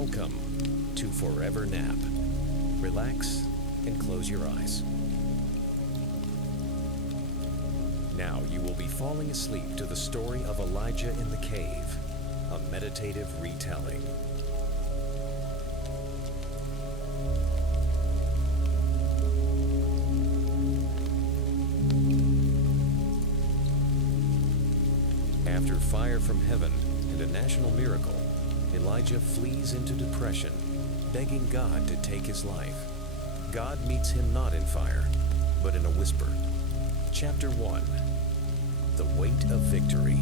Welcome to Forever Nap. Relax and close your eyes. Now you will be falling asleep to the story of Elijah in the cave, a meditative retelling. After fire from heaven and a national miracle, Elijah flees into depression, begging God to take his life. God meets him not in fire, but in a whisper. Chapter 1. The Weight of Victory.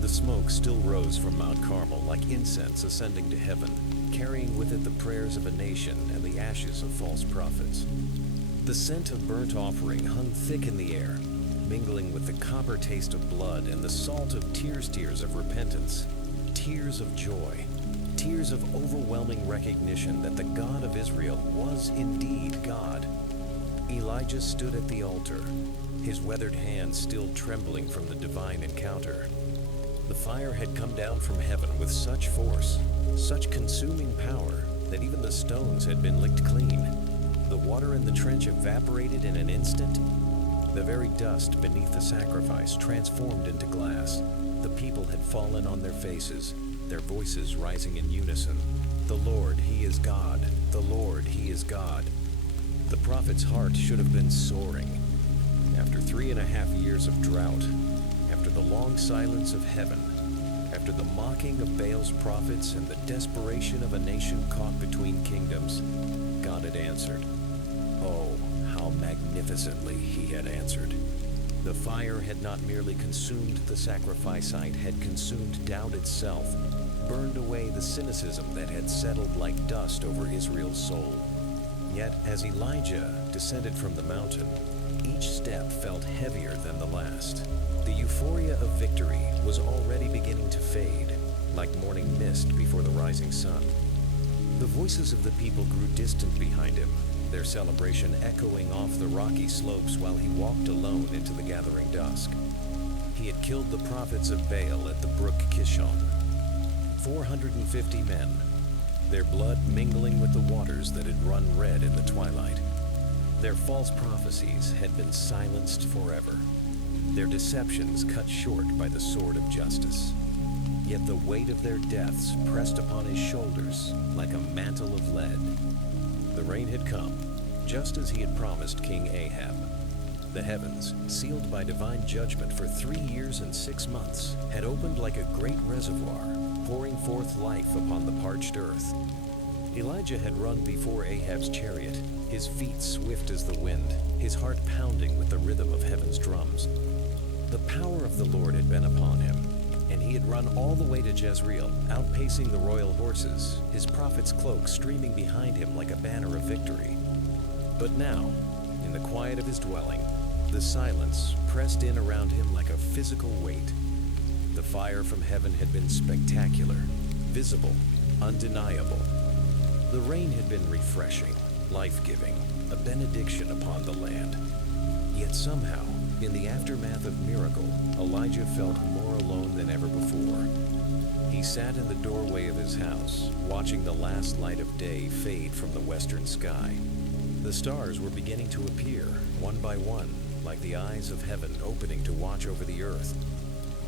The smoke still rose from Mount Carmel like incense ascending to heaven, carrying with it the prayers of a nation and the ashes of false prophets. The scent of burnt offering hung thick in the air, mingling with the copper taste of blood and the salt of tears of repentance, tears of joy, tears of overwhelming recognition that the God of Israel was indeed God. Elijah stood at the altar, his weathered hands still trembling from the divine encounter. The fire had come down from heaven with such force, such consuming power, that even the stones had been licked clean. The water in the trench evaporated in an instant. The very dust beneath the sacrifice transformed into glass. The people had fallen on their faces, their voices rising in unison. The Lord, He is God. The Lord, He is God. The prophet's heart should have been soaring. After 3.5 years of drought, after the long silence of heaven, after the mocking of Baal's prophets and the desperation of a nation caught between kingdoms, God had answered. Oh, how magnificently He had answered. The fire had not merely consumed the sacrifice site, had consumed doubt itself, burned away the cynicism that had settled like dust over Israel's soul. Yet as Elijah descended from the mountain, each step felt heavier than the last. The euphoria of victory was already beginning to fade, like morning mist before the rising sun. The voices of the people grew distant behind him, their celebration echoing off the rocky slopes while he walked alone into the gathering dusk. He had killed the prophets of Baal at the brook Kishon. 450 men, their blood mingling with the waters that had run red in the twilight. Their false prophecies had been silenced forever, their deceptions cut short by the sword of justice. Yet the weight of their deaths pressed upon his shoulders like a mantle of lead. The rain had come, just as he had promised King Ahab. The heavens, sealed by divine judgment for 3 years and 6 months, had opened like a great reservoir, pouring forth life upon the parched earth. Elijah had run before Ahab's chariot, his feet swift as the wind, his heart pounding with the rhythm of heaven's drums. The power of the Lord had been upon him, and he had run all the way to Jezreel, outpacing the royal horses, his prophet's cloak streaming behind him like a banner of victory. But now, in the quiet of his dwelling, the silence pressed in around him like a physical weight. The fire from heaven had been spectacular, visible, undeniable. The rain had been refreshing, life-giving, a benediction upon the land. Yet somehow, in the aftermath of miracle, Elijah felt more alone than ever before. He sat in the doorway of his house, watching the last light of day fade from the western sky. The stars were beginning to appear, one by one, like the eyes of heaven opening to watch over the earth.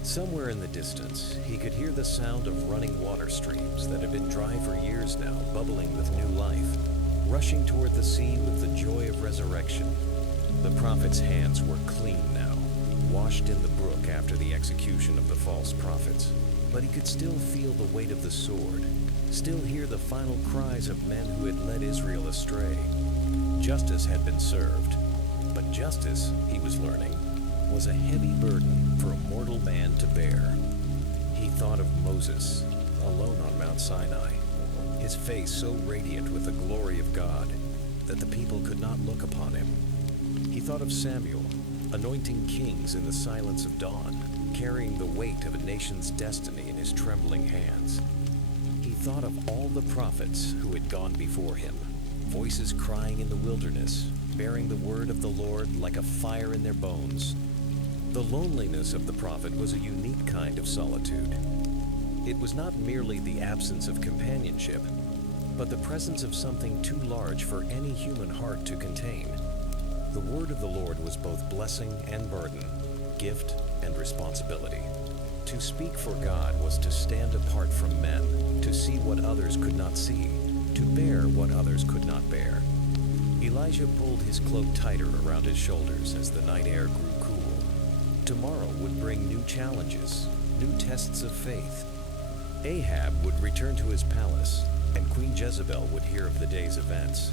Somewhere in the distance, he could hear the sound of running water streams that had been dry for years now, bubbling with new life, rushing toward the sea with the joy of resurrection. The prophet's hands were clean now, washed in the brook after the execution of the false prophets. But he could still feel the weight of the sword, still hear the final cries of men who had led Israel astray. Justice had been served, but justice, he was learning, was a heavy burden for a mortal man to bear. He thought of Moses, alone on Mount Sinai, his face so radiant with the glory of God that the people could not look upon him. He thought of Samuel, anointing kings in the silence of dawn, carrying the weight of a nation's destiny in his trembling hands. He thought of all the prophets who had gone before him, voices crying in the wilderness, bearing the word of the Lord like a fire in their bones. The loneliness of the prophet was a unique kind of solitude. It was not merely the absence of companionship, but the presence of something too large for any human heart to contain. The word of the Lord was both blessing and burden, gift and responsibility. To speak for God was to stand apart from men, to see what others could not see, to bear what others could not bear. Elijah pulled his cloak tighter around his shoulders as the night air grew cool. Tomorrow would bring new challenges, new tests of faith. Ahab would return to his palace, and Queen Jezebel would hear of the day's events.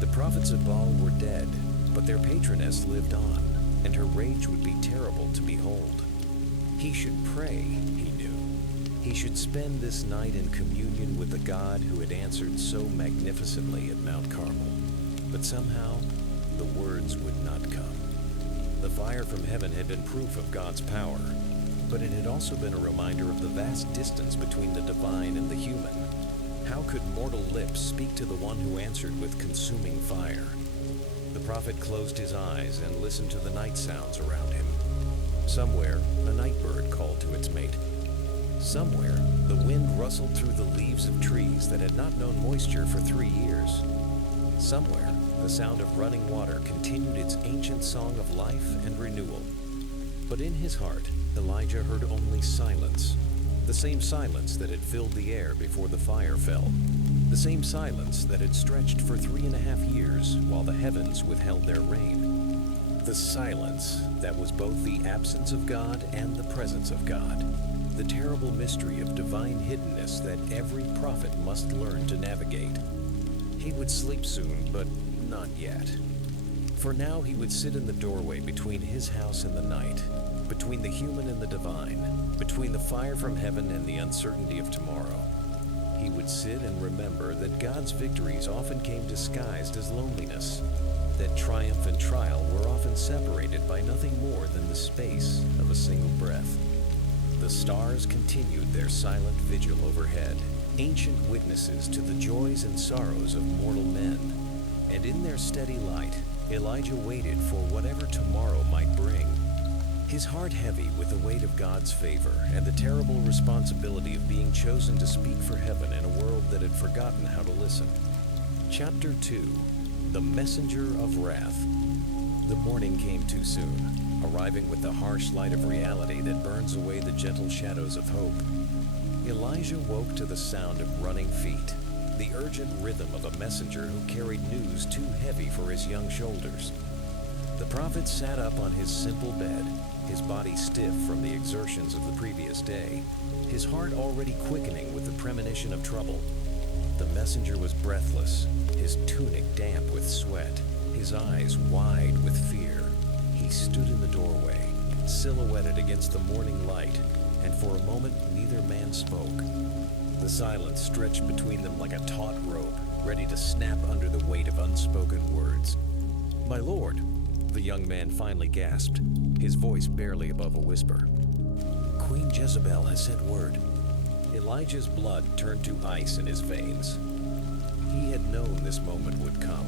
The prophets of Baal were dead, but their patroness lived on, and her rage would be terrible to behold. He should pray, he knew. He should spend this night in communion with the God who had answered so magnificently at Mount Carmel. But somehow, the words would not come. The fire from heaven had been proof of God's power, but it had also been a reminder of the vast distance between the divine and the human. How could mortal lips speak to the one who answered with consuming fire? The prophet closed his eyes and listened to the night sounds around him. Somewhere, a night bird called to its mate. Somewhere, the wind rustled through the leaves of trees that had not known moisture for 3 years. Somewhere, the sound of running water continued its ancient song of life and renewal. But in his heart, Elijah heard only silence. The same silence that had filled the air before the fire fell. The same silence that had stretched for 3.5 years while the heavens withheld their rain. The silence that was both the absence of God and the presence of God. The terrible mystery of divine hiddenness that every prophet must learn to navigate. He would sleep soon, but not yet. For now he would sit in the doorway between his house and the night, between the human and the divine, between the fire from heaven and the uncertainty of tomorrow. He would sit and remember that God's victories often came disguised as loneliness, that triumph and trial were often separated by nothing more than the space of a single breath. The stars continued their silent vigil overhead, ancient witnesses to the joys and sorrows of mortal men. And in their steady light, Elijah waited for whatever tomorrow might bring. His heart heavy with the weight of God's favor and the terrible responsibility of being chosen to speak for heaven in a world that had forgotten how to listen. Chapter 2. The Messenger of Wrath. The morning came too soon, arriving with the harsh light of reality that burns away the gentle shadows of hope. Elijah woke to the sound of running feet, the urgent rhythm of a messenger who carried news too heavy for his young shoulders. The prophet sat up on his simple bed, his body stiff from the exertions of the previous day, his heart already quickening with the premonition of trouble. The messenger was breathless, his tunic damp with sweat, his eyes wide with fear. He stood in the doorway, silhouetted against the morning light, and for a moment neither man spoke. The silence stretched between them like a taut rope, ready to snap under the weight of unspoken words. "My lord," the young man finally gasped, his voice barely above a whisper. "Queen Jezebel has sent word." Elijah's blood turned to ice in his veins. He had known this moment would come,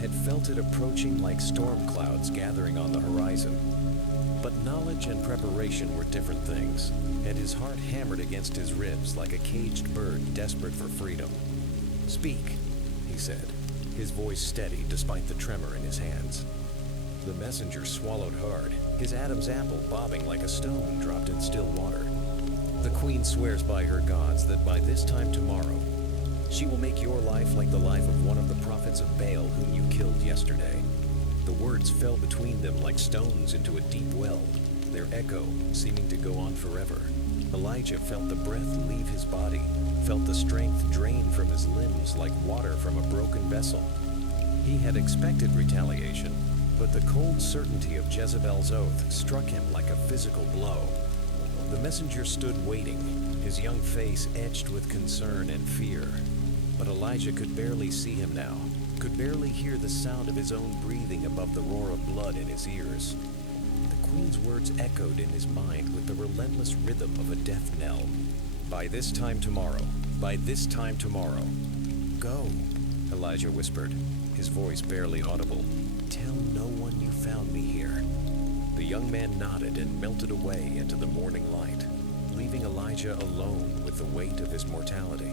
had felt it approaching like storm clouds gathering on the horizon. But knowledge and preparation were different things, and his heart hammered against his ribs like a caged bird desperate for freedom. "Speak," he said, his voice steady despite the tremor in his hands. The messenger swallowed hard, his Adam's apple bobbing like a stone dropped in still water. "The queen swears by her gods that by this time tomorrow, she will make your life like the life of one of the prophets of Baal whom you killed yesterday." The words fell between them like stones into a deep well, their echo seeming to go on forever. Elijah felt the breath leave his body, felt the strength drain from his limbs like water from a broken vessel. He had expected retaliation, but the cold certainty of Jezebel's oath struck him like a physical blow. The messenger stood waiting, his young face etched with concern and fear. But Elijah could barely see him now, could barely hear the sound of his own breathing above the roar of blood in his ears. The queen's words echoed in his mind with the relentless rhythm of a death knell. "By this time tomorrow, by this time tomorrow." "Go," Elijah whispered, his voice barely audible. "Tell no one you found me here." The young man nodded and melted away into the morning light. leaving Elijah alone with the weight of his mortality.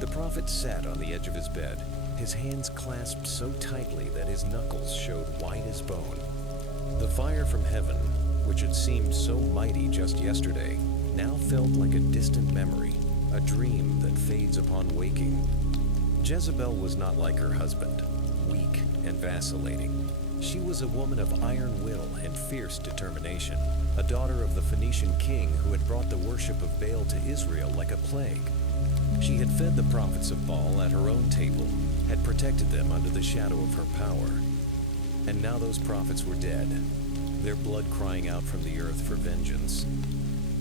The prophet sat on the edge of his bed, his hands clasped so tightly that his knuckles showed white as bone. The fire from heaven, which had seemed so mighty just yesterday, now felt like a distant memory, a dream that fades upon waking. Jezebel was not like her husband, weak and vacillating. She was a woman of iron will and fierce determination, a daughter of the Phoenician king who had brought the worship of Baal to Israel like a plague. She had fed the prophets of Baal at her own table, had protected them under the shadow of her power. And now those prophets were dead, their blood crying out from the earth for vengeance.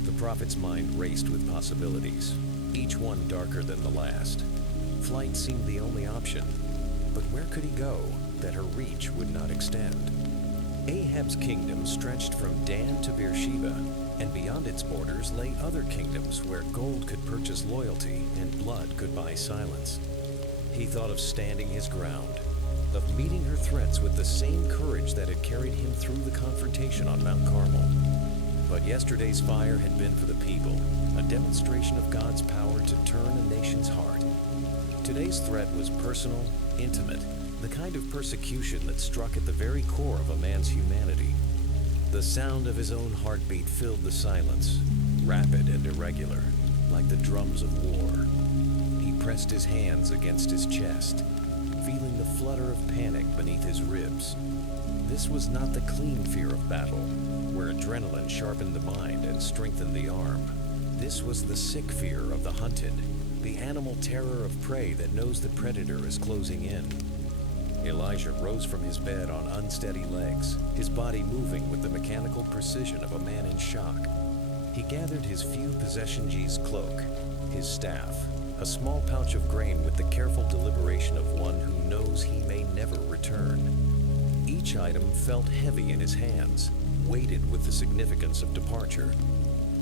The prophet's mind raced with possibilities, each one darker than the last. Flight seemed the only option, but where could he go that her reach would not extend? Ahab's kingdom stretched from Dan to Beersheba, and beyond its borders lay other kingdoms where gold could purchase loyalty and blood could buy silence. He thought of standing his ground, of meeting her threats with the same courage that had carried him through the confrontation on Mount Carmel. But yesterday's fire had been for the people, a demonstration of God's power to turn a nation's heart. Today's threat was personal, intimate, the kind of persecution that struck at the very core of a man's humanity. The sound of his own heartbeat filled the silence, rapid and irregular, like the drums of war. He pressed his hands against his chest, feeling the flutter of panic beneath his ribs. This was not the clean fear of battle, where adrenaline sharpened the mind and strengthened the arm. This was the sick fear of the hunted, the animal terror of prey that knows the predator is closing in. Elijah rose from his bed on unsteady legs, his body moving with the mechanical precision of a man in shock. He gathered his few possessions, cloak, his staff, a small pouch of grain with the careful deliberation of one who knows he may never return. Each item felt heavy in his hands, weighted with the significance of departure.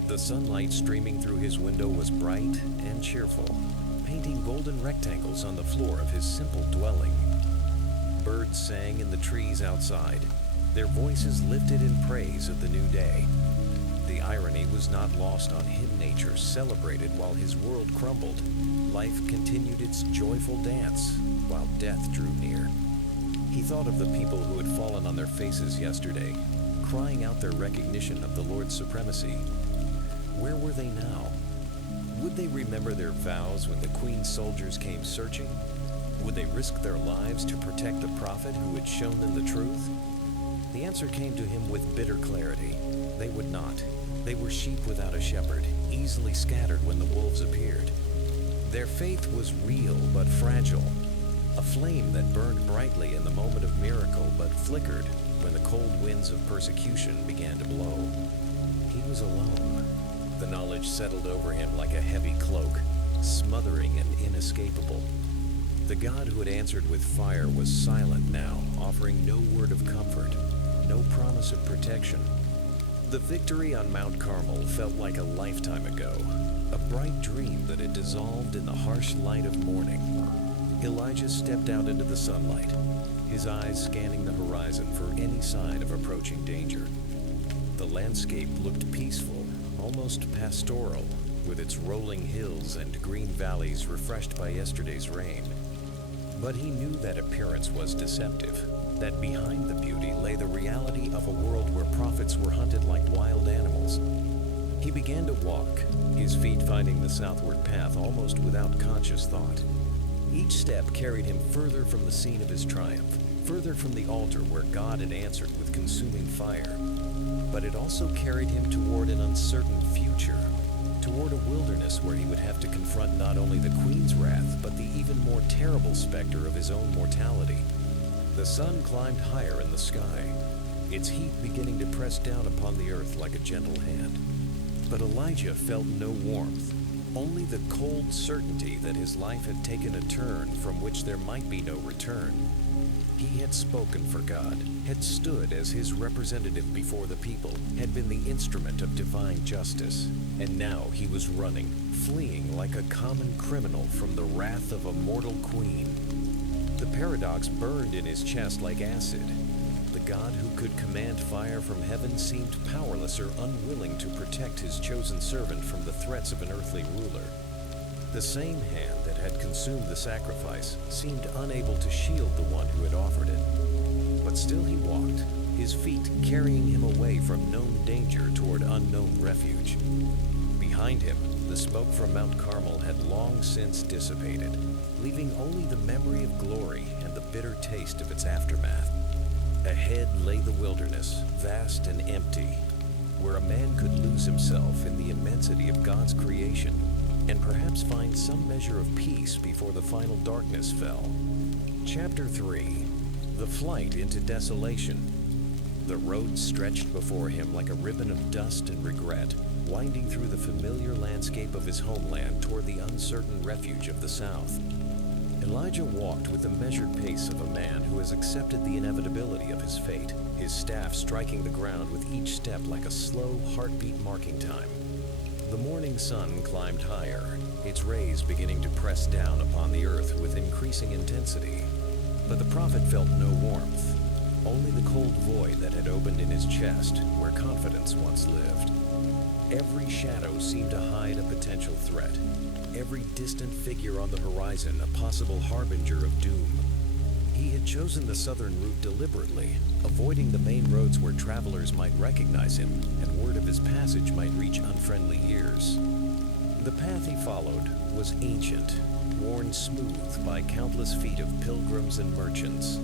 The sunlight streaming through his window was bright and cheerful, painting golden rectangles on the floor of his simple dwelling. Birds sang in the trees outside, their voices lifted in praise of the new day. The irony was not lost on him. Nature celebrated while his world crumbled. Life continued its joyful dance while death drew near. He thought of the people who had fallen on their faces yesterday, crying out their recognition of the Lord's supremacy. Where were they now? Would they remember their vows when the Queen's soldiers came searching? Would they risk their lives to protect the prophet who had shown them the truth? The answer came to him with bitter clarity. They would not. They were sheep without a shepherd, easily scattered when the wolves appeared. Their faith was real but fragile, a flame that burned brightly in the moment of miracle but flickered when the cold winds of persecution began to blow. He was alone. The knowledge settled over him like a heavy cloak, smothering and inescapable. The God who had answered with fire was silent now, offering no word of comfort, no promise of protection. The victory on Mount Carmel felt like a lifetime ago, a bright dream that had dissolved in the harsh light of morning. Elijah stepped out into the sunlight, his eyes scanning the horizon for any sign of approaching danger. The landscape looked peaceful, almost pastoral, with its rolling hills and green valleys refreshed by yesterday's rain. But he knew that appearance was deceptive, that behind the beauty lay the reality of a world where prophets were hunted like wild animals. He began to walk, his feet finding the southward path almost without conscious thought. Each step carried him further from the scene of his triumph, further from the altar where God had answered with consuming fire. But it also carried him toward an uncertain future, toward a wilderness where he would have to confront not only the Queen's wrath, but the even more terrible specter of his own mortality. The sun climbed higher in the sky, its heat beginning to press down upon the earth like a gentle hand. But Elijah felt no warmth, only the cold certainty that his life had taken a turn from which there might be no return. He had spoken for God, had stood as his representative before the people, had been the instrument of divine justice, and now he was running, fleeing like a common criminal from the wrath of a mortal queen. The paradox burned in his chest like acid. The the God who could command fire from heaven seemed powerless or unwilling to protect his chosen servant from the threats of an earthly ruler. The same hand that had consumed the sacrifice seemed unable to shield the one who had offered it. But still he walked, his feet carrying him away from known danger toward unknown refuge. Behind him, the smoke from Mount Carmel had long since dissipated, leaving only the memory of glory and the bitter taste of its aftermath. Ahead lay the wilderness, vast and empty, where a man could lose himself in the immensity of God's creation and perhaps find some measure of peace before the final darkness fell. Chapter 3. The Flight into Desolation. The road stretched before him like a ribbon of dust and regret, winding through the familiar landscape of his homeland toward the uncertain refuge of the south. Elijah walked with the measured pace of a man who has accepted the inevitability of his fate, his staff striking the ground with each step like a slow heartbeat marking time. The morning sun climbed higher, its rays beginning to press down upon the earth with increasing intensity. But the prophet felt no warmth, only the cold void that had opened in his chest where confidence once lived. Every shadow seemed to hide a potential threat, every distant figure on the horizon a possible harbinger of doom. He had chosen the southern route deliberately, avoiding the main roads where travelers might recognize him and word of his passage might reach unfriendly ears. The path he followed was ancient, worn smooth by countless feet of pilgrims and merchants,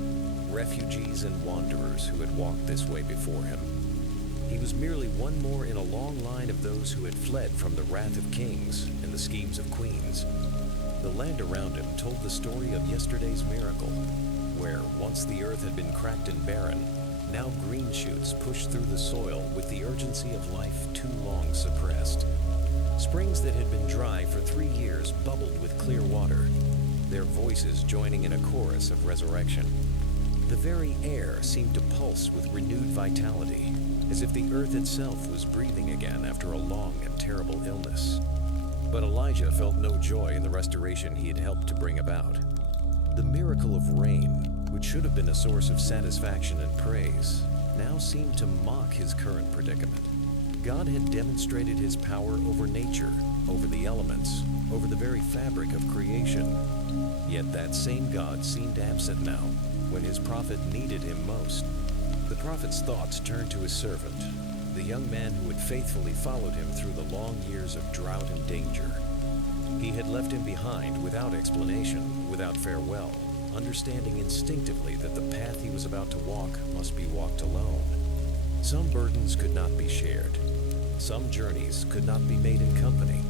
refugees and wanderers who had walked this way before him. He was merely one more in a long line of those who had fled from the wrath of kings and the schemes of queens. The land around him told the story of yesterday's miracle, where once the earth had been cracked and barren, now green shoots pushed through the soil with the urgency of life too long suppressed. Springs that had been dry for 3 years bubbled with clear water, their voices joining in a chorus of resurrection. The very air seemed to pulse with renewed vitality, as if the earth itself was breathing again after a long and terrible illness. But Elijah felt no joy in the restoration he had helped to bring about. The miracle of rain, which should have been a source of satisfaction and praise, now seemed to mock his current predicament. God had demonstrated his power over nature, over the elements, over the very fabric of creation. Yet that same God seemed absent now, when his prophet needed him most. The prophet's thoughts turned to his servant, the young man who had faithfully followed him through the long years of drought and danger. He had left him behind without explanation, without farewell, understanding instinctively that the path he was about to walk must be walked alone. Some burdens could not be shared. Some journeys could not be made in company.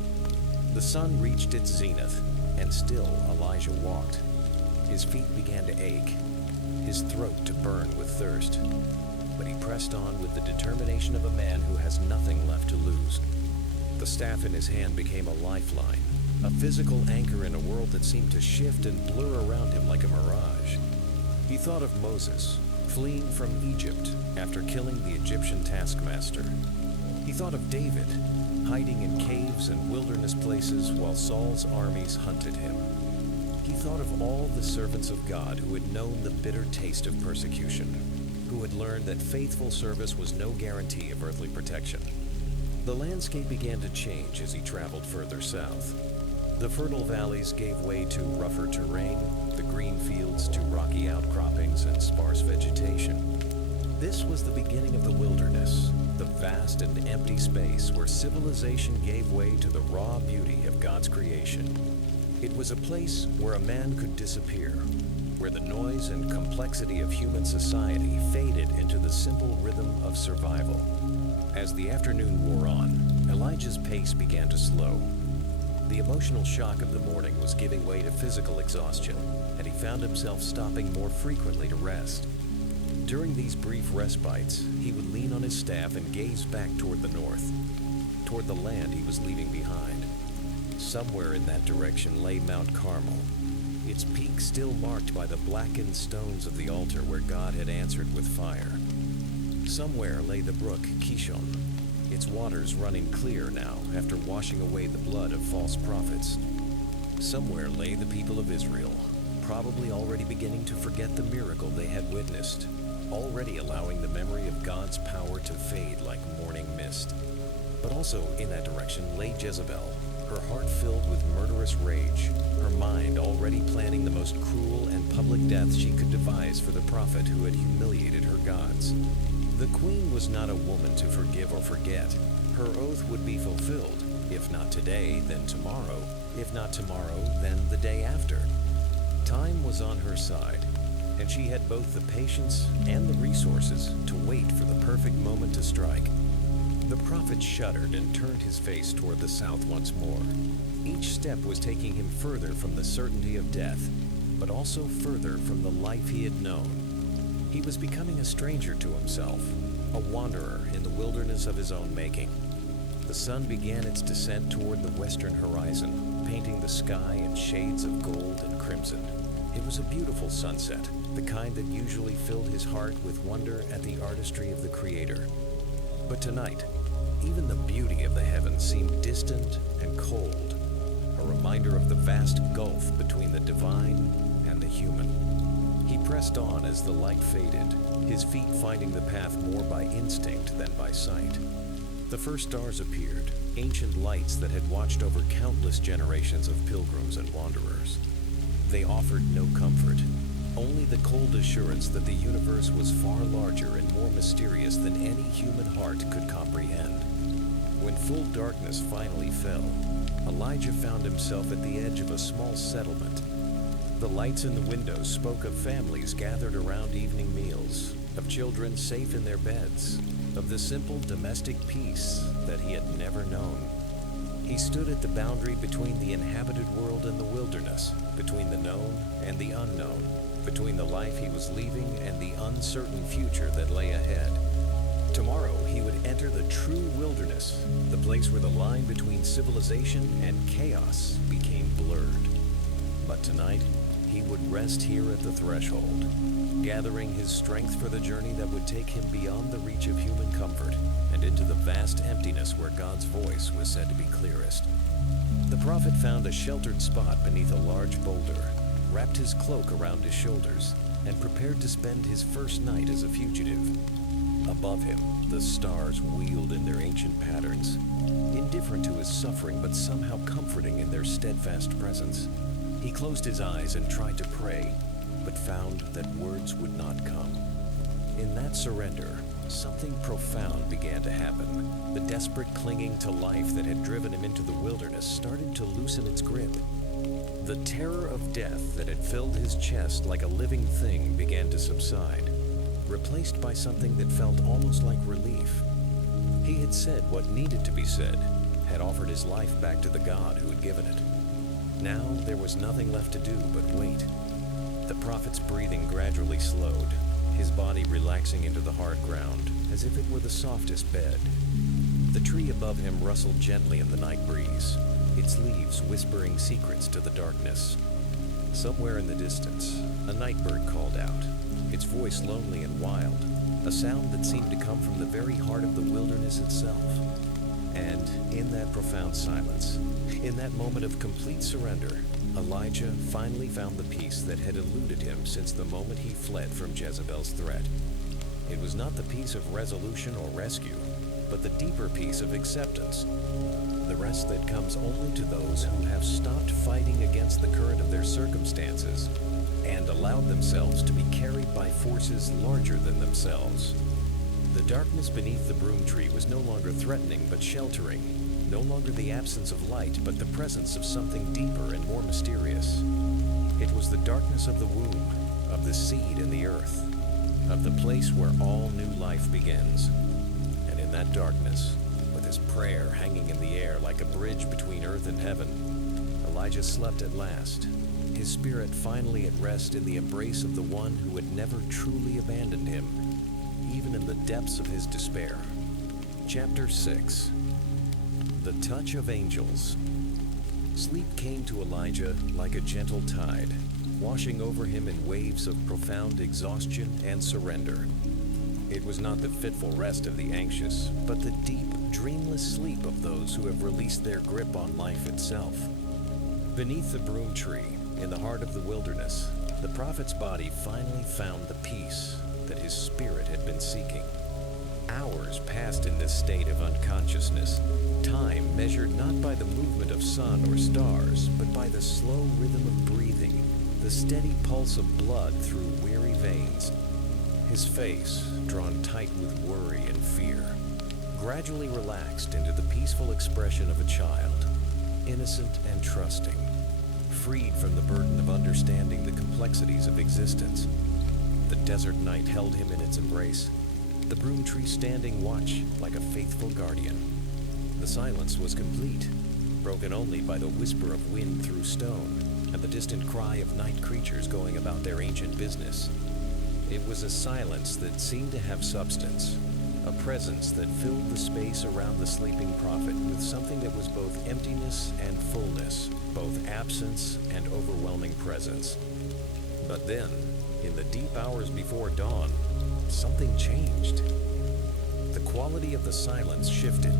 The sun reached its zenith, and still Elijah walked. His feet began to ache, his throat to burn with thirst, but he pressed on with the determination of a man who has nothing left to lose. The staff in his hand became a lifeline, a physical anchor in a world that seemed to shift and blur around him like a mirage. He thought of Moses, fleeing from Egypt after killing the Egyptian taskmaster. He thought of David, hiding in caves and wilderness places while Saul's armies hunted him. He thought of all the servants of God who had known the bitter taste of persecution, who had learned that faithful service was no guarantee of earthly protection. The landscape began to change as he traveled further south. The fertile valleys gave way to rougher terrain, the green fields to rocky outcroppings and sparse vegetation. This was the beginning of the wilderness, the vast and empty space where civilization gave way to the raw beauty of God's creation. It was a place where a man could disappear, where the noise and complexity of human society faded into the simple rhythm of survival. As the afternoon wore on, Elijah's pace began to slow. The emotional shock of the morning was giving way to physical exhaustion, and he found himself stopping more frequently to rest. During these brief respites, he would lean on his staff and gaze back toward the north, toward the land he was leaving behind. Somewhere in that direction lay Mount Carmel, its peak still marked by the blackened stones of the altar where God had answered with fire. Somewhere lay the brook Kishon, its waters running clear now after washing away the blood of false prophets. Somewhere lay the people of Israel, probably already beginning to forget the miracle they had witnessed, already allowing the memory of God's power to fade like morning mist. But also in that direction lay Jezebel, her heart filled with murderous rage, her mind already planning the most cruel and public death she could devise for the prophet who had humiliated her gods. The queen was not a woman to forgive or forget. Her oath would be fulfilled, if not today, then tomorrow, if not tomorrow, then the day after. Time was on her side, and she had both the patience and the resources to wait for the perfect moment to strike. The prophet shuddered and turned his face toward the south once more. Each step was taking him further from the certainty of death, but also further from the life he had known. He was becoming a stranger to himself, a wanderer in the wilderness of his own making. The sun began its descent toward the western horizon, painting the sky in shades of gold and crimson. It was a beautiful sunset, the kind that usually filled his heart with wonder at the artistry of the Creator. But tonight, even the beauty of the heavens seemed distant and cold, a reminder of the vast gulf between the divine and the human. He pressed on as the light faded, his feet finding the path more by instinct than by sight. The first stars appeared, ancient lights that had watched over countless generations of pilgrims and wanderers. They offered no comfort, only the cold assurance that the universe was far larger and more mysterious than any human heart could comprehend. When full darkness finally fell, Elijah found himself at the edge of a small settlement. The lights in the windows spoke of families gathered around evening meals, of children safe in their beds, of the simple domestic peace that he had never known. He stood at the boundary between the inhabited world and the wilderness, between the known and the unknown, between the life he was leaving and the uncertain future that lay ahead. Tomorrow he would enter the true wilderness, the place where the line between civilization and chaos became blurred. But tonight, he would rest here at the threshold, gathering his strength for the journey that would take him beyond the reach of human comfort and into the vast emptiness where God's voice was said to be clearest. The prophet found a sheltered spot beneath a large boulder, wrapped his cloak around his shoulders, and prepared to spend his first night as a fugitive. Above him, the stars wheeled in their ancient patterns, indifferent to his suffering but somehow comforting in their steadfast presence. He closed his eyes and tried to pray, but found that words would not come. In that surrender, something profound began to happen. The desperate clinging to life that had driven him into the wilderness started to loosen its grip. The terror of death that had filled his chest like a living thing began to subside, replaced by something that felt almost like relief. He had said what needed to be said, had offered his life back to the God who had given it. Now there was nothing left to do but wait. The prophet's breathing gradually slowed, his body relaxing into the hard ground, as if it were the softest bed. The tree above him rustled gently in the night breeze, its leaves whispering secrets to the darkness. Somewhere in the distance, a nightbird called out, its voice lonely and wild, a sound that seemed to come from the very heart of the wilderness itself. And in that profound silence, in that moment of complete surrender, Elijah finally found the peace that had eluded him since the moment he fled from Jezebel's threat. It was not the peace of resolution or rescue, but the deeper peace of acceptance, the rest that comes only to those who have stopped fighting against the current of their circumstances and allowed themselves to be carried by forces larger than themselves. The darkness beneath the broom tree was no longer threatening but sheltering, no longer the absence of light but the presence of something deeper and more mysterious. It was the darkness of the womb, of the seed in the earth, of the place where all new life begins. And in that darkness, with his prayer hanging in the air like a bridge between earth and heaven, Elijah slept at last, his spirit finally at rest in the embrace of the one who had never truly abandoned him, even in the depths of his despair. Chapter 6. The Touch of Angels. Sleep came to Elijah like a gentle tide, washing over him in waves of profound exhaustion and surrender. It was not the fitful rest of the anxious, but the deep, dreamless sleep of those who have released their grip on life itself. Beneath the broom tree, in the heart of the wilderness, The prophet's body finally found the peace that his spirit had been seeking. Hours passed in this state of unconsciousness, time measured not by the movement of sun or stars, but by the slow rhythm of breathing, the steady pulse of blood through weary veins. His face, drawn tight with worry and fear, gradually relaxed into the peaceful expression of a child, innocent and trusting, freed from the burden of understanding the complexities of existence. The desert night held him in its embrace, the broom tree standing watch like a faithful guardian. The silence was complete, broken only by the whisper of wind through stone and the distant cry of night creatures going about their ancient business. It was a silence that seemed to have substance, a presence that filled the space around the sleeping prophet with something that was both emptiness and fullness, both absence and overwhelming presence. But then, in the deep hours before dawn, something changed. The quality of the silence shifted,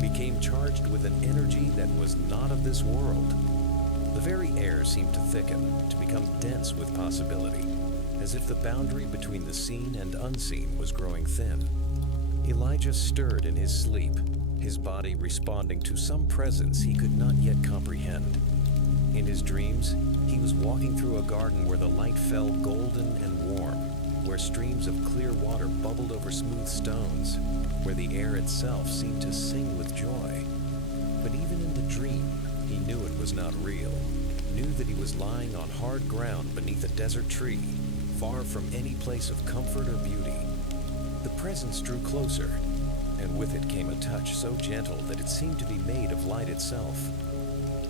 became charged with an energy that was not of this world. The very air seemed to thicken, to become dense with possibility, as if the boundary between the seen and unseen was growing thin. Elijah stirred in his sleep, his body responding to some presence he could not yet comprehend. In his dreams, he was walking through a garden where the light fell golden and warm, where streams of clear water bubbled over smooth stones, where the air itself seemed to sing with joy. But even in the dream, he knew it was not real, knew that he was lying on hard ground beneath a desert tree, far from any place of comfort or beauty. The presence drew closer, and with it came a touch so gentle that it seemed to be made of light itself.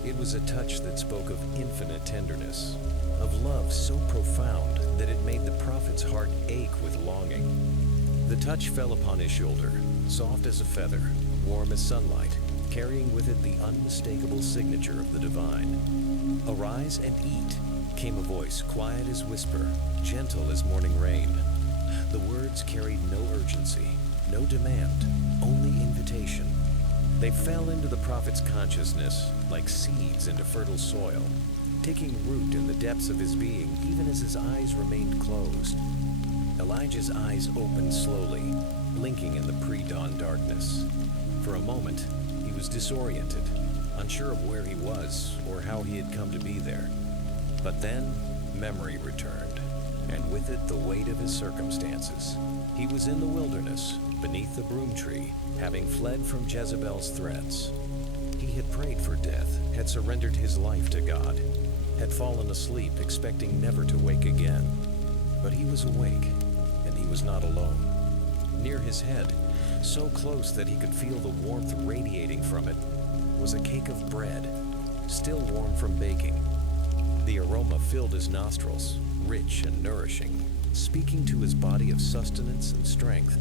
It was a touch that spoke of infinite tenderness, of love so profound that it made the prophet's heart ache with longing. The touch fell upon his shoulder, soft as a feather, warm as sunlight, carrying with it the unmistakable signature of the divine. "Arise and eat," came a voice quiet as whisper, gentle as morning rain. The words carried no urgency, no demand, only invitation. They fell into the prophet's consciousness like seeds into fertile soil, taking root in the depths of his being even as his eyes remained closed. Elijah's eyes opened slowly, blinking in the pre-dawn darkness. For a moment, he was disoriented, unsure of where he was or how he had come to be there. But then, memory returned, and with it the weight of his circumstances. He was in the wilderness, beneath the broom tree, having fled from Jezebel's threats. He had prayed for death, had surrendered his life to God, had fallen asleep expecting never to wake again. But he was awake, and he was not alone. Near his head, so close that he could feel the warmth radiating from it, was a cake of bread, still warm from baking. The aroma filled his nostrils, rich and nourishing, speaking to his body of sustenance and strength.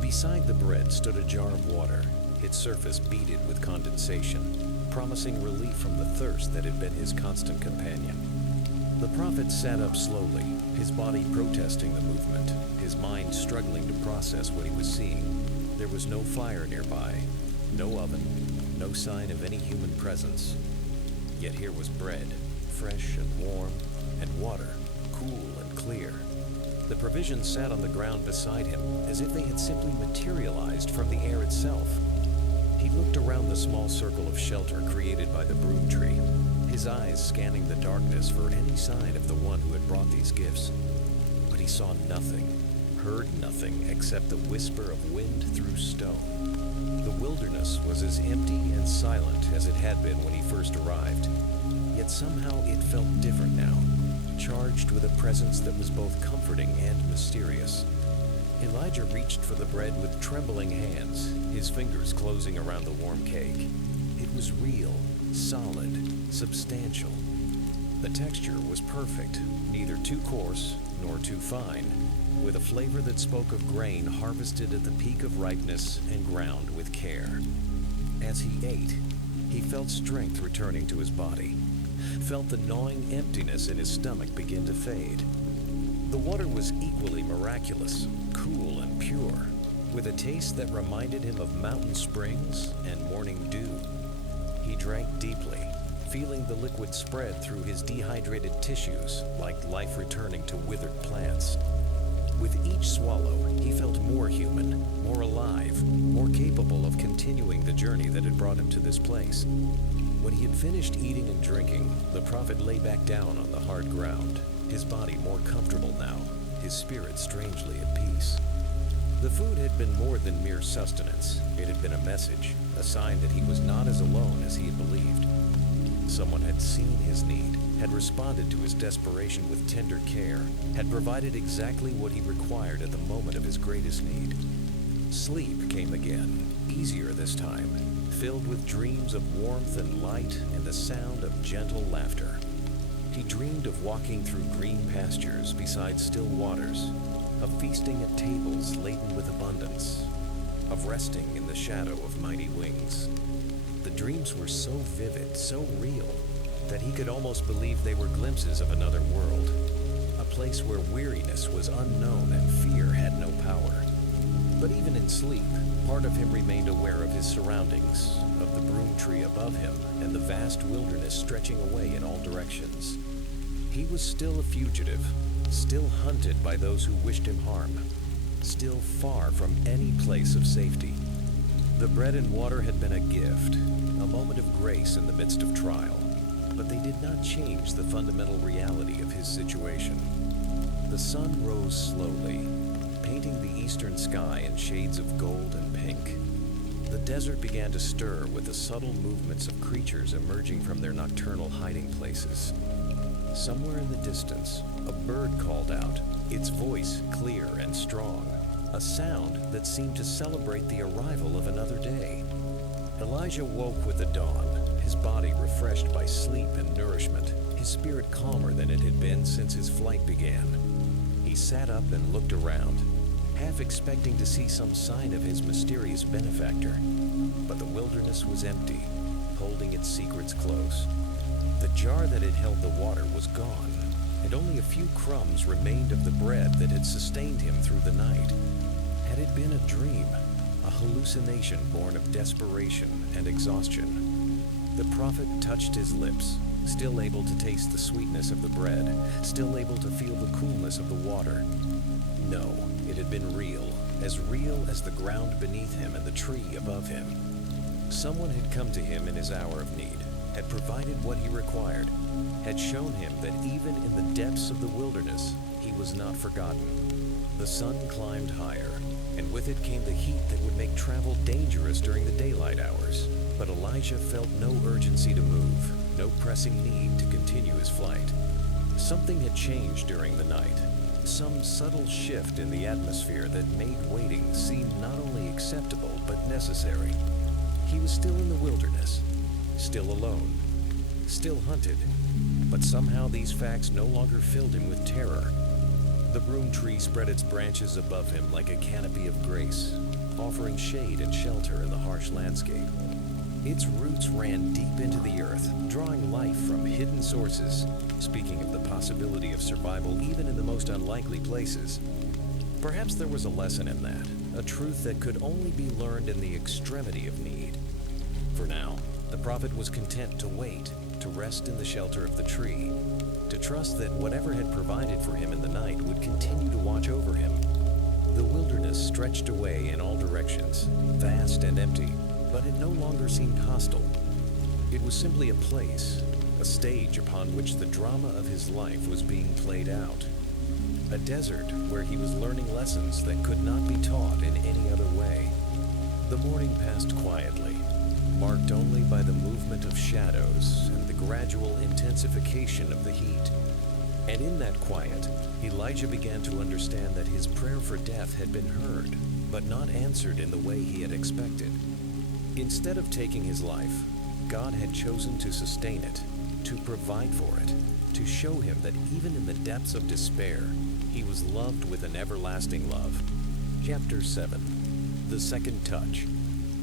Beside the bread stood a jar of water, its surface beaded with condensation, promising relief from the thirst that had been his constant companion. The prophet sat up slowly, his body protesting the movement, his mind struggling to process what he was seeing. There was no fire nearby, no oven, no sign of any human presence. Yet here was bread, fresh and warm, and water, cool and clear. The provisions sat on the ground beside him, as if they had simply materialized from the air itself. He looked around the small circle of shelter created by the broom tree, his eyes scanning the darkness for any sign of the one who had brought these gifts. But he saw nothing, heard nothing except the whisper of wind through stone. The wilderness was as empty and silent as it had been when he first arrived. Yet somehow it felt different now, charged with a presence that was both comforting and mysterious. Elijah reached for the bread with trembling hands, his fingers closing around the warm cake. It was real, solid, substantial. The texture was perfect, neither too coarse nor too fine, with a flavor that spoke of grain harvested at the peak of ripeness and ground with care. As he ate, he felt strength returning to his body, felt the gnawing emptiness in his stomach begin to fade. The water was equally miraculous, cool and pure, with a taste that reminded him of mountain springs and morning dew. He drank deeply, feeling the liquid spread through his dehydrated tissues like life returning to withered plants. With each swallow, he felt more human, more alive, more capable of continuing the journey that had brought him to this place. When he had finished eating and drinking, the prophet lay back down on the hard ground, his body more comfortable now, his spirit strangely at peace. The food had been more than mere sustenance. It had been a message, a sign that he was not as alone as he had believed. Someone had seen his need, had responded to his desperation with tender care, had provided exactly what he required at the moment of his greatest need. Sleep came again, easier this time, filled with dreams of warmth and light and the sound of gentle laughter. He dreamed of walking through green pastures beside still waters, of feasting at tables laden with abundance, of resting in the shadow of mighty wings. The dreams were so vivid, so real, that he could almost believe they were glimpses of another world, a place where weariness was unknown and fear had no power. But even in sleep, part of him remained aware of his surroundings, of the broom tree above him and the vast wilderness stretching away in all directions. He was still a fugitive, still hunted by those who wished him harm, still far from any place of safety. The bread and water had been a gift, a moment of grace in the midst of trial, but they did not change the fundamental reality of his situation. The sun rose slowly, painting the eastern sky in shades of gold and pink. The desert began to stir with the subtle movements of creatures emerging from their nocturnal hiding places. Somewhere in the distance, a bird called out, its voice clear and strong, a sound that seemed to celebrate the arrival of another day. Elijah woke with the dawn, his body refreshed by sleep and nourishment, his spirit calmer than it had been since his flight began. He sat up and looked around, half expecting to see some sign of his mysterious benefactor. But the wilderness was empty, holding its secrets close. The jar that had held the water was gone, and only a few crumbs remained of the bread that had sustained him through the night. Had it been a dream, a hallucination born of desperation and exhaustion? The prophet touched his lips, still able to taste the sweetness of the bread, still able to feel the coolness of the water. No, it had been real as the ground beneath him and the tree above him. Someone had come to him in his hour of need, had provided what he required, had shown him that even in the depths of the wilderness, he was not forgotten. The sun climbed higher, and with it came the heat that would make travel dangerous during the daylight hours. But Elijah felt no urgency to move, no pressing need to continue his flight. Something had changed during the night, some subtle shift in the atmosphere that made waiting seem not only acceptable but necessary. He was still in the wilderness, still alone, still hunted, but somehow these facts no longer filled him with terror. The broom tree spread its branches above him like a canopy of grace, offering shade and shelter in the harsh landscape. Its roots ran deep into the earth, drawing life from hidden sources, speaking of the possibility of survival even in the most unlikely places. Perhaps there was a lesson in that, a truth that could only be learned in the extremity of need. For now, the prophet was content to wait, to rest in the shelter of the tree, to trust that whatever had provided for him in the night would continue to watch over him. The wilderness stretched away in all directions, vast and empty, but it no longer seemed hostile. It was simply a place, a stage upon which the drama of his life was being played out. A desert where he was learning lessons that could not be taught in any other way. The morning passed quietly, marked only by the movement of shadows and the gradual intensification of the heat. And in that quiet, Elijah began to understand that his prayer for death had been heard, but not answered in the way he had expected. Instead of taking his life, God had chosen to sustain it, to provide for it, to show him that even in the depths of despair, he was loved with an everlasting love. Chapter 7. The Second Touch.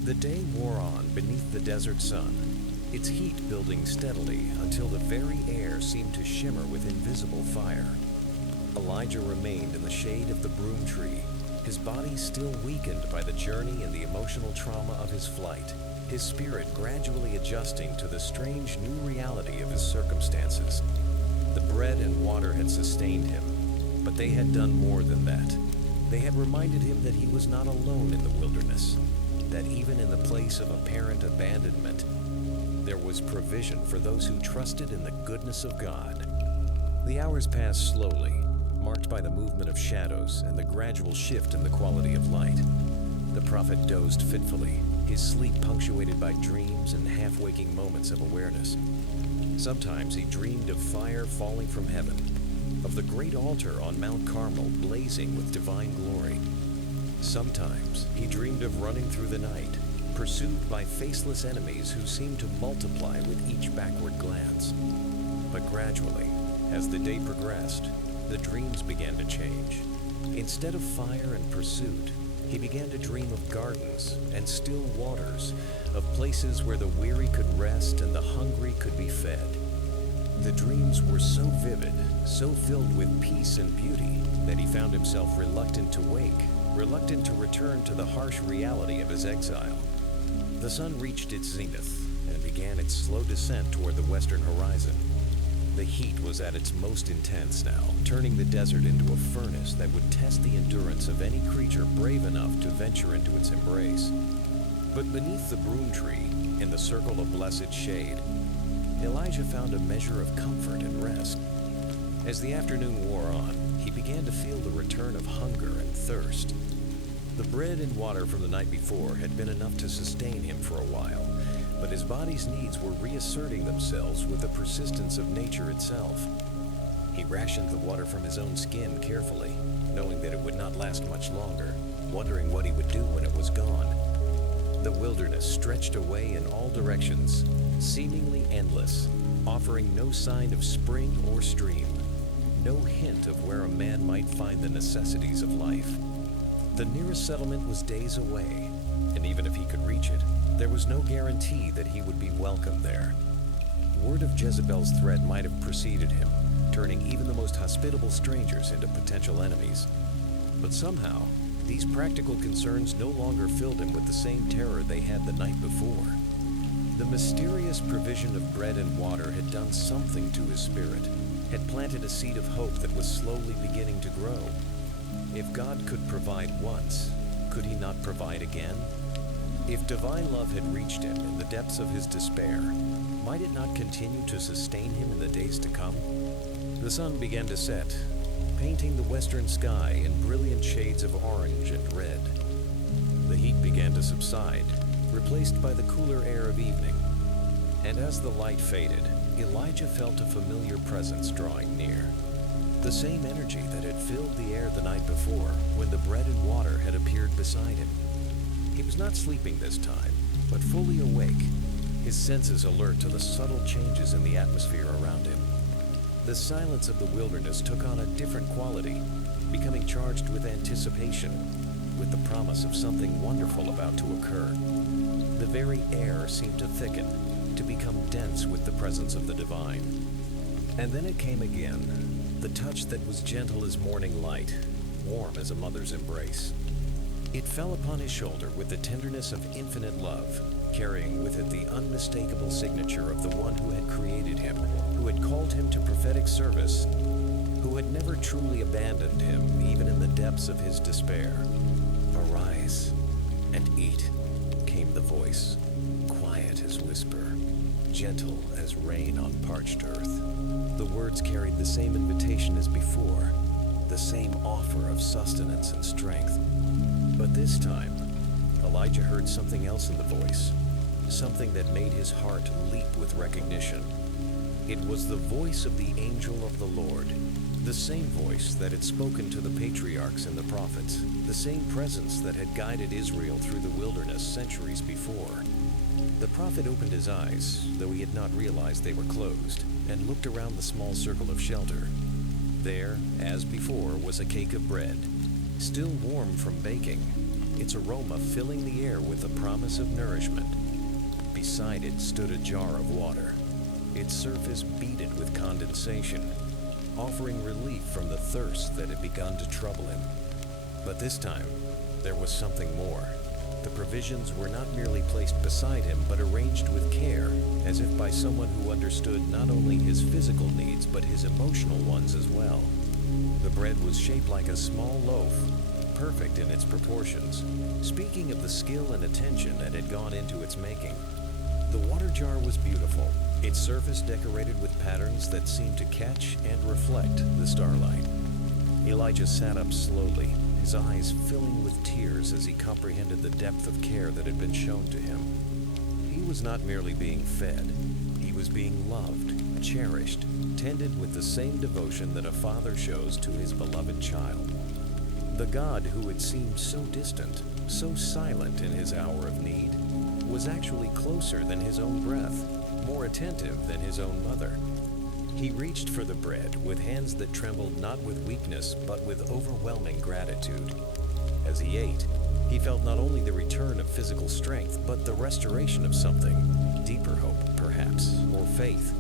The day wore on beneath the desert sun, its heat building steadily until the very air seemed to shimmer with invisible fire. Elijah remained in the shade of the broom tree, his body still weakened by the journey and the emotional trauma of his flight. his spirit gradually adjusting to the strange new reality of his circumstances. The bread and water had sustained him, but they had done more than that. They had reminded him that he was not alone in the wilderness, that even in the place of apparent abandonment, there was provision for those who trusted in the goodness of God. The hours passed slowly, marked by the movement of shadows and the gradual shift in the quality of light. The prophet dozed fitfully, his sleep punctuated by dreams and half-waking moments of awareness. Sometimes he dreamed of fire falling from heaven, of the great altar on Mount Carmel blazing with divine glory. Sometimes he dreamed of running through the night, pursued by faceless enemies who seemed to multiply with each backward glance. But gradually, as the day progressed, the dreams began to change. Instead of fire and pursuit, he began to dream of gardens and still waters, of places where the weary could rest and the hungry could be fed. The dreams were so vivid, so filled with peace and beauty, that he found himself reluctant to wake, reluctant to return to the harsh reality of his exile. The sun reached its zenith and began its slow descent toward the western horizon. The heat was at its most intense now, turning the desert into a furnace that would test the endurance of any creature brave enough to venture into its embrace. But beneath the broom tree, in the circle of blessed shade, Elijah found a measure of comfort and rest. As the afternoon wore on, he began to feel the return of hunger and thirst. The bread and water from the night before had been enough to sustain him for a while, but his body's needs were reasserting themselves with the persistence of nature itself. He rationed the water from his own skin carefully, knowing that it would not last much longer, wondering what he would do when it was gone. The wilderness stretched away in all directions, seemingly endless, offering no sign of spring or stream, no hint of where a man might find the necessities of life. The nearest settlement was days away, and even if he could reach it, there was no guarantee that he would be welcome there. Word of Jezebel's threat might have preceded him, turning even the most hospitable strangers into potential enemies. But somehow, these practical concerns no longer filled him with the same terror they had the night before. The mysterious provision of bread and water had done something to his spirit, had planted a seed of hope that was slowly beginning to grow. If God could provide once, could he not provide again? If divine love had reached him in the depths of his despair, might it not continue to sustain him in the days to come? The sun began to set, painting the western sky in brilliant shades of orange and red. The heat began to subside, replaced by the cooler air of evening. And as the light faded, Elijah felt a familiar presence drawing near. The same energy that had filled the air the night before, when the bread and water had appeared beside him. He was not sleeping this time, but fully awake, his senses alert to the subtle changes in the atmosphere around him. The silence of the wilderness took on a different quality, becoming charged with anticipation, with the promise of something wonderful about to occur. The very air seemed to thicken, to become dense with the presence of the divine. And then it came again, the touch that was gentle as morning light, warm as a mother's embrace. It fell upon his shoulder with the tenderness of infinite love, carrying with it the unmistakable signature of the one who had created him, who had called him to prophetic service, who had never truly abandoned him, even in the depths of his despair. "Arise and eat," came the voice, quiet as whisper, gentle as rain on parched earth. The words carried the same invitation as before, the same offer of sustenance and strength. But this time, Elijah heard something else in the voice, something that made his heart leap with recognition. It was the voice of the angel of the Lord, the same voice that had spoken to the patriarchs and the prophets, the same presence that had guided Israel through the wilderness centuries before. The prophet opened his eyes, though he had not realized they were closed, and looked around the small circle of shelter. There, as before, was a cake of bread, still warm from baking, its aroma filling the air with the promise of nourishment. Beside it stood a jar of water, its surface beaded with condensation, offering relief from the thirst that had begun to trouble him. But this time, there was something more. The provisions were not merely placed beside him, but arranged with care, as if by someone who understood not only his physical needs, but his emotional ones as well. The bread was shaped like a small loaf, perfect in its proportions, speaking of the skill and attention that had gone into its making. The water jar was beautiful, its surface decorated with patterns that seemed to catch and reflect the starlight. Elijah sat up slowly, his eyes filling with tears as he comprehended the depth of care that had been shown to him. He was not merely being fed, he was being loved, cherished, tended with the same devotion that a father shows to his beloved child. The God who had seemed so distant, so silent in his hour of need, was actually closer than his own breath, more attentive than his own mother. He reached for the bread with hands that trembled not with weakness, but with overwhelming gratitude. As he ate, he felt not only the return of physical strength, but the restoration of something, deeper hope, perhaps, or faith,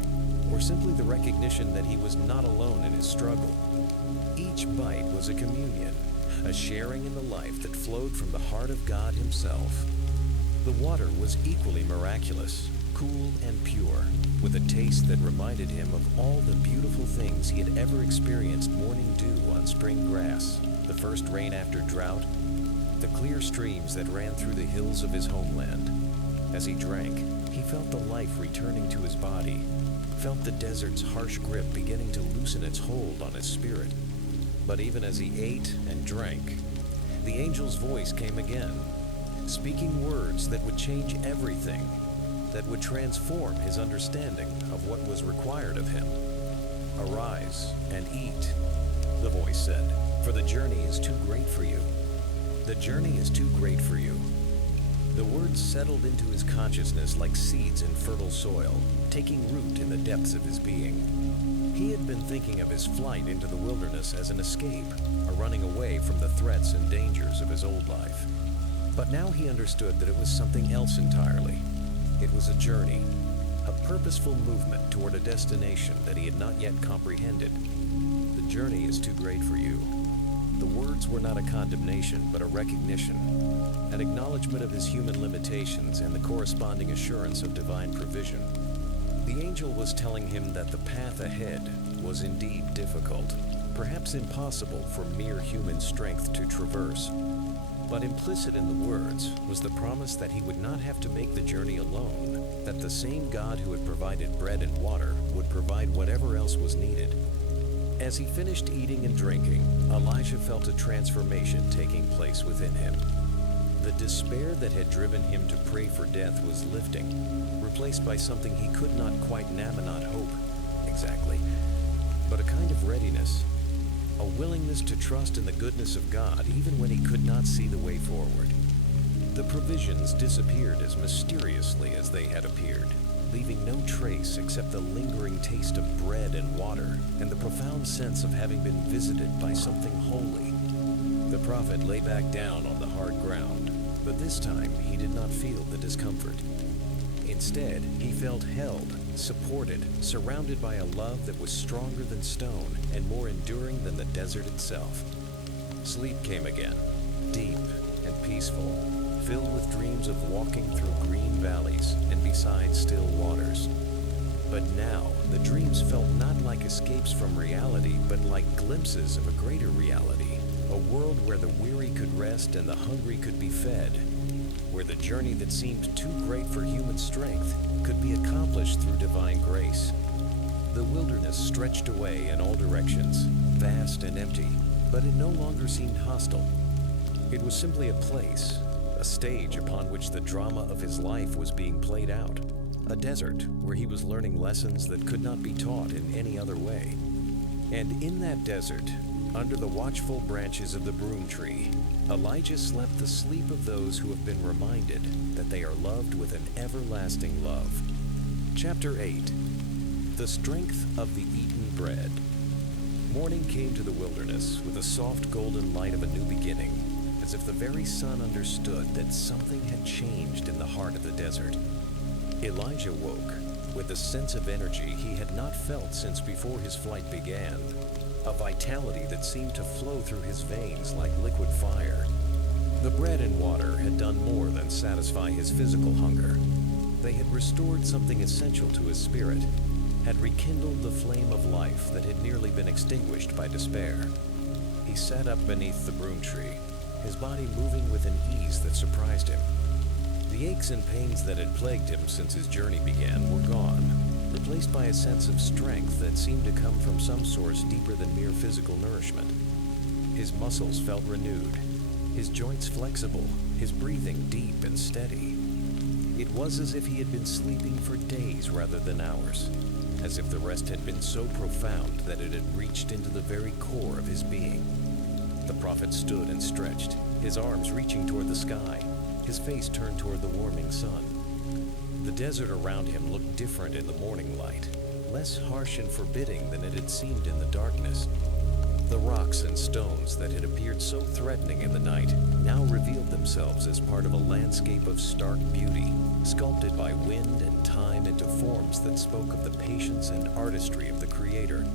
or simply the recognition that he was not alone in his struggle. Each bite was a communion, a sharing in the life that flowed from the heart of God himself. The water was equally miraculous, cool and pure, with a taste that reminded him of all the beautiful things he had ever experienced: morning dew on spring grass, the first rain after drought, the clear streams that ran through the hills of his homeland. As he drank, he felt the life returning to his body, felt the desert's harsh grip beginning to loosen its hold on his spirit. But even as he ate and drank, the angel's voice came again, speaking words that would change everything, that would transform his understanding of what was required of him. "Arise and eat," the voice said, "for the journey is too great for you. The journey is too great for you." The words settled into his consciousness like seeds in fertile soil, taking root in the depths of his being. He had been thinking of his flight into the wilderness as an escape, a running away from the threats and dangers of his old life. But now he understood that it was something else entirely. It was a journey, a purposeful movement toward a destination that he had not yet comprehended. The journey is too great for you. The words were not a condemnation, but a recognition, an acknowledgement of his human limitations and the corresponding assurance of divine provision. The angel was telling him that the path ahead was indeed difficult, perhaps impossible for mere human strength to traverse. But implicit in the words was the promise that he would not have to make the journey alone, that the same God who had provided bread and water would provide whatever else was needed. As he finished eating and drinking, Elijah felt a transformation taking place within him. The despair that had driven him to pray for death was lifting, replaced by something he could not quite not hope exactly, but a kind of readiness, a willingness to trust in the goodness of God even when he could not see the way forward. The provisions disappeared as mysteriously as they had appeared, leaving no trace except the lingering taste of bread and water and the profound sense of having been visited by something holy. The prophet lay back down on the hard ground, but this time he did not feel the discomfort. Instead, he felt held, supported, surrounded by a love that was stronger than stone and more enduring than the desert itself. Sleep came again, deep and peaceful, filled with dreams of walking through green valleys and beside still waters. But now, the dreams felt not like escapes from reality, but like glimpses of a greater reality, a world where the weary could rest and the hungry could be fed, where the journey that seemed too great for human strength could be accomplished through divine grace. The wilderness stretched away in all directions, vast and empty, but it no longer seemed hostile. It was simply a place, a stage upon which the drama of his life was being played out, a desert where he was learning lessons that could not be taught in any other way. And in that desert, under the watchful branches of the broom tree, Elijah slept the sleep of those who have been reminded that they are loved with an everlasting love. Chapter 8. The Strength of the Eaten Bread. Morning came to the wilderness with the soft golden light of a new beginning, as if the very sun understood that something had changed in the heart of the desert. Elijah woke with a sense of energy he had not felt since before his flight began, a vitality that seemed to flow through his veins like liquid fire. The bread and water had done more than satisfy his physical hunger. They had restored something essential to his spirit, had rekindled the flame of life that had nearly been extinguished by despair. He sat up beneath the broom tree, his body moving with an ease that surprised him. The aches and pains that had plagued him since his journey began were gone, replaced by a sense of strength that seemed to come from some source deeper than mere physical nourishment. His muscles felt renewed, his joints flexible, his breathing deep and steady. It was as if he had been sleeping for days rather than hours, as if the rest had been so profound that it had reached into the very core of his being. The prophet stood and stretched, his arms reaching toward the sky, his face turned toward the warming sun. The desert around him looked different in the morning light, less harsh and forbidding than it had seemed in the darkness. The rocks and stones that had appeared so threatening in the night now revealed themselves as part of a landscape of stark beauty, sculpted by wind and time into forms that spoke of the patience and artistry of the Creator.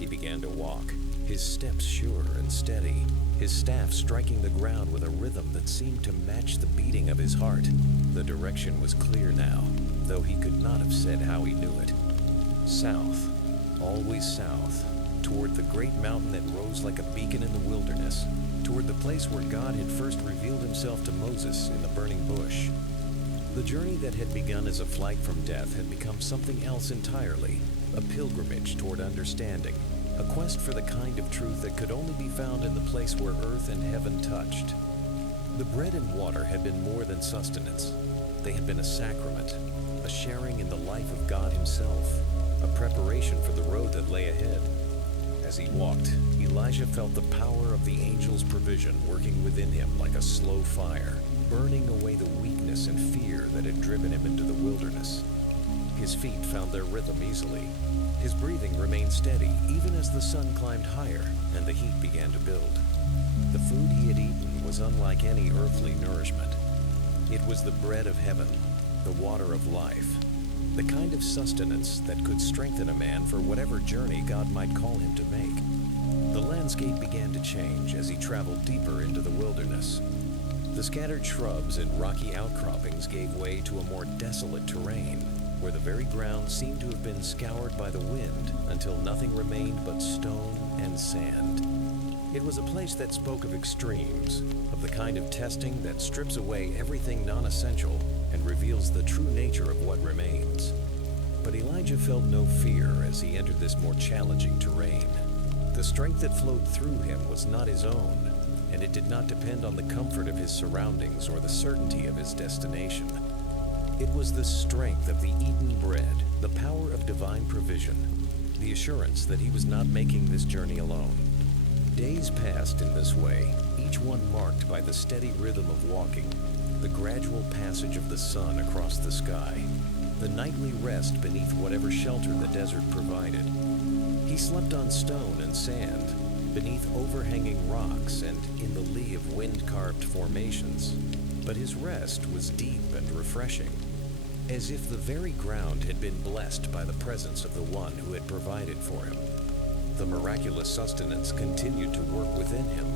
He began to walk, his steps sure and steady, his staff striking the ground with a rhythm that seemed to match the beating of his heart. The direction was clear now, though he could not have said how he knew it. South, always south, toward the great mountain that rose like a beacon in the wilderness, toward the place where God had first revealed himself to Moses in the burning bush. The journey that had begun as a flight from death had become something else entirely, a pilgrimage toward understanding, a quest for the kind of truth that could only be found in the place where earth and heaven touched. The bread and water had been more than sustenance. They had been a sacrament, a sharing in the life of God himself, a preparation for the road that lay ahead. As he walked, Elijah felt the power of the angel's provision working within him like a slow fire, burning away the weakness and fear that had driven him into the wilderness. His feet found their rhythm easily. His breathing remained steady even as the sun climbed higher and the heat began to build. The food he had eaten was unlike any earthly nourishment. It was the bread of heaven, the water of life, the kind of sustenance that could strengthen a man for whatever journey God might call him to make. The landscape began to change as he traveled deeper into the wilderness. The scattered shrubs and rocky outcroppings gave way to a more desolate terrain, where the very ground seemed to have been scoured by the wind until nothing remained but stone and sand. It was a place that spoke of extremes, of the kind of testing that strips away everything non-essential and reveals the true nature of what remains. But Elijah felt no fear as he entered this more challenging terrain. The strength that flowed through him was not his own, and it did not depend on the comfort of his surroundings or the certainty of his destination. It was the strength of the eaten bread, the power of divine provision, the assurance that he was not making this journey alone. Days passed in this way, each one marked by the steady rhythm of walking, the gradual passage of the sun across the sky, the nightly rest beneath whatever shelter the desert provided. He slept on stone and sand, beneath overhanging rocks and in the lee of wind-carved formations, but his rest was deep and refreshing, as if the very ground had been blessed by the presence of the one who had provided for him. The miraculous sustenance continued to work within him,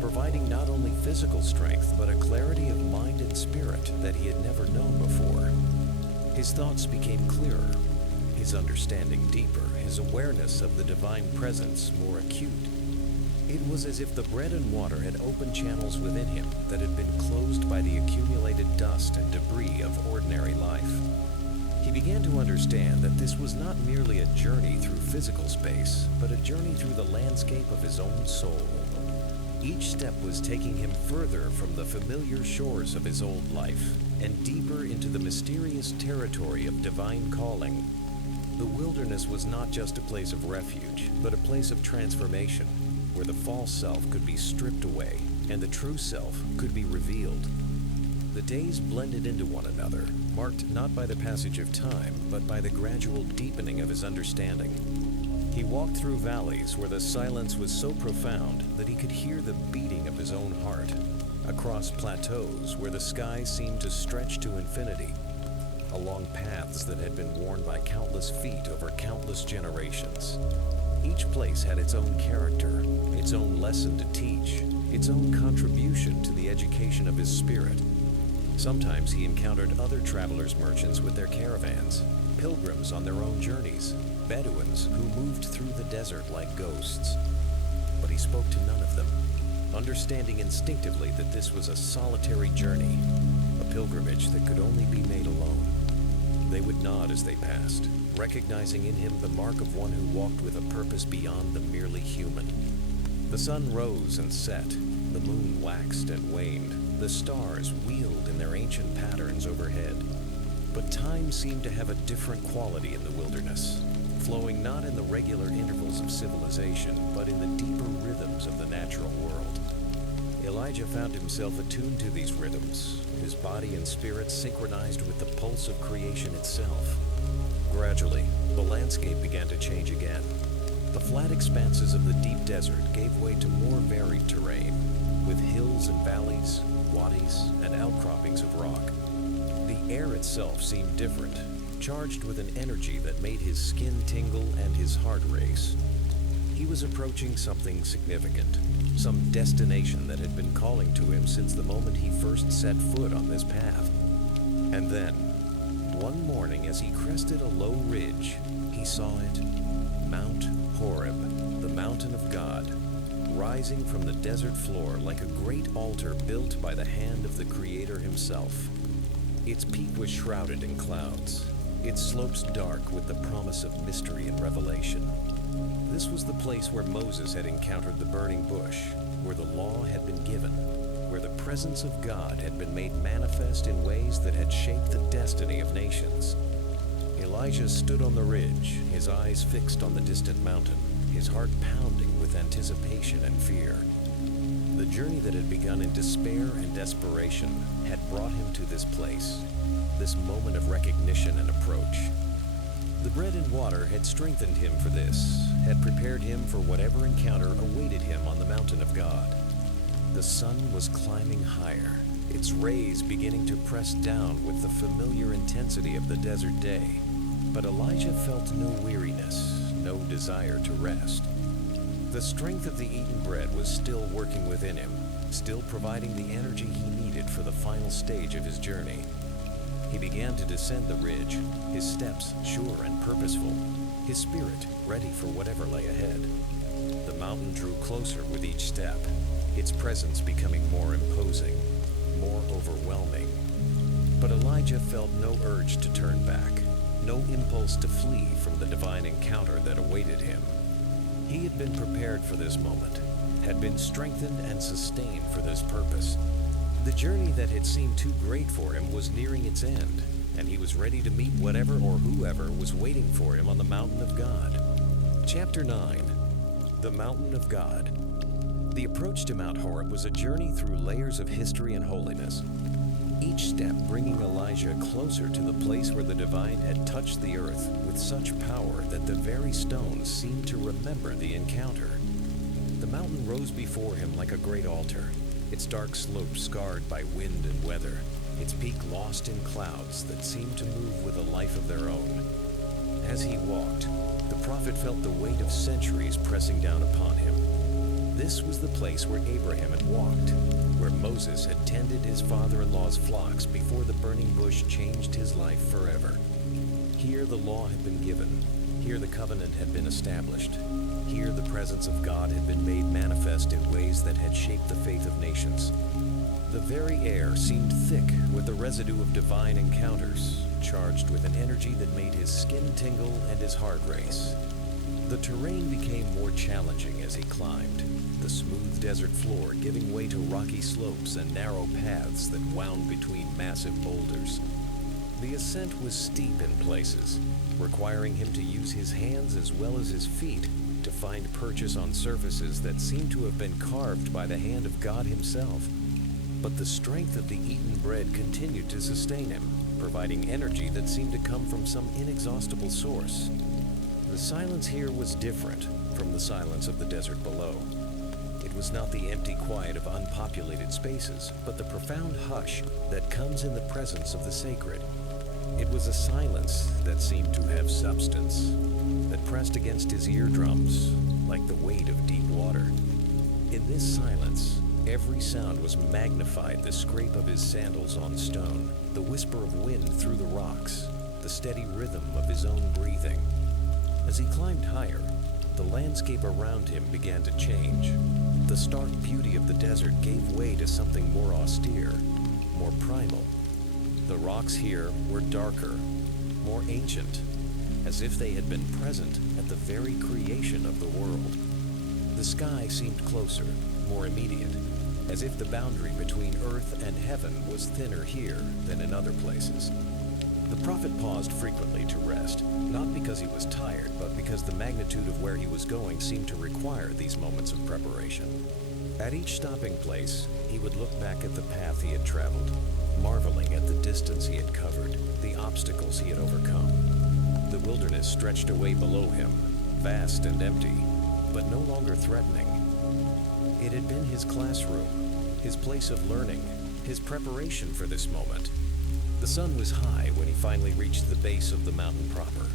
providing not only physical strength, but a clarity of mind and spirit that he had never known before. His thoughts became clearer, his understanding deeper, his awareness of the divine presence more acute. It was as if the bread and water had opened channels within him that had been closed by the accumulated dust and debris of ordinary life. He began to understand that this was not merely a journey through physical space, but a journey through the landscape of his own soul. Each step was taking him further from the familiar shores of his old life and deeper into the mysterious territory of divine calling. The wilderness was not just a place of refuge, but a place of transformation, where the false self could be stripped away and the true self could be revealed. The days blended into one another, marked not by the passage of time, but by the gradual deepening of his understanding. He walked through valleys where the silence was so profound that he could hear the beating of his own heart, across plateaus where the sky seemed to stretch to infinity, along paths that had been worn by countless feet over countless generations. Each place had its own character, its own lesson to teach, its own contribution contribution to the education of his spirit. Sometimes he encountered other travelers' merchants with their caravans, pilgrims on their own journeys, Bedouins who moved through the desert like ghosts. But he spoke to none of them, understanding instinctively that this was a solitary journey, a pilgrimage that could only be made alone. They would nod as they passed, recognizing in him the mark of one who walked with a purpose beyond the merely human. The sun rose and set, the moon waxed and waned, the stars wheeled in their ancient patterns overhead. But time seemed to have a different quality in the wilderness, flowing not in the regular intervals of civilization, but in the deeper rhythms of the natural world. Elijah found himself attuned to these rhythms, his body and spirit synchronized with the pulse of creation itself. Gradually, the landscape began to change again. The flat expanses of the deep desert gave way to more varied terrain, with hills and valleys, wadis, and outcroppings of rock. The air itself seemed different, charged with an energy that made his skin tingle and his heart race. He was approaching something significant, some destination that had been calling to him since the moment he first set foot on this path. And then, one morning as he crested a low ridge, he saw it, Mount Horeb, the mountain of God, rising from the desert floor like a great altar built by the hand of the Creator himself. Its peak was shrouded in clouds, its slopes dark with the promise of mystery and revelation. This was the place where Moses had encountered the burning bush, where the law had been given, where the presence of God had been made manifest in ways that had shaped the destiny of nations. Elijah stood on the ridge, his eyes fixed on the distant mountain, his heart pounding with anticipation and fear. The journey that had begun in despair and desperation had brought him to this place, this moment of recognition and approach. The bread and water had strengthened him for this, had prepared him for whatever encounter awaited him on the mountain of God. The sun was climbing higher, its rays beginning to press down with the familiar intensity of the desert day. But Elijah felt no weariness, no desire to rest. The strength of the eaten bread was still working within him, still providing the energy he needed for the final stage of his journey. He began to descend the ridge, his steps sure and purposeful, his spirit ready for whatever lay ahead. The mountain drew closer with each step, its presence becoming more imposing, more overwhelming. But Elijah felt no urge to turn back, no impulse to flee from the divine encounter that awaited him. He had been prepared for this moment, had been strengthened and sustained for this purpose. The journey that had seemed too great for him was nearing its end, and he was ready to meet whatever or whoever was waiting for him on the mountain of God. Chapter 9. The Mountain of God. The approach to Mount Horeb was a journey through layers of history and holiness, each step bringing Elijah closer to the place where the divine had touched the earth with such power that the very stones seemed to remember the encounter. The mountain rose before him like a great altar, its dark slope scarred by wind and weather, its peak lost in clouds that seemed to move with a life of their own. As he walked, the prophet felt the weight of centuries pressing down upon him. This was the place where Abraham had walked, where Moses had tended his father-in-law's flocks before the burning bush changed his life forever. Here the law had been given, here the covenant had been established, here the presence of God had been made manifest in ways that had shaped the faith of nations. The very air seemed thick with the residue of divine encounters, charged with an energy that made his skin tingle and his heart race. The terrain became more challenging as he climbed, the smooth desert floor giving way to rocky slopes and narrow paths that wound between massive boulders. The ascent was steep in places, requiring him to use his hands as well as his feet to find purchase on surfaces that seemed to have been carved by the hand of God himself. But the strength of the eaten bread continued to sustain him, providing energy that seemed to come from some inexhaustible source. The silence here was different from the silence of the desert below. It was not the empty quiet of unpopulated spaces, but the profound hush that comes in the presence of the sacred. It was a silence that seemed to have substance, that pressed against his eardrums like the weight of deep water. In this silence, Every sound was magnified: the scrape of his sandals on stone, the whisper of wind through the rocks, the steady rhythm of his own breathing. As he climbed higher, the landscape around him began to change. The stark beauty of the desert gave way to something more austere, more primal. The rocks here were darker, more ancient, as if they had been present at the very creation of the world. The sky seemed closer, more immediate, as if the boundary between earth and heaven was thinner here than in other places. The prophet paused frequently to rest, not because he was tired, but because the magnitude of where he was going seemed to require these moments of preparation. At each stopping place, he would look back at the path he had traveled, marveling at the distance he had covered, the obstacles he had overcome. The wilderness stretched away below him, vast and empty, but no longer threatening. It had been his classroom, his place of learning, his preparation for this moment. The sun was high when he finally reached the base of the mountain proper.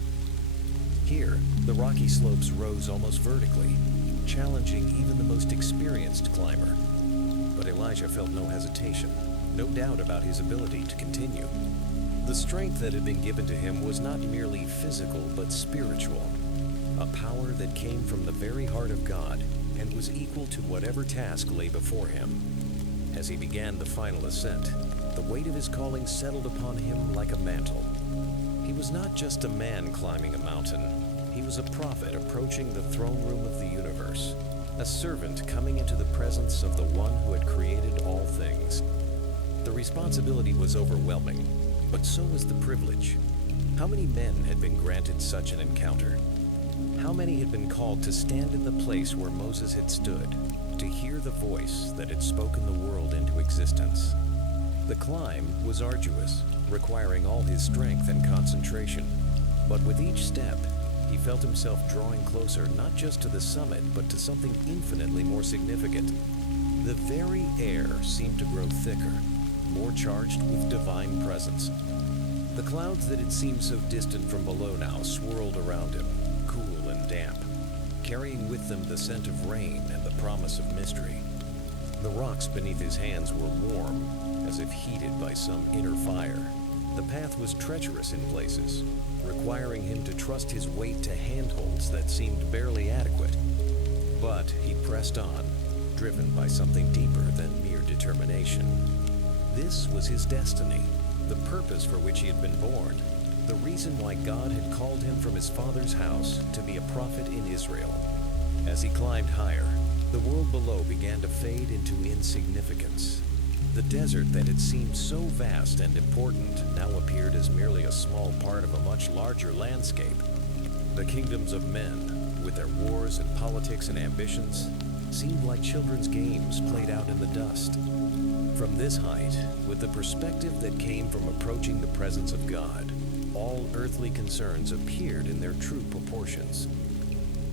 Here, the rocky slopes rose almost vertically, challenging even the most experienced climber. But Elijah felt no hesitation, no doubt about his ability to continue. The strength that had been given to him was not merely physical, but spiritual, a power that came from the very heart of God and was equal to whatever task lay before him. As he began the final ascent, the weight of his calling settled upon him like a mantle. He was not just a man climbing a mountain. He was a prophet approaching the throne room of the universe, a servant coming into the presence of the one who had created all things. The responsibility was overwhelming, but so was the privilege. How many men had been granted such an encounter? How many had been called to stand in the place where Moses had stood, to hear the voice that had spoken the world into existence? The climb was arduous, requiring all his strength and concentration. But with each step, he felt himself drawing closer not just to the summit, but to something infinitely more significant. The very air seemed to grow thicker, more charged with divine presence. The clouds that had seemed so distant from below now swirled around him, cool and damp, carrying with them the scent of rain and the promise of mystery. The rocks beneath his hands were warm, as if heated by some inner fire. The path was treacherous in places, requiring him to trust his weight to handholds that seemed barely adequate. But he pressed on, driven by something deeper than mere determination. This was his destiny, the purpose for which he had been born, the reason why God had called him from his father's house to be a prophet in Israel. As he climbed higher, the world below began to fade into insignificance. The desert that had seemed so vast and important now appeared as merely a small part of a much larger landscape. The kingdoms of men, with their wars and politics and ambitions, seemed like children's games played out in the dust. From this height, with the perspective that came from approaching the presence of God, all earthly concerns appeared in their true proportions.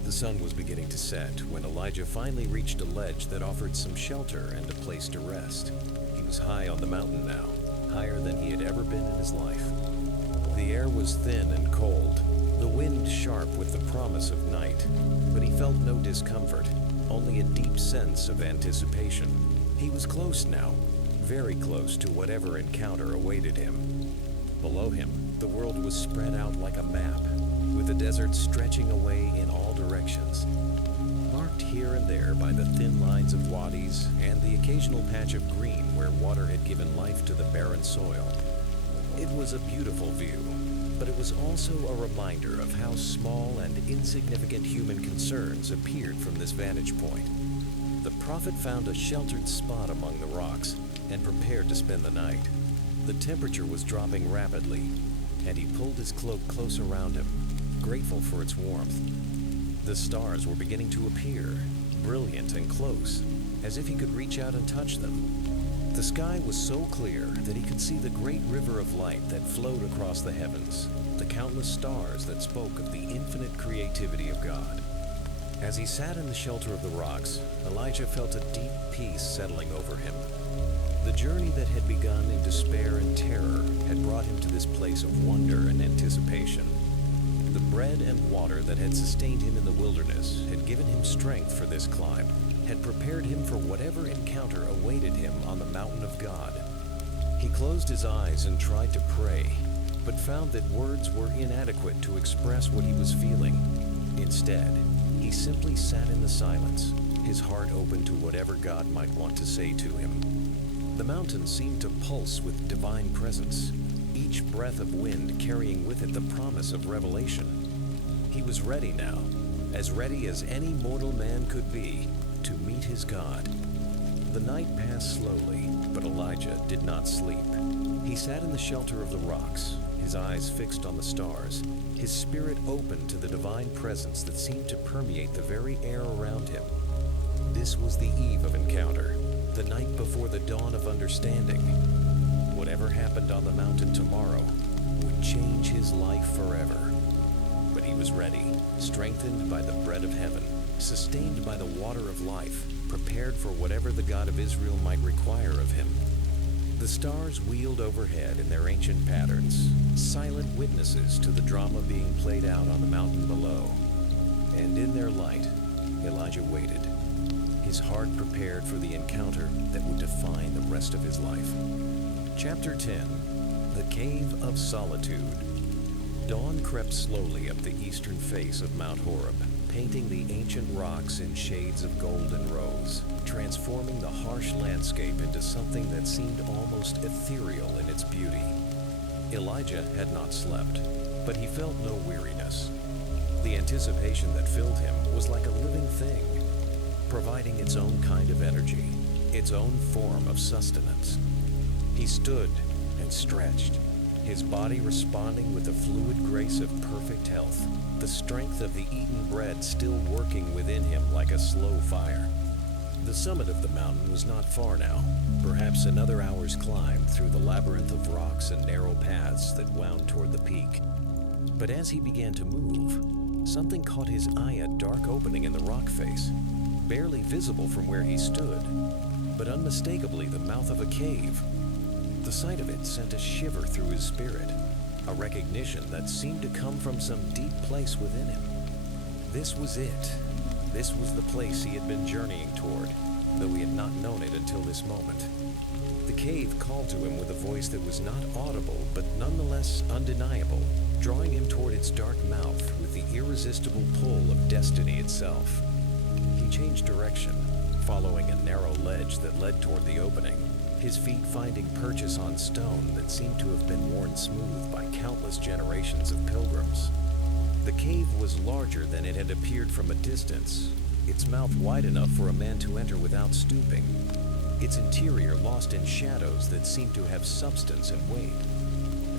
The sun was beginning to set when Elijah finally reached a ledge that offered some shelter and a place to rest. He was high on the mountain now, higher than he had ever been in his life. The air was thin and cold, the wind sharp with the promise of night, but he felt no discomfort, only a deep sense of anticipation. He was close now, very close to whatever encounter awaited him. Below him, the world was spread out like a map, with the desert stretching away in all directions, marked here and there by the thin lines of wadis and the occasional patch of green where water had given life to the barren soil. It was a beautiful view, but it was also a reminder of how small and insignificant human concerns appeared from this vantage point. The prophet found a sheltered spot among the rocks and prepared to spend the night. The temperature was dropping rapidly, and he pulled his cloak close around him, grateful for its warmth. The stars were beginning to appear, brilliant and close, as if he could reach out and touch them. The sky was so clear that he could see the great river of light that flowed across the heavens, the countless stars that spoke of the infinite creativity of God. As he sat in the shelter of the rocks, Elijah felt a deep peace settling over him. The journey that had begun in despair and terror had brought him to this place of wonder and anticipation. The bread and water that had sustained him in the wilderness had given him strength for this climb, had prepared him for whatever encounter awaited him on the mountain of God. He closed his eyes and tried to pray, but found that words were inadequate to express what he was feeling. Instead, he simply sat in the silence, his heart open to whatever God might want to say to him. The mountain seemed to pulse with divine presence, each breath of wind carrying with it the promise of revelation. He was ready now, as ready as any mortal man could be, to meet his God. The night passed slowly, but Elijah did not sleep. He sat in the shelter of the rocks, his eyes fixed on the stars, his spirit open to the divine presence that seemed to permeate the very air around him. This was the eve of encounter, the night before the dawn of understanding. Whatever happened on the mountain tomorrow would change his life forever. But he was ready, strengthened by the bread of heaven, sustained by the water of life, prepared for whatever the God of Israel might require of him. The stars wheeled overhead in their ancient patterns, silent witnesses to the drama being played out on the mountain below. And in their light, Elijah waited, his heart prepared for the encounter that would define the rest of his life. Chapter 10. The Cave of Solitude. Dawn crept slowly up the eastern face of Mount Horeb, painting the ancient rocks in shades of gold and rose, transforming the harsh landscape into something that seemed almost ethereal in its beauty. Elijah had not slept, but he felt no weariness. The anticipation that filled him was like a living thing, providing its own kind of energy, its own form of sustenance. He stood and stretched, his body responding with the fluid grace of perfect health, the strength of the eaten bread still working within him like a slow fire. The summit of the mountain was not far now, perhaps another hour's climb through the labyrinth of rocks and narrow paths that wound toward the peak. But as he began to move, something caught his eye, a dark opening in the rock face, barely visible from where he stood, but unmistakably the mouth of a cave. The sight of it sent a shiver through his spirit, a recognition that seemed to come from some deep place within him. This was it. This was the place he had been journeying toward, though he had not known it until this moment. The cave called to him with a voice that was not audible, but nonetheless undeniable, drawing him toward its dark mouth with the irresistible pull of destiny itself. He changed direction, following a narrow ledge that led toward the opening, his feet finding purchase on stone that seemed to have been worn smooth by countless generations of pilgrims. The cave was larger than it had appeared from a distance, its mouth wide enough for a man to enter without stooping, its interior lost in shadows that seemed to have substance and weight.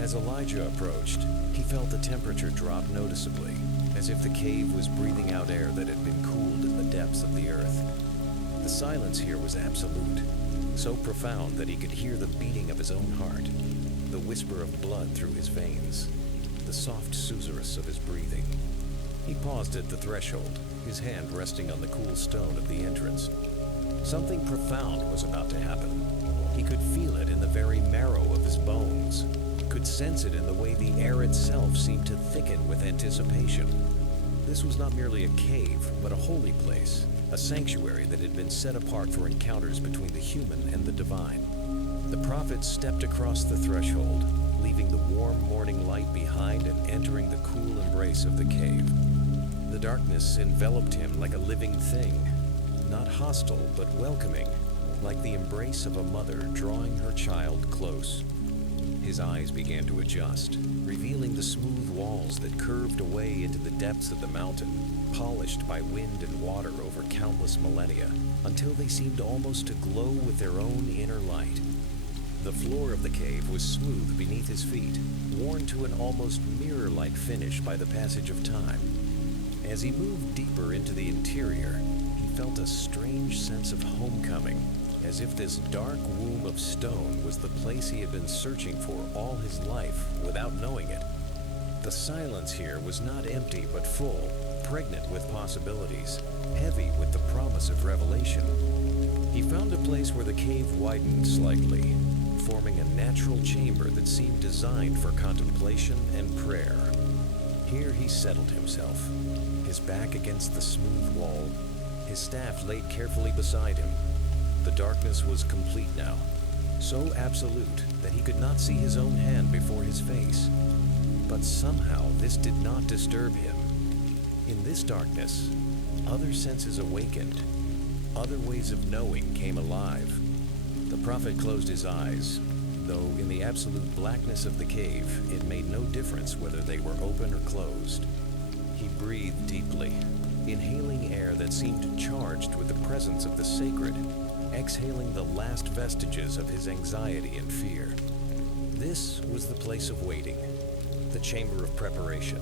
As Elijah approached, he felt the temperature drop noticeably, as if the cave was breathing out air that had been cooled in the depths of the earth. The silence here was absolute, so profound that he could hear the beating of his own heart, the whisper of blood through his veins, the soft susurrus of his breathing. He paused at the threshold, his hand resting on the cool stone of the entrance. Something profound was about to happen. He could feel it in the very marrow of his bones, could sense it in the way the air itself seemed to thicken with anticipation. This was not merely a cave, but a holy place, a sanctuary that had been set apart for encounters between the human and the divine. The prophet stepped across the threshold, leaving the warm morning light behind and entering the cool embrace of the cave. The darkness enveloped him like a living thing, not hostile but welcoming, like the embrace of a mother drawing her child close. His eyes began to adjust, revealing the smooth walls that curved away into the depths of the mountain, polished by wind and water over countless millennia, until they seemed almost to glow with their own inner light. The floor of the cave was smooth beneath his feet, worn to an almost mirror-like finish by the passage of time. As he moved deeper into the interior, he felt a strange sense of homecoming, as if this dark womb of stone was the place he had been searching for all his life without knowing it. The silence here was not empty but full, pregnant with possibilities, heavy with the promise of revelation. He found a place where the cave widened slightly, forming a natural chamber that seemed designed for contemplation and prayer. Here he settled himself, his back against the smooth wall, his staff laid carefully beside him. The darkness was complete now, so absolute that he could not see his own hand before his face. But somehow this did not disturb him. In this darkness, other senses awakened. Other ways of knowing came alive. The prophet closed his eyes, though in the absolute blackness of the cave, it made no difference whether they were open or closed. He breathed deeply, inhaling air that seemed charged with the presence of the sacred, exhaling the last vestiges of his anxiety and fear. This was the place of waiting, the chamber of preparation,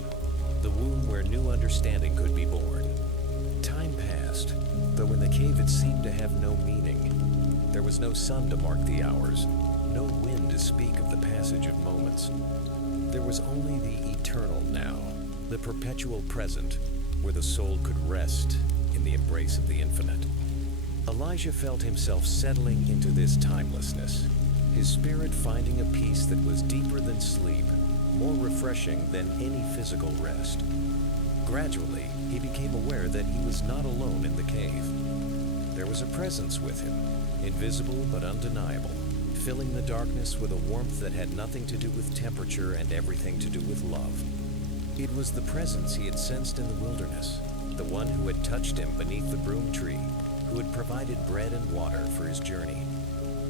the womb where new understanding could be born. Time passed, though in the cave it seemed to have no meaning. There was no sun to mark the hours, no wind to speak of the passage of moments. There was only the eternal now, the perpetual present, where the soul could rest in the embrace of the infinite. Elijah felt himself settling into this timelessness, his spirit finding a peace that was deeper than sleep, more refreshing than any physical rest. Gradually, he became aware that he was not alone in the cave. There was a presence with him, invisible but undeniable, filling the darkness with a warmth that had nothing to do with temperature and everything to do with love. It was the presence he had sensed in the wilderness, the one who had touched him beneath the broom tree, who had provided bread and water for his journey.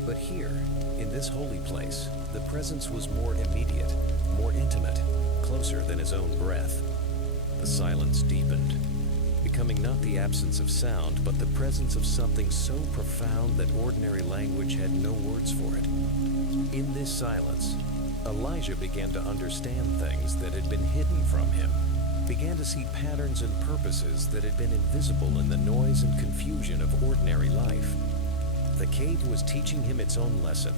But here, in this holy place, the presence was more immediate, more intimate, closer than his own breath. The silence deepened, becoming not the absence of sound, but the presence of something so profound that ordinary language had no words for it. In this silence, Elijah began to understand things that had been hidden from him, began to see patterns and purposes that had been invisible in the noise and confusion of ordinary life. The cave was teaching him its own lesson,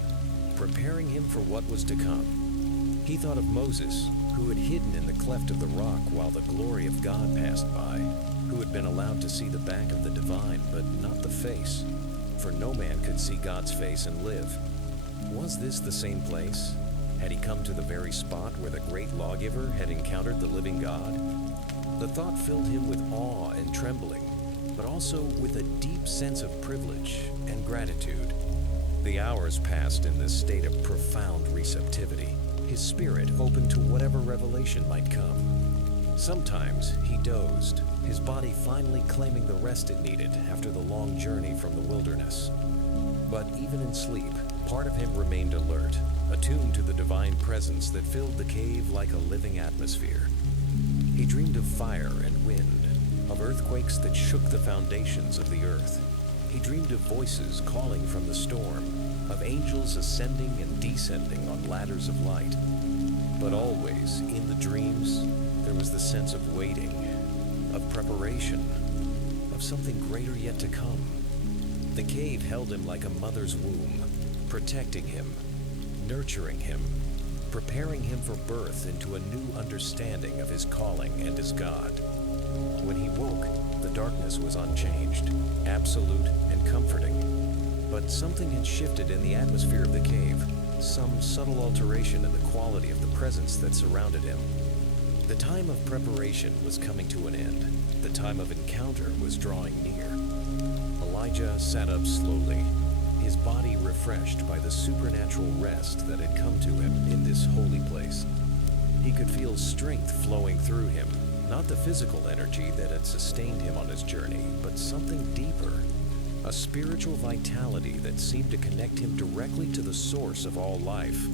preparing him for what was to come. He thought of Moses, who had hidden in the cleft of the rock while the glory of God passed by, who had been allowed to see the back of the divine, but not the face, for no man could see God's face and live. Was this the same place? Had he come to the very spot where the great lawgiver had encountered the living God? The thought filled him with awe and trembling, but also with a deep sense of privilege and gratitude. The hours passed in this state of profound receptivity, his spirit open to whatever revelation might come. Sometimes he dozed, his body finally claiming the rest it needed after the long journey from the wilderness. But even in sleep, part of him remained alert, attuned to the divine presence that filled the cave like a living atmosphere. He dreamed of fire and wind, of earthquakes that shook the foundations of the earth. He dreamed of voices calling from the storm, of angels ascending and descending on ladders of light. But always, in the dreams, there was the sense of waiting, of preparation, of something greater yet to come. The cave held him like a mother's womb, protecting him, nurturing him, preparing him for birth into a new understanding of his calling and his God. When he woke, the darkness was unchanged, absolute and comforting. But something had shifted in the atmosphere of the cave, some subtle alteration in the quality of the presence that surrounded him. The time of preparation was coming to an end. The time of encounter was drawing near. Elijah sat up slowly, his body refreshed by the supernatural rest that had come to him in this holy place. He could feel strength flowing through him, not the physical energy that had sustained him on his journey, but something deeper, a spiritual vitality that seemed to connect him directly to the source of all life.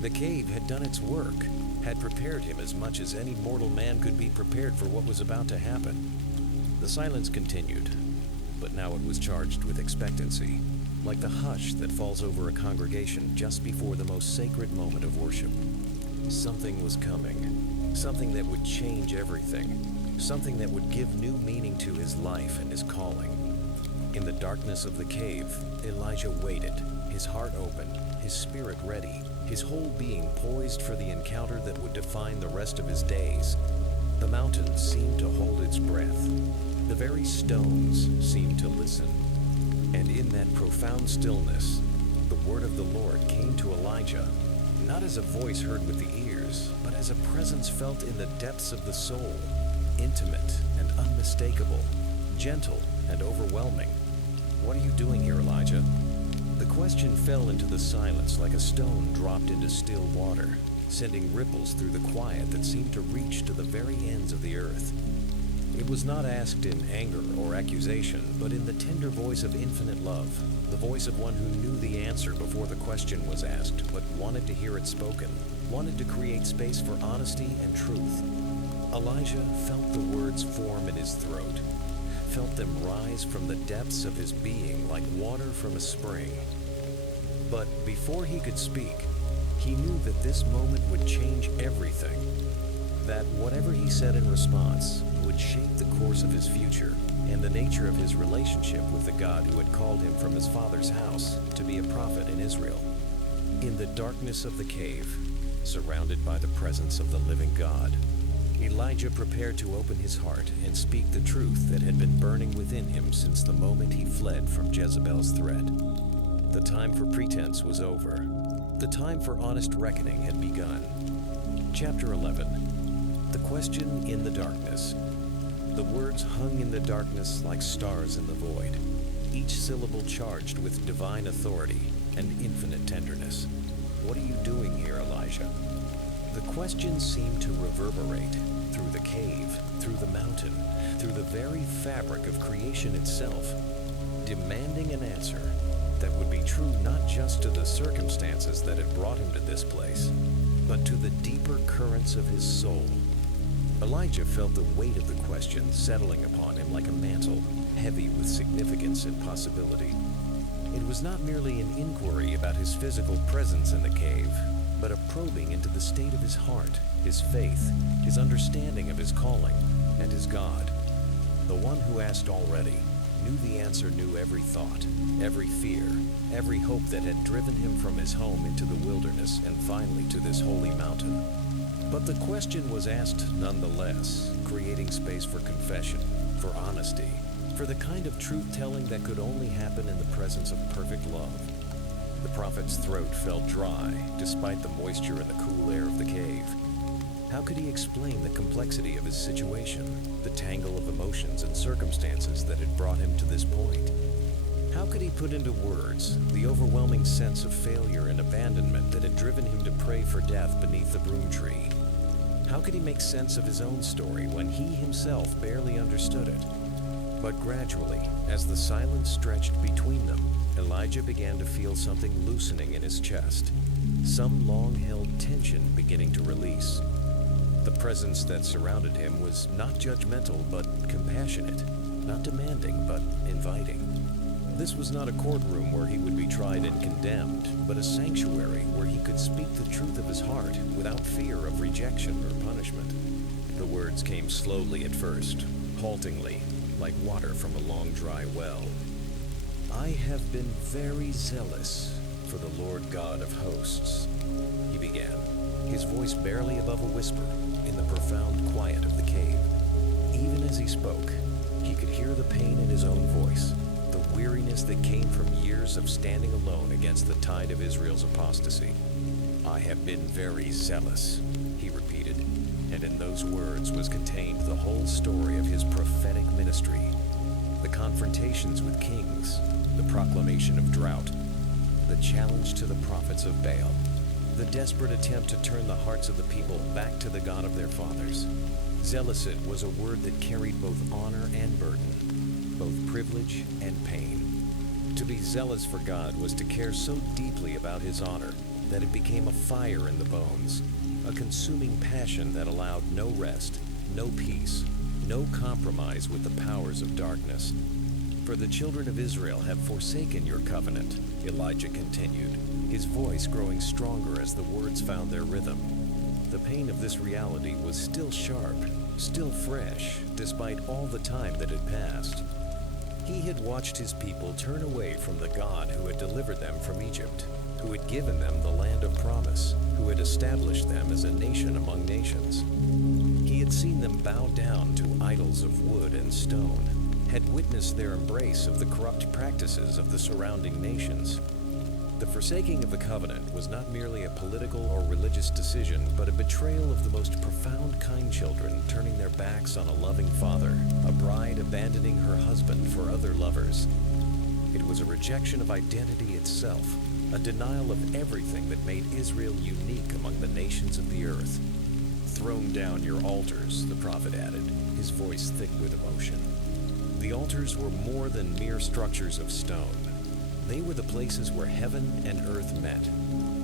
The cave had done its work, had prepared him as much as any mortal man could be prepared for what was about to happen. The silence continued, but now it was charged with expectancy, like the hush that falls over a congregation just before the most sacred moment of worship. Something was coming, something that would change everything, something that would give new meaning to his life and his calling. In the darkness of the cave, Elijah waited, his heart open, his spirit ready, his whole being poised for the encounter that would define the rest of his days. The mountains seemed to hold its breath. The very stones seemed to listen. And in that profound stillness, the word of the Lord came to Elijah, not as a voice heard with the ears, but as a presence felt in the depths of the soul, intimate and unmistakable, gentle and overwhelming. "What are you doing here, Elijah?" The question fell into the silence like a stone dropped into still water, sending ripples through the quiet that seemed to reach to the very ends of the earth. It was not asked in anger or accusation, but in the tender voice of infinite love, the voice of one who knew the answer before the question was asked, but wanted to hear it spoken, wanted to create space for honesty and truth. Elijah felt the words form in his throat, felt them rise from the depths of his being like water from a spring. But before he could speak, he knew that this moment would change everything, that whatever he said in response would shape the course of his future and the nature of his relationship with the God who had called him from his father's house to be a prophet in Israel. In the darkness of the cave, surrounded by the presence of the living God, Elijah prepared to open his heart and speak the truth that had been burning within him since the moment he fled from Jezebel's threat. The time for pretense was over. The time for honest reckoning had begun. Chapter 11. The question in the darkness. The words hung in the darkness like stars in the void, each syllable charged with divine authority and infinite tenderness. "What are you doing here, Elijah?" The question seemed to reverberate through the cave, through the mountain, through the very fabric of creation itself, demanding an answer that would be true not just to the circumstances that had brought him to this place, but to the deeper currents of his soul. Elijah felt the weight of the question settling upon him like a mantle, heavy with significance and possibility. It was not merely an inquiry about his physical presence in the cave, but a probing into the state of his heart, his faith, his understanding of his calling, and his God. The one who asked already knew the answer, knew every thought, every fear, every hope that had driven him from his home into the wilderness and finally to this holy mountain. But the question was asked nonetheless, creating space for confession, for honesty, for the kind of truth-telling that could only happen in the presence of perfect love. The prophet's throat felt dry, despite the moisture and the cool air of the cave. How could he explain the complexity of his situation, the tangle of emotions and circumstances that had brought him to this point? How could he put into words the overwhelming sense of failure and abandonment that had driven him to pray for death beneath the broom tree? How could he make sense of his own story when he himself barely understood it? But gradually, as the silence stretched between them, Elijah began to feel something loosening in his chest, some long-held tension beginning to release. The presence that surrounded him was not judgmental but compassionate, not demanding but inviting. This was not a courtroom where he would be tried and condemned, but a sanctuary where he could speak the truth of his heart without fear of rejection or punishment. The words came slowly at first, haltingly, like water from a long dry well. "I have been very zealous for the Lord God of hosts," he began, his voice barely above a whisper in the profound quiet of the cave. Even as he spoke, he could hear the pain in his own voice, the weariness that came from years of standing alone against the tide of Israel's apostasy. "I have been very zealous," he repeated, and in those words was contained the whole story of his prophetic ministry. The confrontations with kings, the proclamation of drought, the challenge to the prophets of Baal, the desperate attempt to turn the hearts of the people back to the God of their fathers. Zealous was a word that carried both honor and burden, both privilege and pain. To be zealous for God was to care so deeply about his honor that it became a fire in the bones, a consuming passion that allowed no rest, no peace, no compromise with the powers of darkness. "For the children of Israel have forsaken your covenant," Elijah continued, his voice growing stronger as the words found their rhythm. The pain of this reality was still sharp, still fresh, despite all the time that had passed. He had watched his people turn away from the God who had delivered them from Egypt, who had given them the land of promise, who had established them as a nation among nations. He had seen them bow down to idols of wood and stone, had witnessed their embrace of the corrupt practices of the surrounding nations. The forsaking of the covenant was not merely a political or religious decision, but a betrayal of the most profound kind children turning their backs on a loving father, a bride abandoning her husband for other lovers. It was a rejection of identity itself, a denial of everything that made Israel unique among the nations of the earth. "Thrown down your altars," the prophet added, his voice thick with emotion. The altars were more than mere structures of stone. They were the places where heaven and earth met,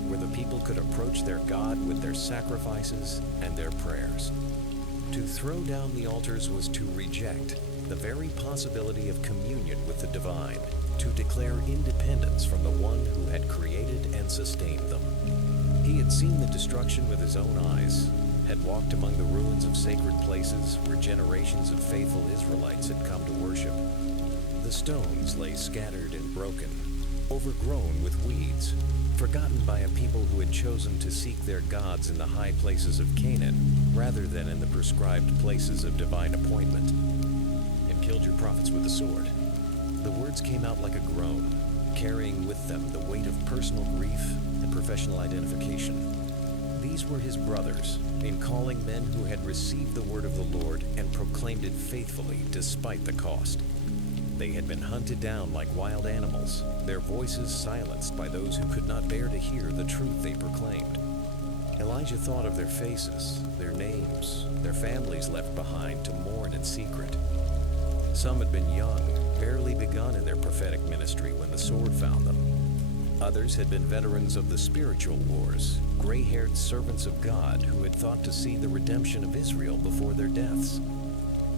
where the people could approach their God with their sacrifices and their prayers. To throw down the altars was to reject the very possibility of communion with the divine, to declare independence from the one who had created and sustained them. He had seen the destruction with his own eyes, had walked among the ruins of sacred places where generations of faithful Israelites had come to worship. The stones lay scattered and broken, overgrown with weeds, forgotten by a people who had chosen to seek their gods in the high places of Canaan rather than in the prescribed places of divine appointment. "And killed your prophets with the sword." The words came out like a groan, carrying with them the weight of personal grief and professional identification. These were his brothers, in calling men who had received the word of the Lord and proclaimed it faithfully despite the cost. They had been hunted down like wild animals, their voices silenced by those who could not bear to hear the truth they proclaimed. Elijah thought of their faces, their names, their families left behind to mourn in secret. Some had been young, barely begun in their prophetic ministry when the sword found them. Others had been veterans of the spiritual wars, gray-haired servants of God who had thought to see the redemption of Israel before their deaths.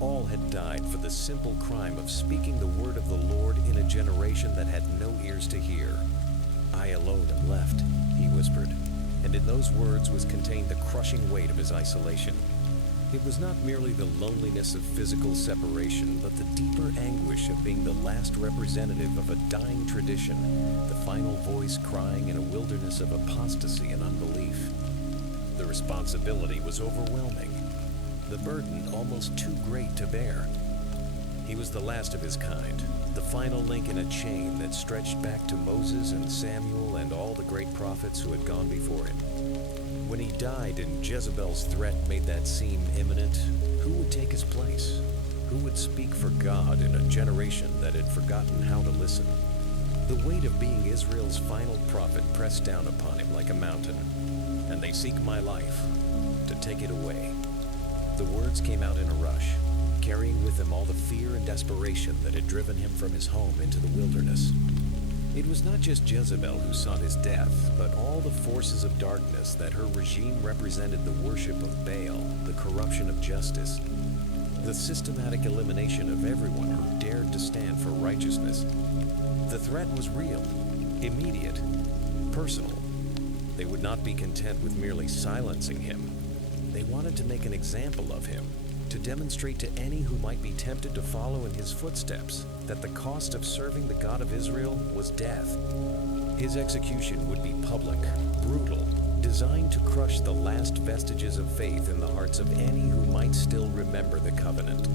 All had died for the simple crime of speaking the word of the Lord in a generation that had no ears to hear. "I alone am left," he whispered, and in those words was contained the crushing weight of his isolation. It was not merely the loneliness of physical separation, but the deeper anguish of being the last representative of a dying tradition, the final voice crying in a wilderness of apostasy and unbelief. The responsibility was overwhelming, the burden almost too great to bear. He was the last of his kind, the final link in a chain that stretched back to Moses and Samuel and all the great prophets who had gone before him. When he died and Jezebel's threat made that seem imminent, who would take his place? Who would speak for God in a generation that had forgotten how to listen? The weight of being Israel's final prophet pressed down upon him like a mountain. "And they seek my life, to take it away." The words came out in a rush, carrying with them all the fear and desperation that had driven him from his home into the wilderness. It was not just Jezebel who sought his death, but all the forces of darkness that her regime represented: the worship of Baal, the corruption of justice, the systematic elimination of everyone who dared to stand for righteousness. The threat was real, immediate, personal. They would not be content with merely silencing him. They wanted to make an example of him, to demonstrate to any who might be tempted to follow in his footsteps that the cost of serving the God of Israel was death. His execution would be public, brutal, designed to crush the last vestiges of faith in the hearts of any who might still remember the covenant.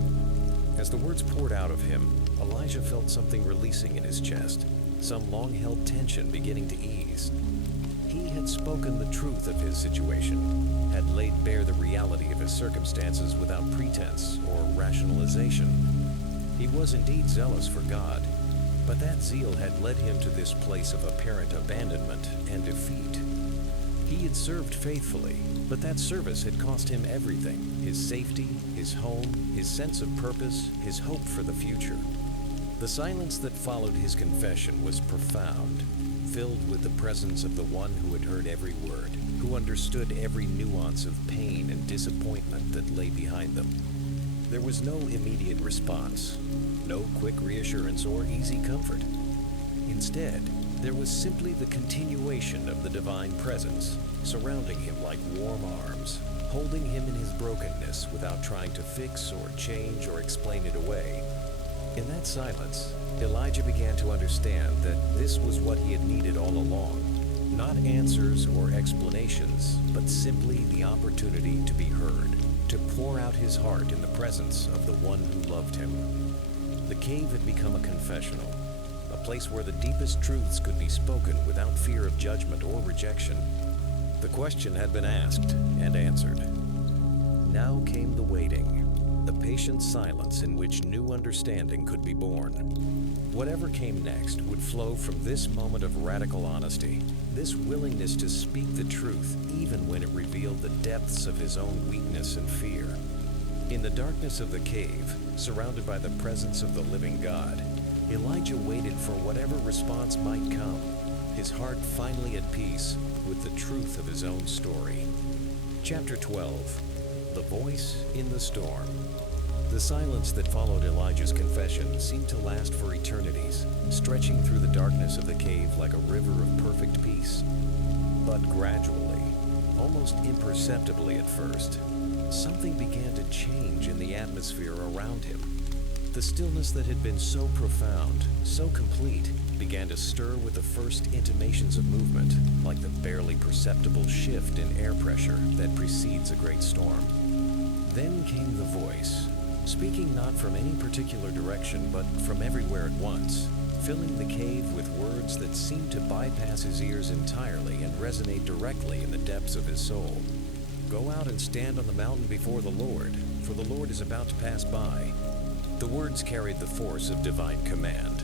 As the words poured out of him, Elijah felt something releasing in his chest, some long-held tension beginning to ease. He had spoken the truth of his situation, had laid bare the reality of his circumstances without pretense or rationalization. He was indeed zealous for God, but that zeal had led him to this place of apparent abandonment and defeat. He had served faithfully, but that service had cost him everything: his safety, his home, his sense of purpose, his hope for the future. The silence that followed his confession was profound, filled with the presence of the one who had heard every word, who understood every nuance of pain and disappointment that lay behind them. There was no immediate response, no quick reassurance or easy comfort. Instead, there was simply the continuation of the divine presence, surrounding him like warm arms, holding him in his brokenness without trying to fix or change or explain it away. In that silence, Elijah began to understand that this was what he had needed all along. Not answers or explanations, but simply the opportunity to be heard, to pour out his heart in the presence of the one who loved him. The cave had become a confessional, a place where the deepest truths could be spoken without fear of judgment or rejection. The question had been asked and answered. Now came the waiting, the patient silence in which new understanding could be born. Whatever came next would flow from this moment of radical honesty, this willingness to speak the truth even when it revealed the depths of his own weakness and fear. In the darkness of the cave, surrounded by the presence of the living God, Elijah waited for whatever response might come, his heart finally at peace with the truth of his own story. Chapter 12. The Voice in the Storm. The silence that followed Elijah's confession seemed to last for eternities, stretching through the darkness of the cave like a river of perfect peace. But gradually, almost imperceptibly at first, something began to change in the atmosphere around him. The stillness that had been so profound, so complete, began to stir with the first intimations of movement, like the barely perceptible shift in air pressure that precedes a great storm. Then came the voice, speaking not from any particular direction, but from everywhere at once, filling the cave with words that seemed to bypass his ears entirely and resonate directly in the depths of his soul. Go out and stand on the mountain before the Lord, for the Lord is about to pass by. The words carried the force of divine command,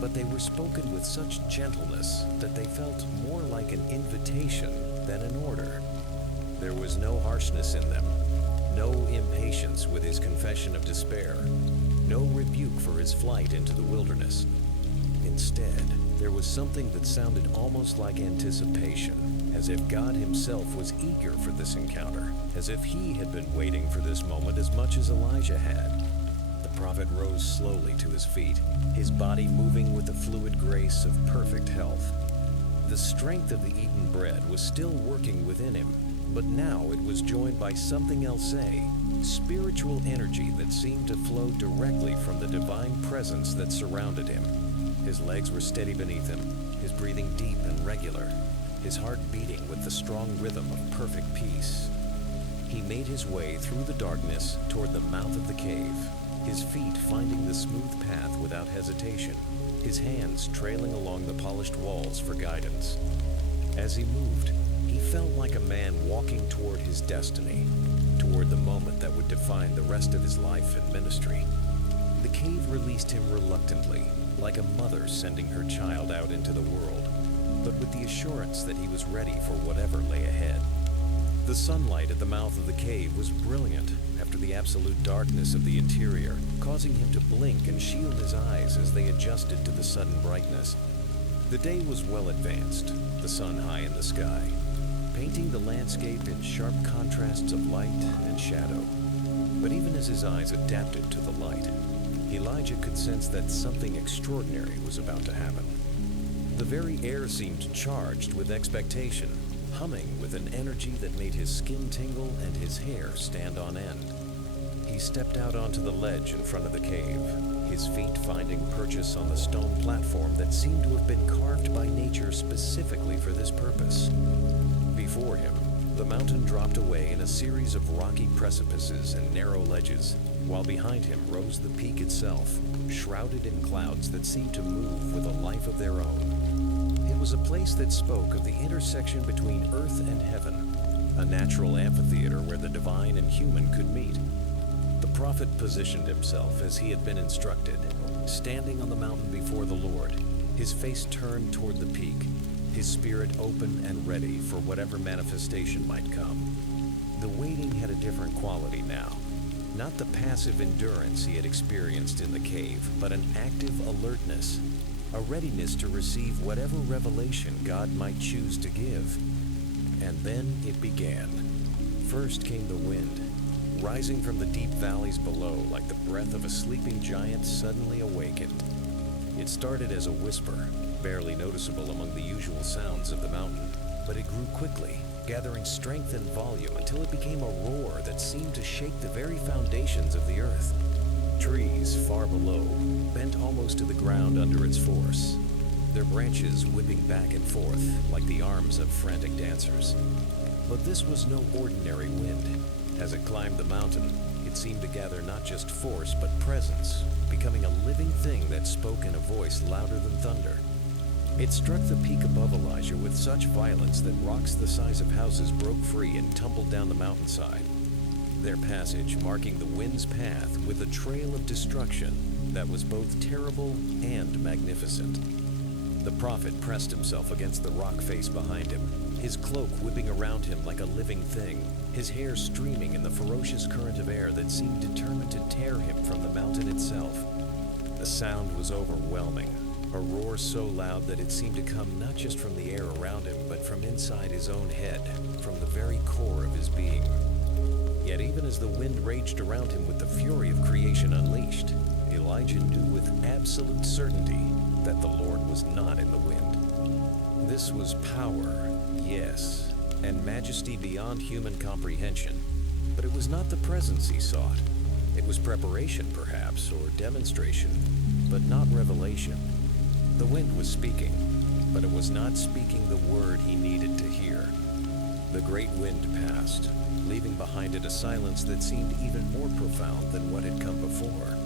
but they were spoken with such gentleness that they felt more like an invitation than an order. There was no harshness in them, no impatience with his confession of despair, no rebuke for his flight into the wilderness. Instead, there was something that sounded almost like anticipation, as if God himself was eager for this encounter, as if he had been waiting for this moment as much as Elijah had. The prophet rose slowly to his feet, his body moving with the fluid grace of perfect health. The strength of the eaten bread was still working within him, but now it was joined by something else, spiritual energy that seemed to flow directly from the divine presence that surrounded him. His legs were steady beneath him, his breathing deep and regular, his heart beating with the strong rhythm of perfect peace. He made his way through the darkness toward the mouth of the cave, his feet finding the smooth path without hesitation, his hands trailing along the polished walls for guidance. As he moved, he felt like a man walking toward his destiny, toward the moment that would define the rest of his life and ministry. The cave released him reluctantly, like a mother sending her child out into the world, but with the assurance that he was ready for whatever lay ahead. The sunlight at the mouth of the cave was brilliant after the absolute darkness of the interior, causing him to blink and shield his eyes as they adjusted to the sudden brightness. The day was well advanced, the sun high in the sky, painting the landscape in sharp contrasts of light and shadow. But even as his eyes adapted to the light, Elijah could sense that something extraordinary was about to happen. The very air seemed charged with expectation, humming with an energy that made his skin tingle and his hair stand on end. He stepped out onto the ledge in front of the cave, his feet finding purchase on the stone platform that seemed to have been carved by nature specifically for this purpose. Before him, the mountain dropped away in a series of rocky precipices and narrow ledges, while behind him rose the peak itself, shrouded in clouds that seemed to move with a life of their own. It was a place that spoke of the intersection between earth and heaven, a natural amphitheater where the divine and human could meet. The prophet positioned himself as he had been instructed, standing on the mountain before the Lord, his face turned toward the peak, his spirit open and ready for whatever manifestation might come. The waiting had a different quality now. Not the passive endurance he had experienced in the cave, but an active alertness, a readiness to receive whatever revelation God might choose to give. And then it began. First came the wind, rising from the deep valleys below like the breath of a sleeping giant suddenly awakened. It started as a whisper, barely noticeable among the usual sounds of the mountain, but it grew quickly, gathering strength and volume until it became a roar that seemed to shake the very foundations of the earth. Trees far below bent almost to the ground under its force, their branches whipping back and forth like the arms of frantic dancers. But this was no ordinary wind. As it climbed the mountain, It seemed to gather not just force, but presence, becoming a living thing that spoke in a voice louder than thunder. It struck the peak above Elijah with such violence that rocks the size of houses broke free and tumbled down the mountainside. Their passage marking the wind's path with a trail of destruction that was both terrible and magnificent. The prophet pressed himself against the rock face behind him, his cloak whipping around him like a living thing, his hair streaming in the ferocious current of air that seemed determined to tear him from the mountain itself. The sound was overwhelming, a roar so loud that it seemed to come not just from the air around him, but from inside his own head, from the very core of his being. Yet even as the wind raged around him with the fury of creation unleashed, Elijah knew with absolute certainty that the Lord was not in the wind. This was power, yes, and majesty beyond human comprehension, but it was not the presence he sought. It was preparation, perhaps, or demonstration, but not revelation. The wind was speaking, but it was not speaking the word he needed to hear. The great wind passed, leaving behind it a silence that seemed even more profound than what had come before.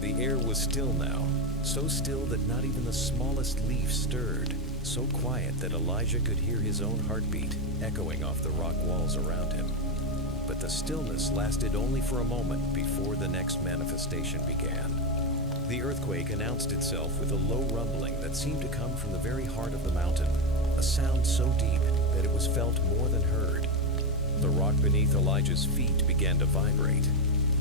The air was still now, so still that not even the smallest leaf stirred, so quiet that Elijah could hear his own heartbeat echoing off the rock walls around him. But the stillness lasted only for a moment before the next manifestation began. The earthquake announced itself with a low rumbling that seemed to come from the very heart of the mountain, a sound so deep that it was felt more than heard. The rock beneath Elijah's feet began to vibrate,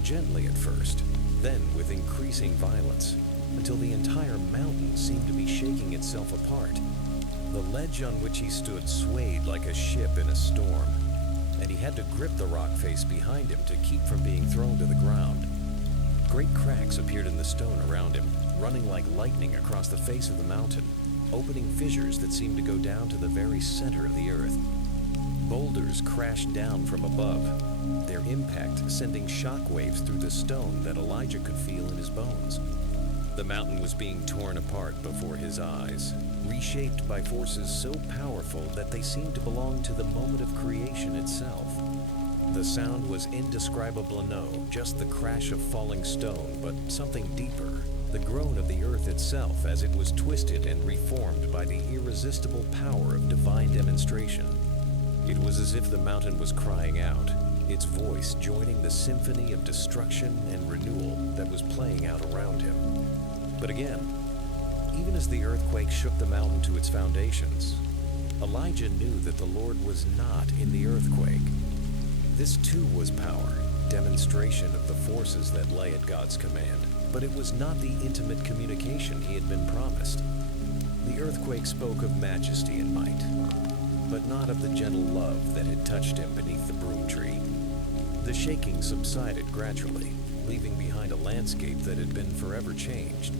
gently at first, then with increasing violence, until the entire mountain seemed to be shaking itself apart. The ledge on which he stood swayed like a ship in a storm, and he had to grip the rock face behind him to keep from being thrown to the ground. Great cracks appeared in the stone around him, running like lightning across the face of the mountain, opening fissures that seemed to go down to the very center of the earth. Boulders crashed down from above, their impact sending shock waves through the stone that Elijah could feel in his bones. The mountain was being torn apart before his eyes, reshaped by forces so powerful that they seemed to belong to the moment of creation itself. The sound was indescribable enough, just the crash of falling stone, but something deeper, the groan of the earth itself as it was twisted and reformed by the irresistible power of divine demonstration. It was as if the mountain was crying out, its voice joining the symphony of destruction and renewal that was playing out around him. But again, even as the earthquake shook the mountain to its foundations, Elijah knew that the Lord was not in the earthquake. This too was power, demonstration of the forces that lay at God's command, but it was not the intimate communication he had been promised. The earthquake spoke of majesty and might, but not of the gentle love that had touched him beneath the broom tree. The shaking subsided gradually, leaving behind a landscape that had been forever changed.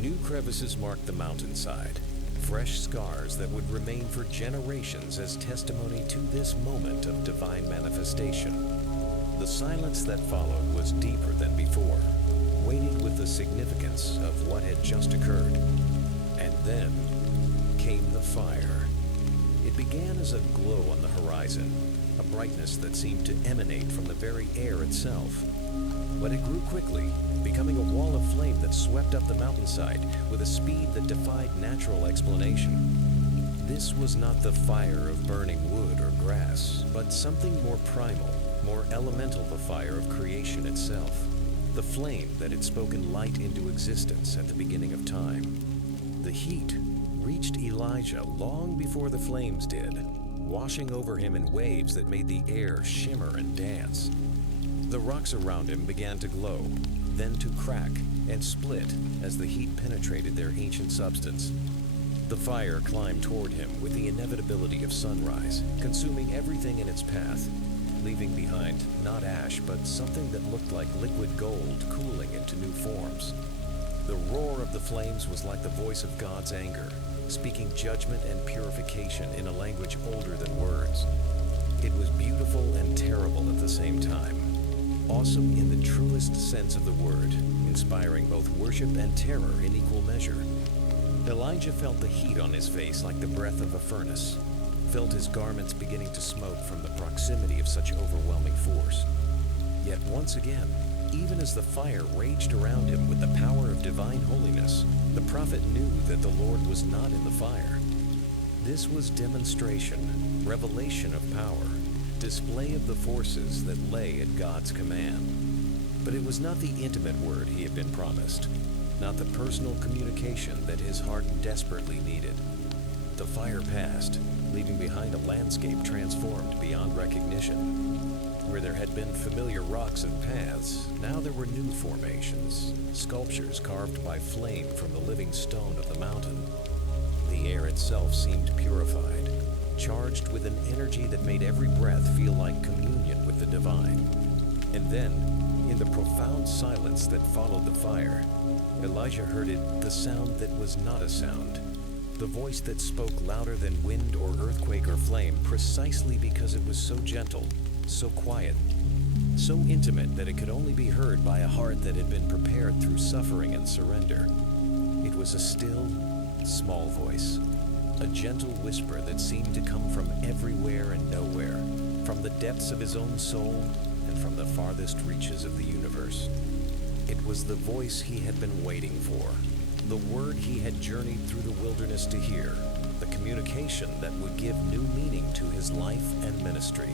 New crevices marked the mountainside, fresh scars that would remain for generations as testimony to this moment of divine manifestation. The silence that followed was deeper than before, weighted with the significance of what had just occurred. And then came the fire. It began as a glow on the horizon, a brightness that seemed to emanate from the very air itself. But it grew quickly, becoming a wall of flame that swept up the mountainside with a speed that defied natural explanation. This was not the fire of burning wood or grass, but something more primal, more elemental, the fire of creation itself, the flame that had spoken light into existence at the beginning of time. The heat reached Elijah long before the flames did, washing over him in waves that made the air shimmer and dance. The rocks around him began to glow, then to crack and split as the heat penetrated their ancient substance. The fire climbed toward him with the inevitability of sunrise, consuming everything in its path, leaving behind not ash but something that looked like liquid gold cooling into new forms. The roar of the flames was like the voice of God's anger, speaking judgment and purification in a language older than words. It was beautiful and terrible at the same time, awesome in the truest sense of the word, inspiring both worship and terror in equal measure. Elijah felt the heat on his face like the breath of a furnace, felt his garments beginning to smoke from the proximity of such overwhelming force. Yet once again, even as the fire raged around him with the power of divine holiness, the prophet knew that the Lord was not in the fire. This was demonstration, revelation of power, display of the forces that lay at God's command. But it was not the intimate word he had been promised, not the personal communication that his heart desperately needed. The fire passed, leaving behind a landscape transformed beyond recognition. Where there had been familiar rocks and paths, now there were new formations, sculptures carved by flame from the living stone of the mountain. The air itself seemed purified, charged with an energy that made every breath feel like communion with the divine. And then, in the profound silence that followed the fire, Elijah heard it, the sound that was not a sound. The voice that spoke louder than wind or earthquake or flame, precisely because it was so gentle, so quiet, so intimate that it could only be heard by a heart that had been prepared through suffering and surrender. It was a still, small voice, a gentle whisper that seemed to come from everywhere and nowhere, from the depths of his own soul and from the farthest reaches of the universe. It was the voice he had been waiting for, the word he had journeyed through the wilderness to hear, the communication that would give new meaning to his life and ministry.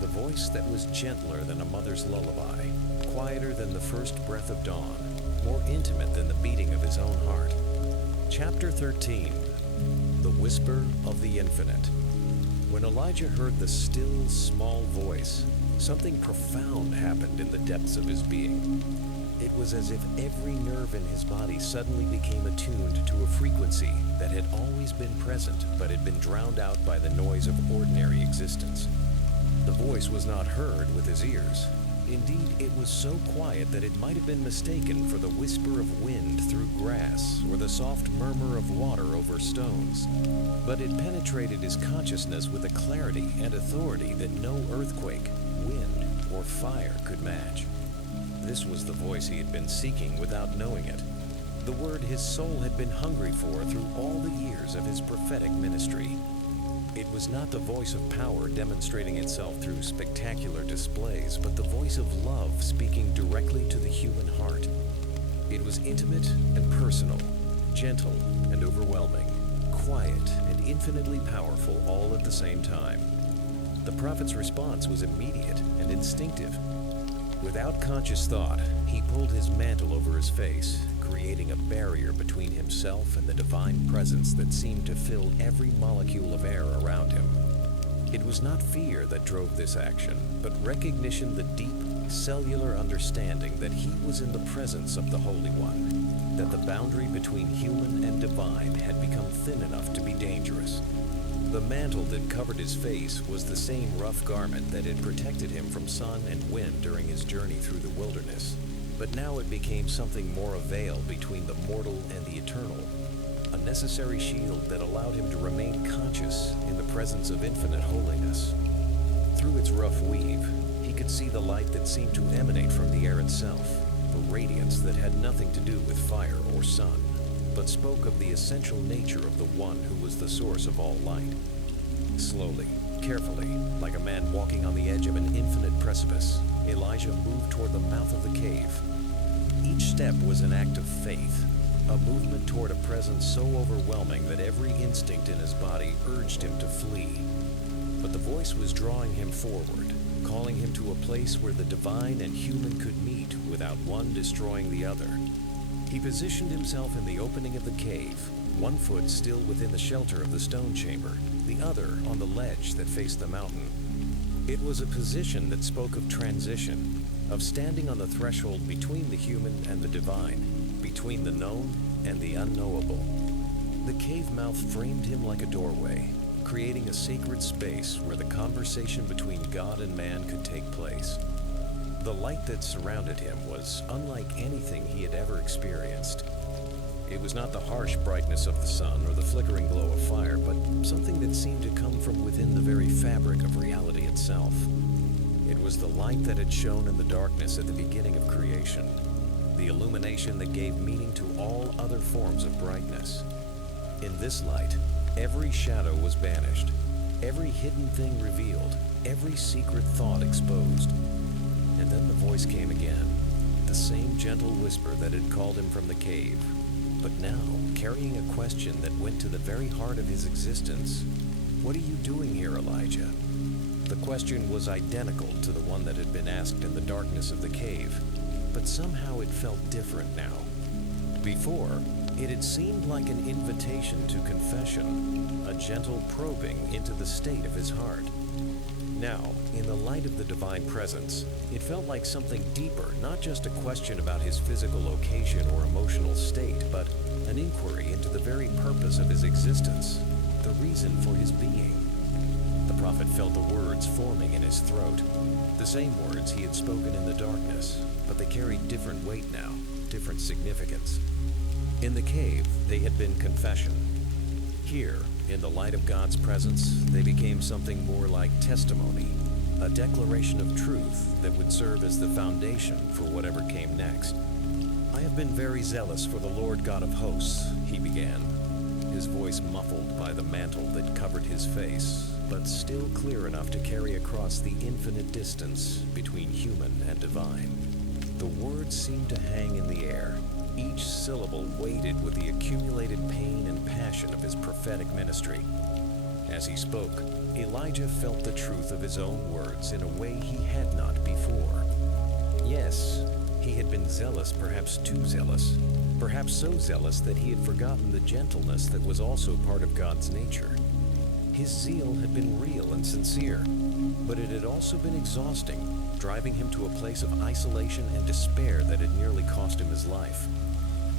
The voice that was gentler than a mother's lullaby, quieter than the first breath of dawn, more intimate than the beating of his own heart. Chapter 13, The Whisper of the Infinite. When Elijah heard the still, small voice, something profound happened in the depths of his being. It was as if every nerve in his body suddenly became attuned to a frequency that had always been present but had been drowned out by the noise of ordinary existence. The voice was not heard with his ears. Indeed, it was so quiet that it might have been mistaken for the whisper of wind through grass or the soft murmur of water over stones. But it penetrated his consciousness with a clarity and authority that no earthquake, wind, or fire could match. This was the voice he had been seeking without knowing it, the word his soul had been hungry for through all the years of his prophetic ministry. It was not the voice of power demonstrating itself through spectacular displays, but the voice of love speaking directly to the human heart. It was intimate and personal, gentle and overwhelming, quiet and infinitely powerful all at the same time. The prophet's response was immediate and instinctive. Without conscious thought, he pulled his mantle over his face, creating a barrier between himself and the divine presence that seemed to fill every molecule of air around him. It was not fear that drove this action, but recognition, the deep, cellular understanding that he was in the presence of the Holy One, that the boundary between human and divine had become thin enough to be dangerous. The mantle that covered his face was the same rough garment that had protected him from sun and wind during his journey through the wilderness. But now it became something more, a veil between the mortal and the eternal, a necessary shield that allowed him to remain conscious in the presence of infinite holiness. Through its rough weave, he could see the light that seemed to emanate from the air itself, a radiance that had nothing to do with fire or sun, but spoke of the essential nature of the one who was the source of all light. Slowly, carefully, like a man walking on the edge of an infinite precipice, Elijah moved toward the mouth of the cave. Each step was an act of faith, a movement toward a presence so overwhelming that every instinct in his body urged him to flee. But the voice was drawing him forward, calling him to a place where the divine and human could meet without one destroying the other. He positioned himself in the opening of the cave, one foot still within the shelter of the stone chamber, the other on the ledge that faced the mountain. It was a position that spoke of transition, of standing on the threshold between the human and the divine, between the known and the unknowable. The cave mouth framed him like a doorway, creating a sacred space where the conversation between God and man could take place. The light that surrounded him was unlike anything he had ever experienced. It was not the harsh brightness of the sun or the flickering glow of fire, but something that seemed to come from within the very fabric of reality itself. It was the light that had shone in the darkness at the beginning of creation, the illumination that gave meaning to all other forms of brightness. In this light, every shadow was banished, every hidden thing revealed, every secret thought exposed. And then the voice came again, the same gentle whisper that had called him from the cave, but now carrying a question that went to the very heart of his existence. "What are you doing here, Elijah?" The question was identical to the one that had been asked in the darkness of the cave, but somehow it felt different now. Before, it had seemed like an invitation to confession, a gentle probing into the state of his heart. Now, in the light of the divine presence, it felt like something deeper, not just a question about his physical location or emotional state, but an inquiry into the very purpose of his existence, the reason for his being. The prophet felt the words forming in his throat, the same words he had spoken in the darkness, but they carried different weight now, different significance. In the cave, they had been confession. Here, in the light of God's presence, they became something more like testimony, a declaration of truth that would serve as the foundation for whatever came next. "I have been very zealous for the Lord God of hosts," he began, his voice muffled by the mantle that covered his face, but still clear enough to carry across the infinite distance between human and divine. The words seemed to hang in the air, each syllable weighted with the accumulated pain and passion of his prophetic ministry. As he spoke, Elijah felt the truth of his own words in a way he had not before. Yes, he had been zealous, perhaps too zealous, perhaps so zealous that he had forgotten the gentleness that was also part of God's nature. His zeal had been real and sincere, but it had also been exhausting, driving him to a place of isolation and despair that had nearly cost him his life.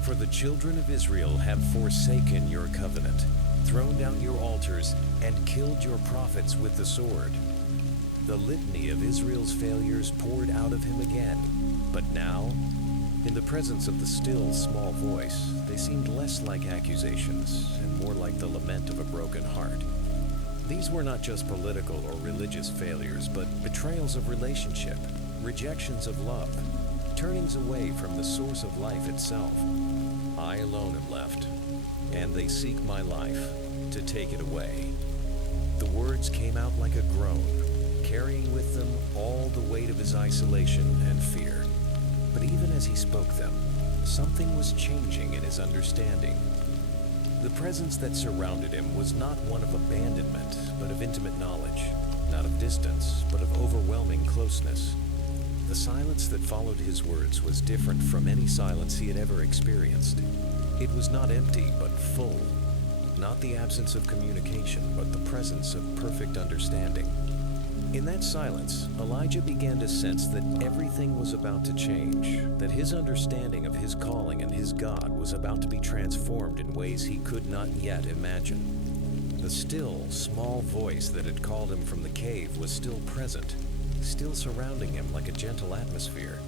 "For the children of Israel have forsaken your covenant, thrown down your altars, and killed your prophets with the sword." The litany of Israel's failures poured out of him again, but now, in the presence of the still, small voice, they seemed less like accusations and more like the lament of a broken heart. These were not just political or religious failures, but betrayals of relationship, rejections of love, turnings away from the source of life itself. "I alone am left, and they seek my life to take it away." The words came out like a groan, carrying with them all the weight of his isolation and fear. But even as he spoke them, something was changing in his understanding. The presence that surrounded him was not one of abandonment, but of intimate knowledge, not of distance, but of overwhelming closeness. The silence that followed his words was different from any silence he had ever experienced. It was not empty, but full. Not the absence of communication, but the presence of perfect understanding. In that silence, Elijah began to sense that everything was about to change, that his understanding of his calling and his God was about to be transformed in ways he could not yet imagine. The still, small voice that had called him from the cave was still present, still surrounding him like a gentle atmosphere.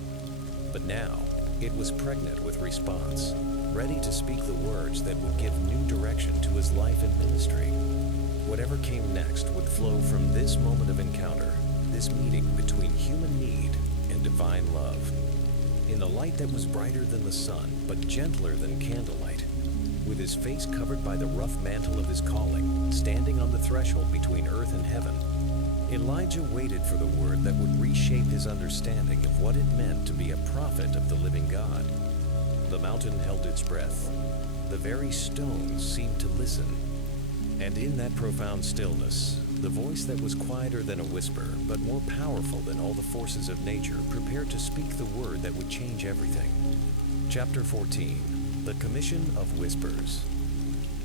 But now, it was pregnant with response, ready to speak the words that would give new direction to his life and ministry. Whatever came next would flow from this moment of encounter, this meeting between human need and divine love. In the light that was brighter than the sun, but gentler than candlelight, with his face covered by the rough mantle of his calling, standing on the threshold between earth and heaven, Elijah waited for the word that would reshape his understanding of what it meant to be a prophet of the living God. The mountain held its breath. The very stones seemed to listen. And in that profound stillness, the voice that was quieter than a whisper, but more powerful than all the forces of nature, prepared to speak the word that would change everything. Chapter 14, The Commission of Whispers.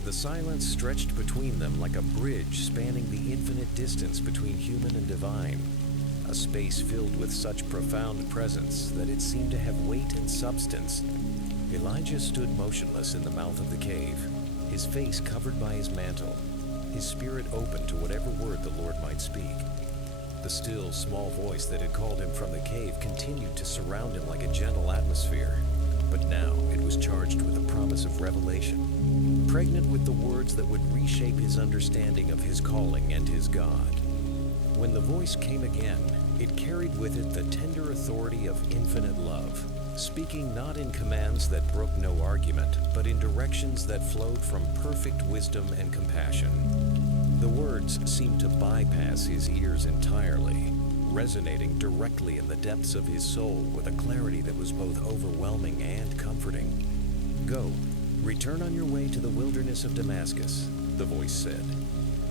The silence stretched between them like a bridge spanning the infinite distance between human and divine, a space filled with such profound presence that it seemed to have weight and substance. Elijah stood motionless in the mouth of the cave, his face covered by his mantle, his spirit open to whatever word the Lord might speak. The still, small voice that had called him from the cave continued to surround him like a gentle atmosphere, but now it was charged with a promise of revelation, pregnant with the words that would reshape his understanding of his calling and his God. When the voice came again, it carried with it the tender authority of infinite love, speaking not in commands that brook no argument, but in directions that flowed from perfect wisdom and compassion. The words seemed to bypass his ears entirely, resonating directly in the depths of his soul with a clarity that was both overwhelming and comforting. "Go, return on your way to the wilderness of Damascus," the voice said,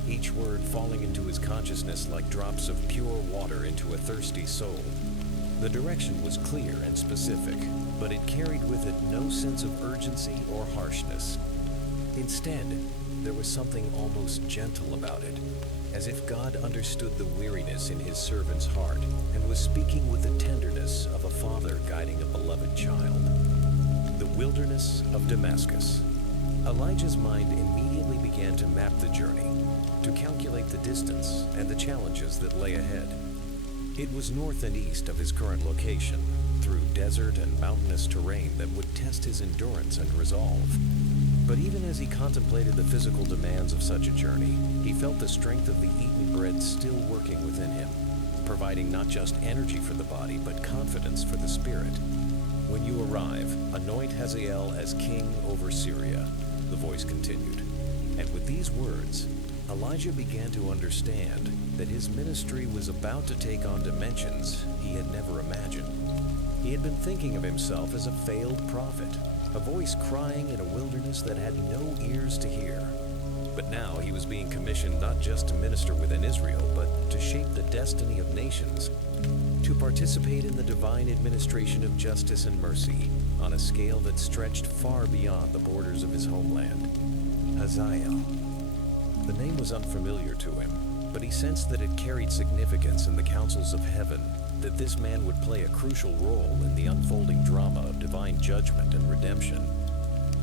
each word falling into his consciousness like drops of pure water into a thirsty soul. The direction was clear and specific, but it carried with it no sense of urgency or harshness. Instead, there was something almost gentle about it, as if God understood the weariness in his servant's heart and was speaking with the tenderness of a father guiding a beloved child. The wilderness of Damascus. Elijah's mind immediately began to map the journey, to calculate the distance and the challenges that lay ahead. It was north and east of his current location, through desert and mountainous terrain that would test his endurance and resolve. But even as he contemplated the physical demands of such a journey, he felt the strength of the eaten bread still working within him, providing not just energy for the body, but confidence for the spirit. "When you arrive, anoint Hazael as king over Syria," the voice continued. And with these words, Elijah began to understand that his ministry was about to take on dimensions he had never imagined. He had been thinking of himself as a failed prophet, a voice crying in a wilderness that had no ears to hear. But now he was being commissioned not just to minister within Israel, but to shape the destiny of nations, to participate in the divine administration of justice and mercy on a scale that stretched far beyond the borders of his homeland. Hazael. The name was unfamiliar to him, but he sensed that it carried significance in the councils of heaven, that this man would play a crucial role in the unfolding drama of divine judgment and redemption.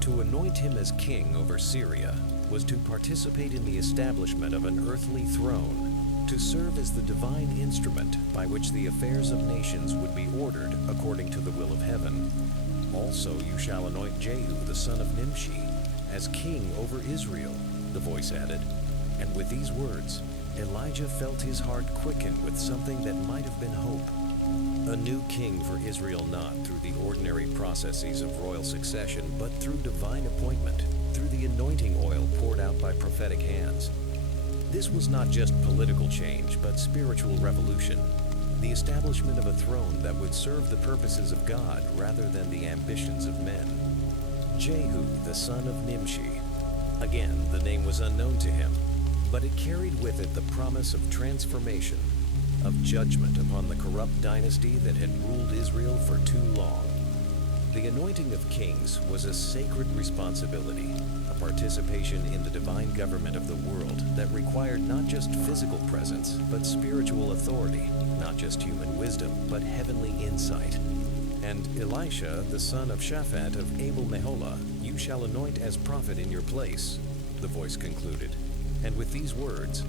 To anoint him as king over Syria was to participate in the establishment of an earthly throne, to serve as the divine instrument by which the affairs of nations would be ordered according to the will of heaven. "Also you shall anoint Jehu the son of Nimshi as king over Israel," the voice added. And with these words, Elijah felt his heart quicken with something that might have been hope. A new king for Israel, not through the ordinary processes of royal succession, but through divine appointment, through the anointing oil poured out by prophetic hands. This was not just political change, but spiritual revolution, the establishment of a throne that would serve the purposes of God rather than the ambitions of men. Jehu, the son of Nimshi. Again, the name was unknown to him, but it carried with it the promise of transformation, of judgment upon the corrupt dynasty that had ruled Israel for too long. The anointing of kings was a sacred responsibility, a participation in the divine government of the world that required not just physical presence, but spiritual authority, not just human wisdom, but heavenly insight. And Elisha, the son of Shaphat of Abel-Meholah, you shall anoint as prophet in your place, the voice concluded. And with these words,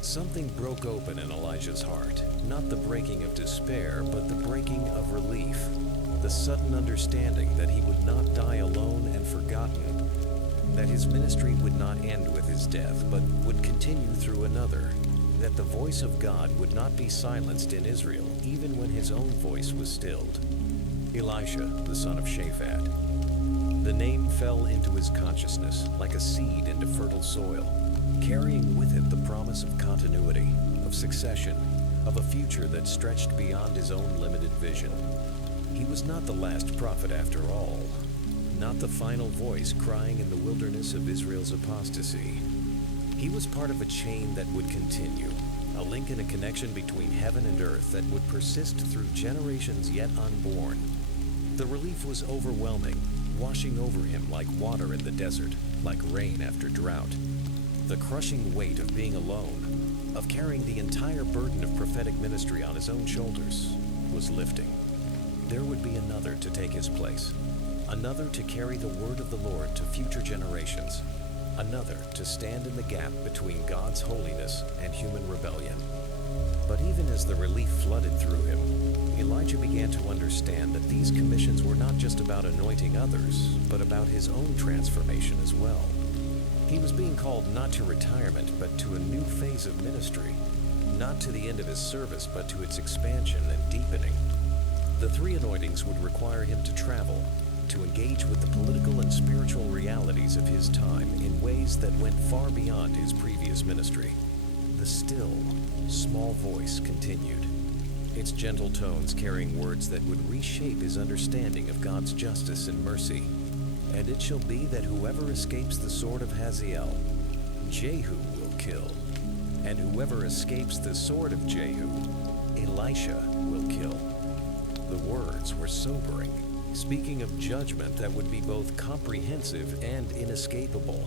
something broke open in Elijah's heart, not the breaking of despair, but the breaking of relief, the sudden understanding that he would not die alone and forgotten, that his ministry would not end with his death, but would continue through another, that the voice of God would not be silenced in Israel, even when his own voice was stilled. Elisha, the son of Shaphat. The name fell into his consciousness like a seed into fertile soil, carrying with it the promise of continuity, of succession, of a future that stretched beyond his own limited vision. He was not the last prophet after all, not the final voice crying in the wilderness of Israel's apostasy. He was part of a chain that would continue, a link and a connection between heaven and earth that would persist through generations yet unborn. The relief was overwhelming, washing over him like water in the desert, like rain after drought. The crushing weight of being alone, of carrying the entire burden of prophetic ministry on his own shoulders, was lifting. There would be another to take his place, another to carry the word of the Lord to future generations, another to stand in the gap between God's holiness and human rebellion. But even as the relief flooded through him, Elijah began to understand that these commissions were not just about anointing others, but about his own transformation as well. He was being called not to retirement, but to a new phase of ministry, not to the end of his service, but to its expansion and deepening. The three anointings would require him to travel, to engage with the political and spiritual realities of his time in ways that went far beyond his previous ministry. The still, small voice continued, its gentle tones carrying words that would reshape his understanding of God's justice and mercy. And it shall be that whoever escapes the sword of Hazael, Jehu will kill. And whoever escapes the sword of Jehu, Elisha will kill. The words were sobering, speaking of judgment that would be both comprehensive and inescapable.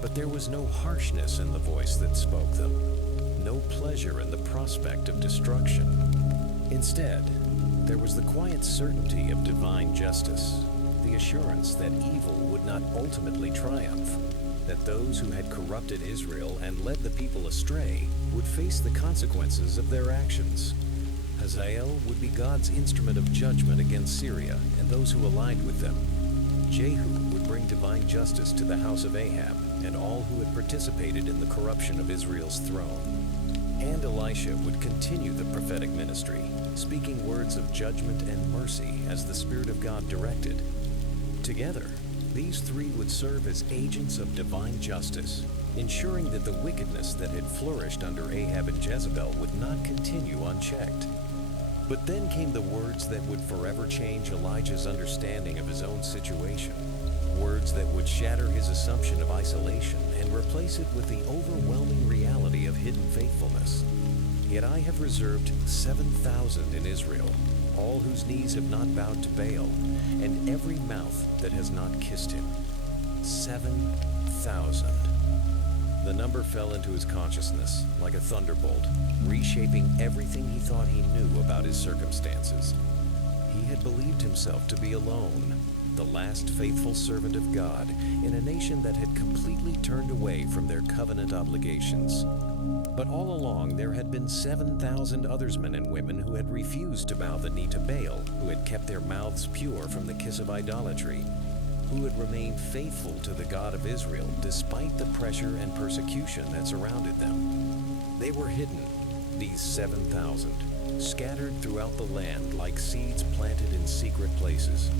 But there was no harshness in the voice that spoke them, no pleasure in the prospect of destruction. Instead, there was the quiet certainty of divine justice, the assurance that evil would not ultimately triumph, that those who had corrupted Israel and led the people astray would face the consequences of their actions. Hazael would be God's instrument of judgment against Syria and those who aligned with them. Jehu would bring divine justice to the house of Ahab and all who had participated in the corruption of Israel's throne. And Elisha would continue the prophetic ministry, speaking words of judgment and mercy as the Spirit of God directed. Together, these three would serve as agents of divine justice, ensuring that the wickedness that had flourished under Ahab and Jezebel would not continue unchecked. But then came the words that would forever change Elijah's understanding of his own situation, words that would shatter his assumption of isolation and replace it with the overwhelming reality of hidden faithfulness. Yet I have reserved 7,000 in Israel, all whose knees have not bowed to Baal, and every mouth that has not kissed him. 7,000. The number fell into his consciousness like a thunderbolt, reshaping everything he thought he knew about his circumstances. He had believed himself to be alone, the last faithful servant of God in a nation that had completely turned away from their covenant obligations. But all along there had been 7,000 othersmen and women who had refused to bow the knee to Baal, who had kept their mouths pure from the kiss of idolatry, who had remained faithful to the God of Israel despite the pressure and persecution that surrounded them. They were hidden, these 7,000, scattered throughout the land like seeds planted in secret places.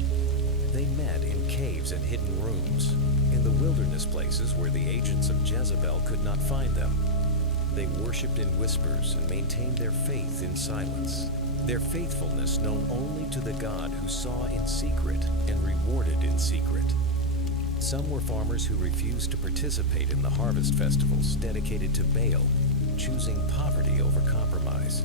They met in caves and hidden rooms, in the wilderness places where the agents of Jezebel could not find them. They worshipped in whispers and maintained their faith in silence, their faithfulness known only to the God who saw in secret and rewarded in secret. Some were farmers who refused to participate in the harvest festivals dedicated to Baal, choosing poverty over compromise.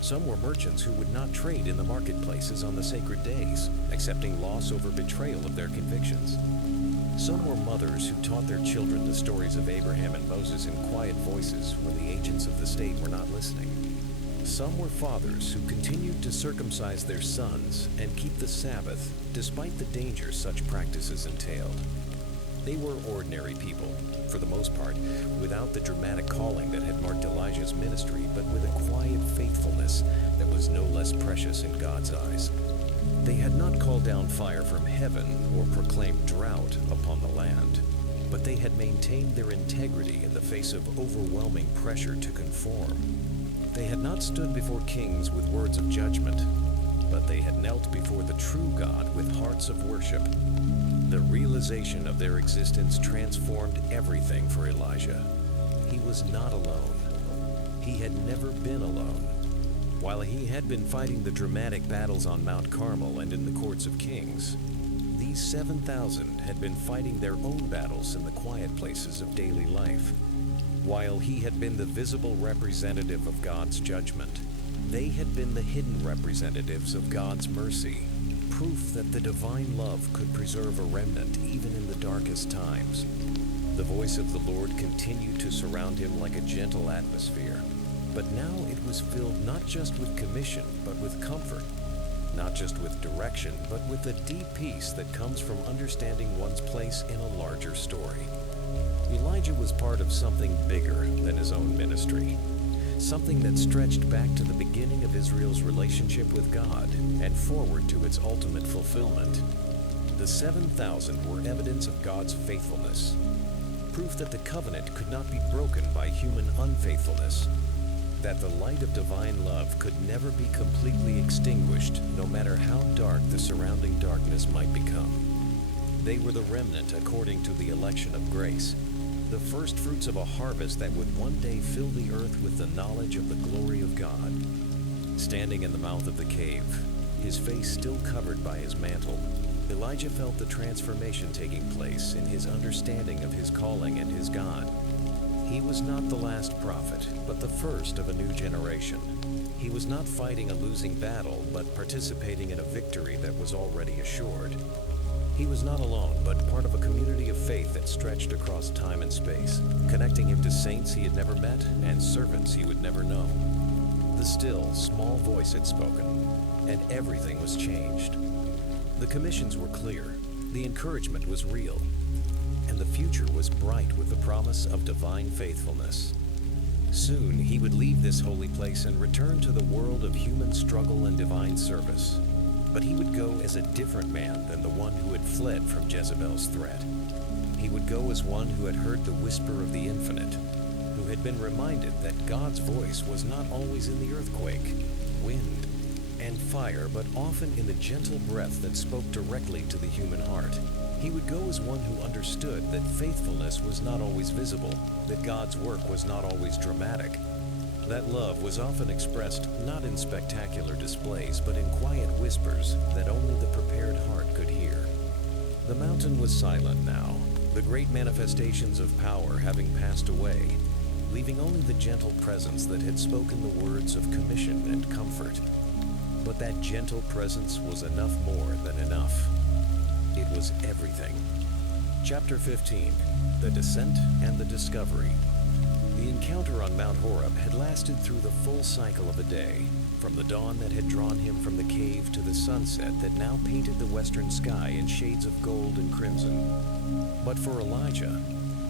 Some were merchants who would not trade in the marketplaces on the sacred days, accepting loss over betrayal of their convictions. Some were mothers who taught their children the stories of Abraham and Moses in quiet voices when the agents of the state were not listening. Some were fathers who continued to circumcise their sons and keep the Sabbath despite the dangers such practices entailed. They were ordinary people, for the most part, without the dramatic calling that had marked Elijah's ministry, but with a quiet faithfulness that was no less precious in God's eyes. They had not called down fire from heaven or proclaimed drought upon the land, but they had maintained their integrity in the face of overwhelming pressure to conform. They had not stood before kings with words of judgment, but they had knelt before the true God with hearts of worship. The realization of their existence transformed everything for Elijah. He was not alone. He had never been alone. While he had been fighting the dramatic battles on Mount Carmel and in the courts of kings, these 7,000 had been fighting their own battles in the quiet places of daily life. While he had been the visible representative of God's judgment, they had been the hidden representatives of God's mercy, proof that the divine love could preserve a remnant even in the darkest times. The voice of the Lord continued to surround him like a gentle atmosphere, but now it was filled not just with commission, but with comfort, not just with direction, but with a deep peace that comes from understanding one's place in a larger story. Elijah was part of something bigger than his own ministry, something that stretched back to the beginning of Israel's relationship with God and forward to its ultimate fulfillment. The 7,000 were evidence of God's faithfulness, proof that the covenant could not be broken by human unfaithfulness, that the light of divine love could never be completely extinguished, no matter how dark the surrounding darkness might become. They were the remnant according to the election of grace, the first fruits of a harvest that would one day fill the earth with the knowledge of the glory of God. Standing in the mouth of the cave, his face still covered by his mantle, Elijah felt the transformation taking place in his understanding of his calling and his God. He was not the last prophet, but the first of a new generation. He was not fighting a losing battle, but participating in a victory that was already assured. He was not alone, but part of a community of faith that stretched across time and space, connecting him to saints he had never met and servants he would never know. The still, small voice had spoken, and everything was changed. The commissions were clear, the encouragement was real, and the future was bright with the promise of divine faithfulness. Soon he would leave this holy place and return to the world of human struggle and divine service. But he would go as a different man than the one who had fled from Jezebel's threat. He would go as one who had heard the whisper of the infinite, who had been reminded that God's voice was not always in the earthquake, wind, and fire, but often in the gentle breath that spoke directly to the human heart. He would go as one who understood that faithfulness was not always visible, that God's work was not always dramatic, that love was often expressed not in spectacular displays, but in quiet whispers that only the prepared heart could hear. The mountain was silent now, the great manifestations of power having passed away, leaving only the gentle presence that had spoken the words of commission and comfort. But that gentle presence was enough more than enough. It was everything. Chapter 15, The Descent and the Discovery. The encounter on Mount Horeb had lasted through the full cycle of a day, from the dawn that had drawn him from the cave to the sunset that now painted the western sky in shades of gold and crimson. But for Elijah,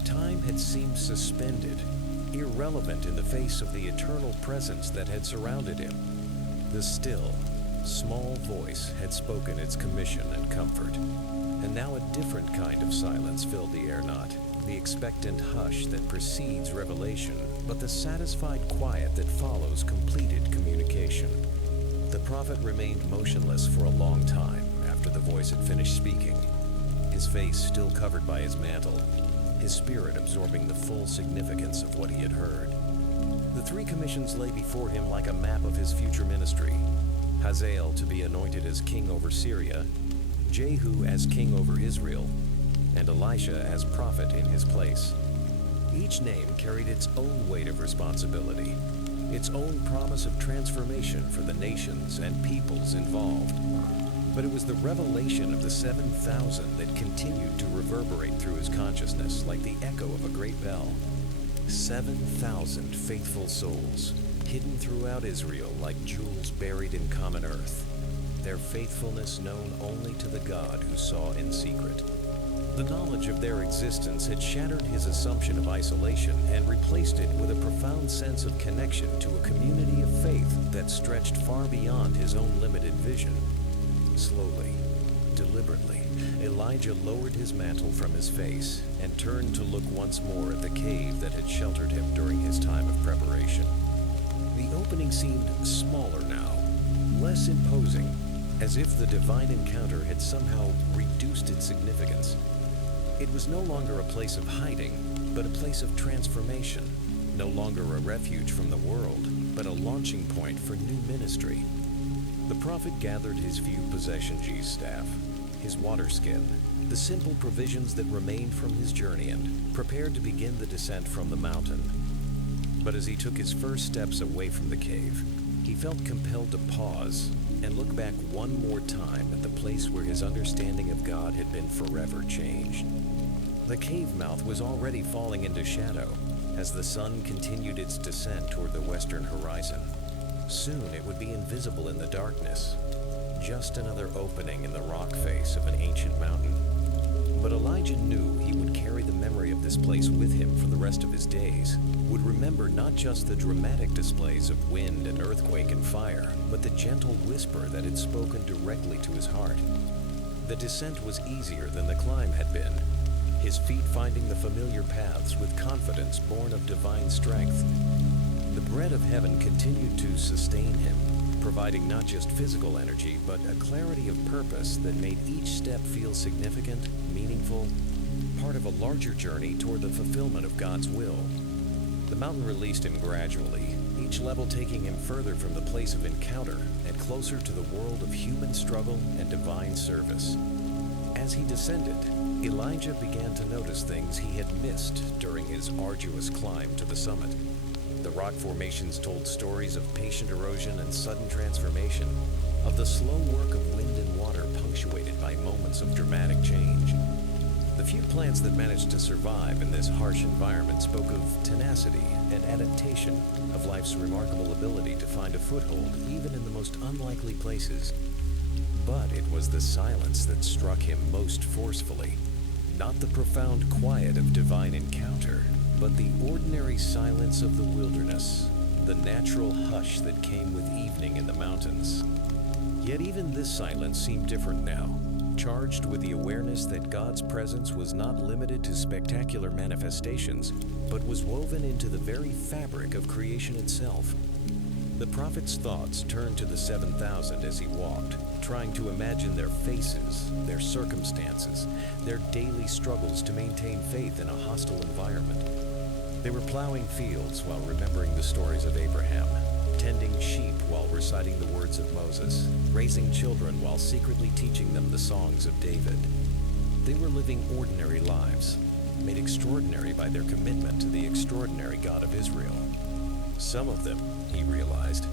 time had seemed suspended, irrelevant in the face of the eternal presence that had surrounded him. The still, small voice had spoken its commission and comfort, and now a different kind of silence filled the air, not the expectant hush that precedes revelation, but the satisfied quiet that follows completed communication. The prophet remained motionless for a long time after the voice had finished speaking, his face still covered by his mantle, his spirit absorbing the full significance of what he had heard. The three commissions lay before him like a map of his future ministry: Hazael to be anointed as king over Syria, Jehu as king over Israel, and Elisha as prophet in his place. Each name carried its own weight of responsibility, its own promise of transformation for the nations and peoples involved. But it was the revelation of the 7,000 that continued to reverberate through his consciousness like the echo of a great bell. 7,000 faithful souls, hidden throughout Israel like jewels buried in common earth, their faithfulness known only to the God who saw in secret. The knowledge of their existence had shattered his assumption of isolation and replaced it with a profound sense of connection to a community of faith that stretched far beyond his own limited vision. Slowly, deliberately, Elijah lowered his mantle from his face and turned to look once more at the cave that had sheltered him during his time of preparation. The opening seemed smaller now, less imposing, as if the divine encounter had somehow reduced its significance. It was no longer a place of hiding, but a place of transformation, no longer a refuge from the world, but a launching point for new ministry. The prophet gathered his few possessions, his staff, his water skin, the simple provisions that remained from his journey, and prepared to begin the descent from the mountain. But as he took his first steps away from the cave, he felt compelled to pause and look back one more time at the place where his understanding of God had been forever changed. The cave mouth was already falling into shadow as the sun continued its descent toward the western horizon. Soon it would be invisible in the darkness, just another opening in the rock face of an ancient mountain. But Elijah knew he would carry the memory of this place with him for the rest of his days, would remember not just the dramatic displays of wind and earthquake and fire, but the gentle whisper that had spoken directly to his heart. The descent was easier than the climb had been, his feet finding the familiar paths with confidence born of divine strength. The bread of heaven continued to sustain him, providing not just physical energy, but a clarity of purpose that made each step feel significant, meaningful, part of a larger journey toward the fulfillment of God's will. The The mountain released him gradually, each level taking him further from the place of encounter and closer to the world of human struggle and divine service. As he descended, Elijah began to notice things he had missed during his arduous climb to the summit. The rock formations told stories of patient erosion and sudden transformation, of the slow work of wind and water punctuated by moments of dramatic change. The few plants that managed to survive in this harsh environment spoke of tenacity and adaptation, of life's remarkable ability to find a foothold even in the most unlikely places. But it was the silence that struck him most forcefully. Not the profound quiet of divine encounter, but the ordinary silence of the wilderness, the natural hush that came with evening in the mountains. Yet even this silence seemed different now, charged with the awareness that God's presence was not limited to spectacular manifestations, but was woven into the very fabric of creation itself. The prophet's thoughts turned to the 7,000 as he walked, trying to imagine their faces, their circumstances, their daily struggles to maintain faith in a hostile environment. They were plowing fields while remembering the stories of Abraham, tending sheep while reciting the words of Moses, raising children while secretly teaching them the songs of David. They were living ordinary lives, made extraordinary by their commitment to the extraordinary God of Israel. Some of them, he realized,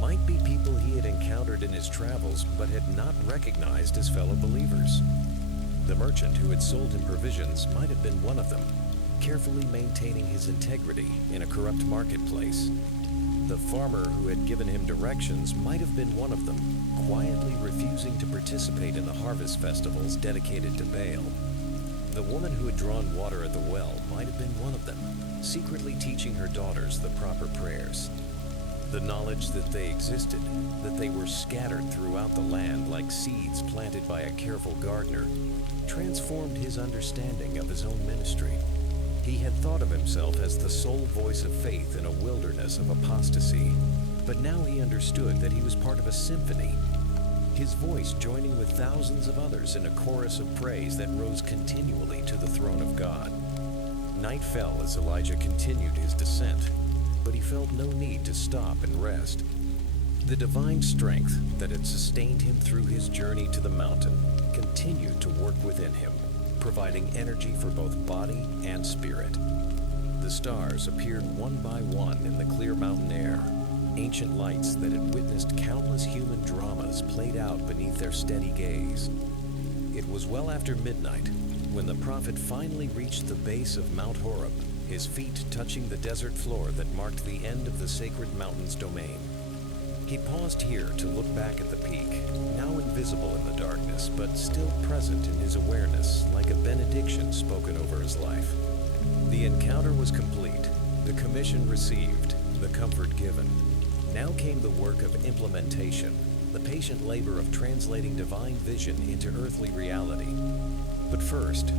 might be people he had encountered in his travels but had not recognized as fellow believers. The merchant who had sold him provisions might have been one of them, carefully maintaining his integrity in a corrupt marketplace. The farmer who had given him directions might have been one of them, quietly refusing to participate in the harvest festivals dedicated to Baal. The woman who had drawn water at the well might have been one of them, secretly teaching her daughters the proper prayers. The knowledge that they existed, that they were scattered throughout the land like seeds planted by a careful gardener, transformed his understanding of his own ministry. He had thought of himself as the sole voice of faith in a wilderness of apostasy, but now he understood that he was part of a symphony, his voice joining with thousands of others in a chorus of praise that rose continually to the throne of God. Night fell as Elijah continued his descent, but he felt no need to stop and rest. The divine strength that had sustained him through his journey to the mountain continued to work within him, providing energy for both body and spirit. The stars appeared one by one in the clear mountain air, ancient lights that had witnessed countless human dramas played out beneath their steady gaze. It was well after midnight when the prophet finally reached the base of Mount Horeb, his feet touching the desert floor that marked the end of the sacred mountain's domain. He paused here to look back at the peak, now invisible in the darkness, but still present in his awareness like a benediction spoken over his life. The encounter was complete, the commission received, the comfort given. Now came the work of implementation, the patient labor of translating divine vision into earthly reality. But first,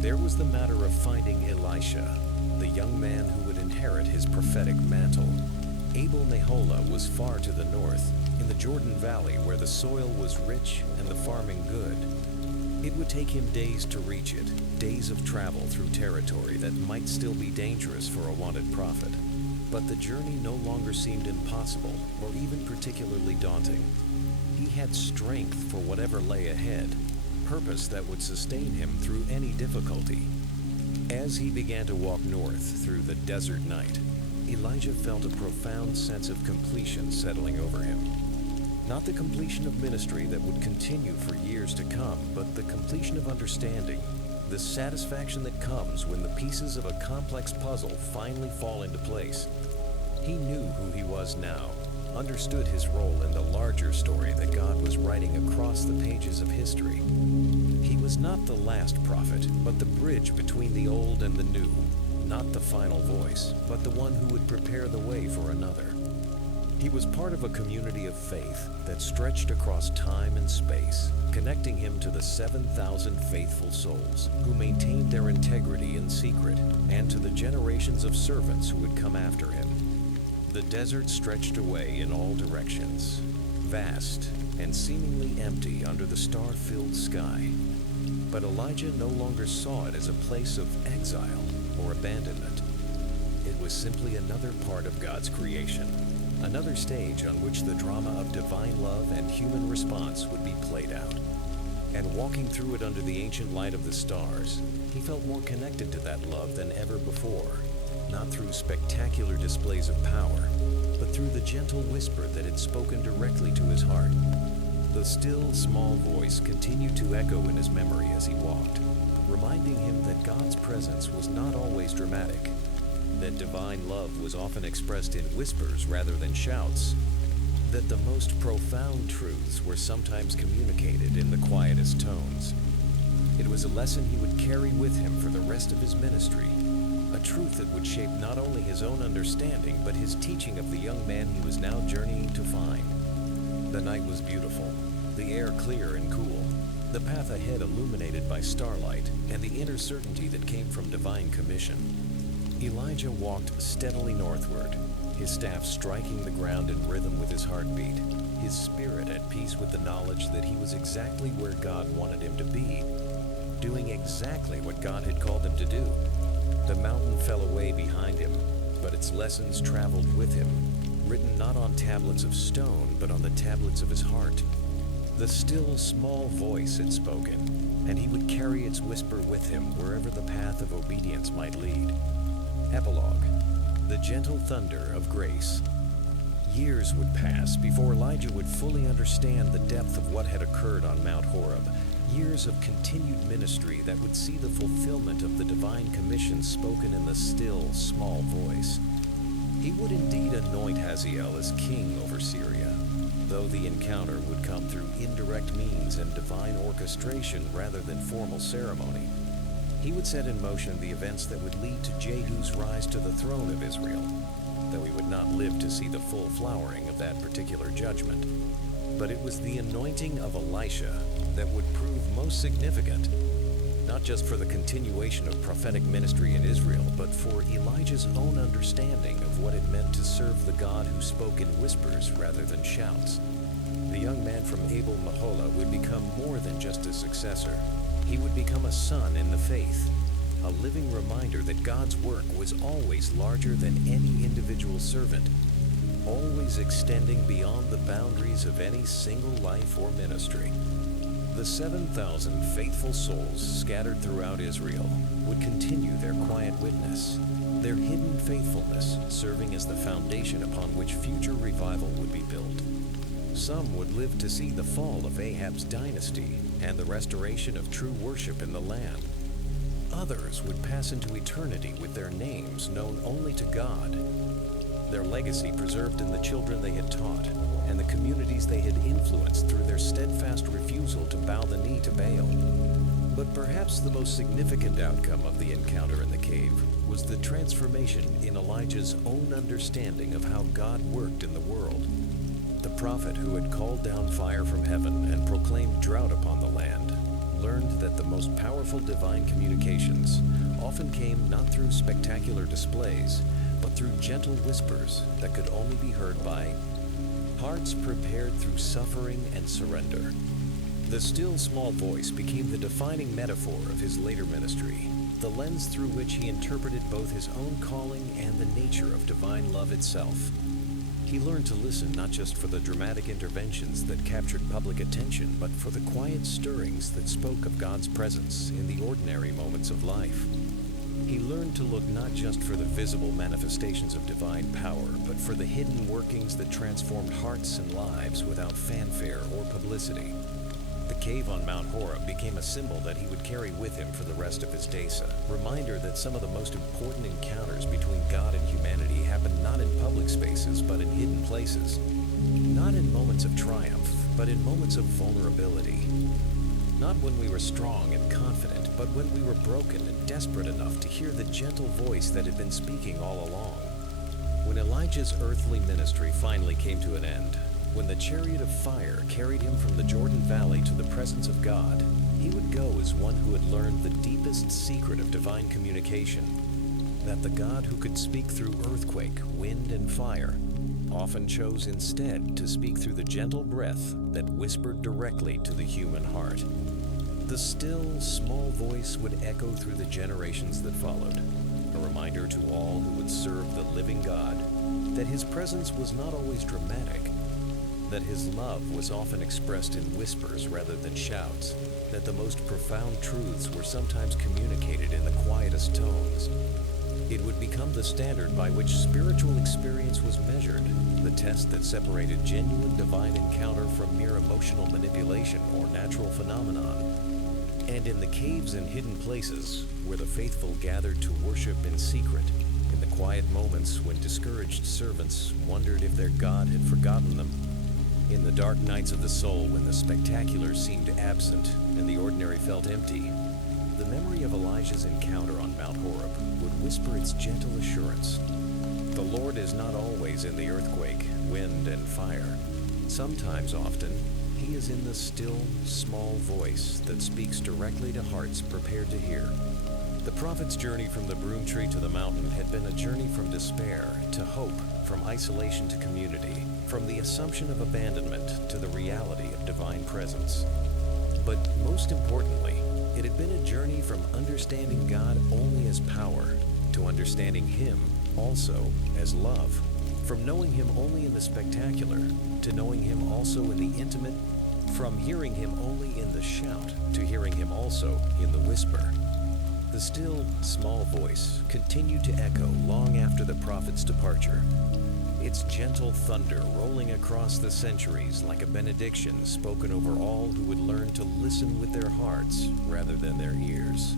there was the matter of finding Elisha, the young man who would inherit his prophetic mantle. Abel-Meholah was far to the north, in the Jordan Valley where the soil was rich and the farming good. It would take him days to reach it, days of travel through territory that might still be dangerous for a wanted prophet. But the journey no longer seemed impossible or even particularly daunting. He had strength for whatever lay ahead, purpose that would sustain him through any difficulty. As he began to walk north through the desert night, Elijah felt a profound sense of completion settling over him. Not the completion of ministry that would continue for years to come, but the completion of understanding, the satisfaction that comes when the pieces of a complex puzzle finally fall into place. He knew who he was now, understood his role in the larger story that God was writing across the pages of history. He was not the last prophet, but the bridge between the old and the new, not the final voice, but the one who would prepare the way for another. He was part of a community of faith that stretched across time and space, connecting him to the 7,000 faithful souls who maintained their integrity in secret, and to the generations of servants who would come after him. The desert stretched away in all directions, vast and seemingly empty under the star-filled sky. But Elijah no longer saw it as a place of exile or abandonment. It was simply another part of God's creation, another stage on which the drama of divine love and human response would be played out. And walking through it under the ancient light of the stars, he felt more connected to that love than ever before, not through spectacular displays of power, but through the gentle whisper that had spoken directly to his heart. The still, small voice continued to echo in his memory as he walked, reminding him that God's presence was not always dramatic, that divine love was often expressed in whispers rather than shouts, that the most profound truths were sometimes communicated in the quietest tones. It was a lesson he would carry with him for the rest of his ministry, a truth that would shape not only his own understanding, but his teaching of the young man he was now journeying to find. The night was beautiful, the air clear and cool, the path ahead illuminated by starlight, and the inner certainty that came from divine commission. Elijah walked steadily northward, his staff striking the ground in rhythm with his heartbeat, his spirit at peace with the knowledge that he was exactly where God wanted him to be, doing exactly what God had called him to do. The mountain fell away behind him, but its lessons traveled with him, written not on tablets of stone, but on the tablets of his heart. The still, small voice had spoken, and he would carry its whisper with him wherever the path of obedience might lead. Epilogue, the gentle thunder of grace. Years would pass before Elijah would fully understand the depth of what had occurred on Mount Horeb, years of continued ministry that would see the fulfillment of the divine commission spoken in the still, small voice. He would indeed anoint Hazael as king over Syria, though the encounter would come through indirect means and divine orchestration rather than formal ceremony. He would set in motion the events that would lead to Jehu's rise to the throne of Israel, though he would not live to see the full flowering of that particular judgment. But it was the anointing of Elisha that would prove most significant, not just for the continuation of prophetic ministry in Israel, but for Elijah's own understanding of what it meant to serve the God who spoke in whispers rather than shouts. The young man from Abel Mahola would become more than just a successor. He would become a son in the faith, a living reminder that God's work was always larger than any individual servant, always extending beyond the boundaries of any single life or ministry. The 7,000 faithful souls scattered throughout Israel would continue their quiet witness, their hidden faithfulness serving as the foundation upon which future revival would be built. Some would live to see the fall of Ahab's dynasty and the restoration of true worship in the land. Others would pass into eternity with their names known only to God, their legacy preserved in the children they had taught and the communities they had influenced through their steadfast refusal to bow the knee to Baal. But perhaps the most significant outcome of the encounter in the cave was the transformation in Elijah's own understanding of how God worked in the world. The prophet who had called down fire from heaven and proclaimed drought upon the land learned that the most powerful divine communications often came not through spectacular displays, but through gentle whispers that could only be heard by hearts prepared through suffering and surrender. The still small voice became the defining metaphor of his later ministry, the lens through which he interpreted both his own calling and the nature of divine love itself. He learned to listen not just for the dramatic interventions that captured public attention, but for the quiet stirrings that spoke of God's presence in the ordinary moments of life. He learned to look not just for the visible manifestations of divine power, but for the hidden workings that transformed hearts and lives without fanfare or publicity. The cave on Mount Horeb became a symbol that he would carry with him for the rest of his days, a reminder that some of the most important encounters between God and humanity happen not in public spaces, but in hidden places. Not in moments of triumph, but in moments of vulnerability. Not when we were strong and confident, but when we were broken and desperate enough to hear the gentle voice that had been speaking all along. When Elijah's earthly ministry finally came to an end, when the chariot of fire carried him from the Jordan Valley to the presence of God, he would go as one who had learned the deepest secret of divine communication, that the God who could speak through earthquake, wind, and fire often chose instead to speak through the gentle breath that whispered directly to the human heart. The still, small voice would echo through the generations that followed, a reminder to all who would serve the living God that his presence was not always dramatic, that his love was often expressed in whispers rather than shouts, that the most profound truths were sometimes communicated in the quietest tones. It would become the standard by which spiritual experience was measured, the test that separated genuine divine encounter from mere emotional manipulation or natural phenomenon. And in the caves and hidden places where the faithful gathered to worship in secret, in the quiet moments when discouraged servants wondered if their God had forgotten them, in the dark nights of the soul when the spectacular seemed absent and the ordinary felt empty, the memory of Elijah's encounter on Mount Horeb would whisper its gentle assurance. The Lord is not always in the earthquake, wind, and fire. Sometimes, often, he is in the still, small voice that speaks directly to hearts prepared to hear. The prophet's journey from the broom tree to the mountain had been a journey from despair to hope, from isolation to community, from the assumption of abandonment to the reality of divine presence. But most importantly, it had been a journey from understanding God only as power to understanding him also as love, from knowing him only in the spectacular to knowing him also in the intimate, from hearing him only in the shout to hearing him also in the whisper. The still, small voice continued to echo long after the prophet's departure, its gentle thunder rolling across the centuries like a benediction spoken over all who would learn to listen with their hearts rather than their ears.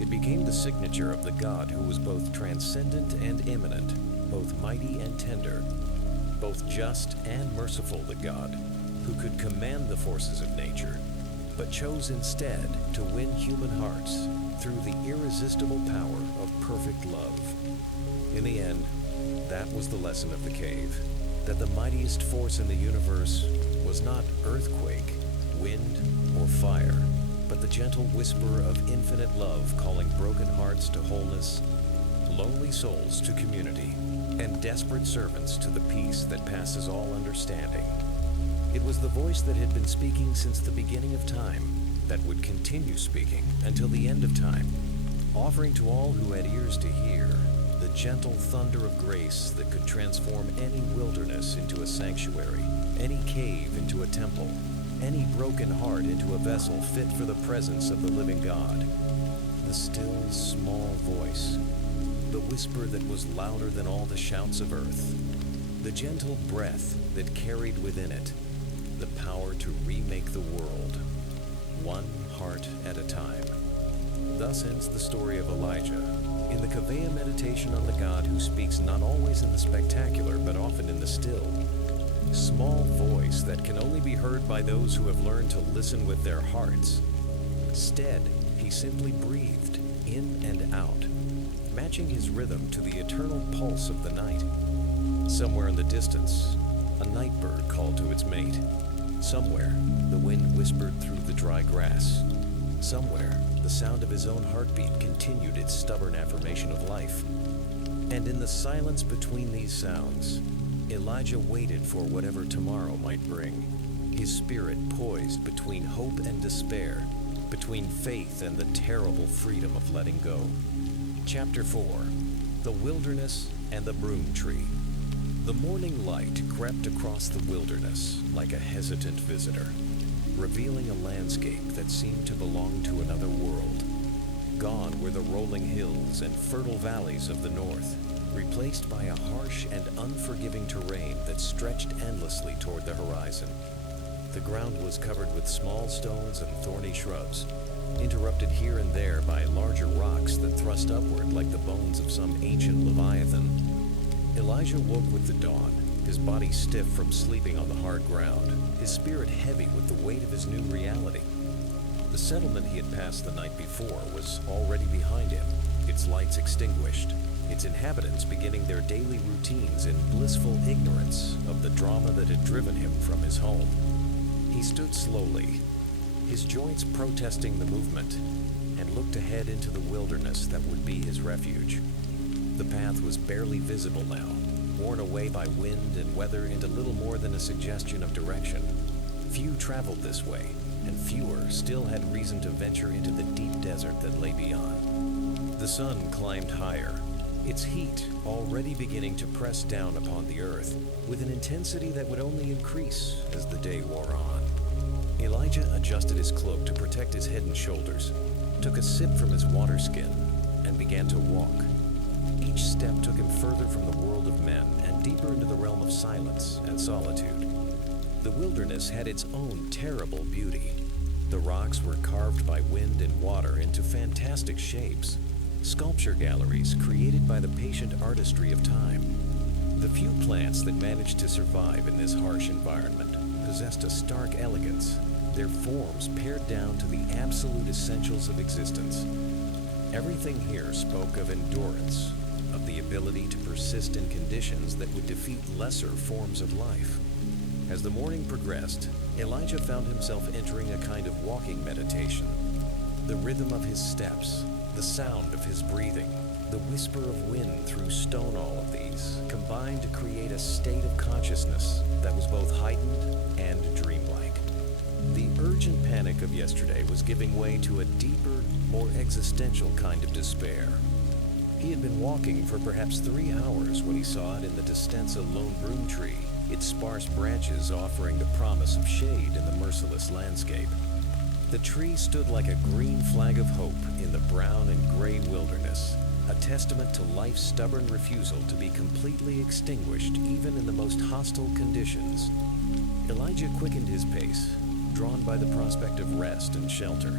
It became the signature of the God who was both transcendent and immanent, both mighty and tender, both just and merciful, the God who could command the forces of nature, but chose instead to win human hearts through the irresistible power of perfect love. In the end, that was the lesson of the cave, that the mightiest force in the universe was not earthquake, wind, or fire, but the gentle whisper of infinite love calling broken hearts to wholeness, lonely souls to community, and desperate servants to the peace that passes all understanding. It was the voice that had been speaking since the beginning of time, that would continue speaking until the end of time, offering to all who had ears to hear the gentle thunder of grace that could transform any wilderness into a sanctuary, any cave into a temple, any broken heart into a vessel fit for the presence of the living God. The still, small voice, the whisper that was louder than all the shouts of earth, the gentle breath that carried within it the power to remake the world, one heart at a time. Thus ends the story of Elijah, in the Kaveya meditation on the God who speaks not always in the spectacular, but often in the still, small voice that can only be heard by those who have learned to listen with their hearts. Instead, he simply breathed in and out, matching his rhythm to the eternal pulse of the night. Somewhere in the distance, a night bird called to its mate. Somewhere, the wind whispered through the dry grass. Somewhere, the sound of his own heartbeat continued its stubborn affirmation of life. And in the silence between these sounds, Elijah waited for whatever tomorrow might bring, his spirit poised between hope and despair, between faith and the terrible freedom of letting go. Chapter 4. The Wilderness and the Broom Tree. The morning light crept across the wilderness like a hesitant visitor, revealing a landscape that seemed to belong to another world. Gone were the rolling hills and fertile valleys of the north, replaced by a harsh and unforgiving terrain that stretched endlessly toward the horizon. The ground was covered with small stones and thorny shrubs, interrupted here and there by larger rocks that thrust upward like the bones of some ancient leviathan. Elijah woke with the dawn, his body stiff from sleeping on the hard ground, his spirit heavy with the weight of his new reality. The settlement he had passed the night before was already behind him, its lights extinguished, its inhabitants beginning their daily routines in blissful ignorance of the drama that had driven him from his home. He stood slowly, his joints protesting the movement, and looked ahead into the wilderness that would be his refuge. The path was barely visible now, worn away by wind and weather into little more than a suggestion of direction. Few traveled this way, and fewer still had reason to venture into the deep desert that lay beyond. The The sun climbed higher, its heat already beginning to press down upon the earth with an intensity that would only increase as the day wore on. Elijah adjusted his cloak to protect his head and shoulders, took a sip from his water skin, and began to walk. Each step took him further from the world of men and deeper into the realm of silence and solitude. The wilderness had its own terrible beauty. The rocks were carved by wind and water into fantastic shapes, sculpture galleries created by the patient artistry of time. The few plants that managed to survive in this harsh environment possessed a stark elegance, their forms pared down to the absolute essentials of existence. Everything here spoke of endurance, of the ability to persist in conditions that would defeat lesser forms of life. As the morning progressed, Elijah found himself entering a kind of walking meditation. The rhythm of his steps, the sound of his breathing, the whisper of wind through stone, all of these combined to create a state of consciousness that was both heightened and dreamlike. The urgent panic of yesterday was giving way to a deeper, more existential kind of despair. He had been walking for perhaps 3 hours when he saw it in the distance a lone broom tree, its sparse branches offering the promise of shade in the merciless landscape. The tree stood like a green flag of hope in the brown and gray wilderness, a testament to life's stubborn refusal to be completely extinguished even in the most hostile conditions. Elijah quickened his pace, drawn by the prospect of rest and shelter.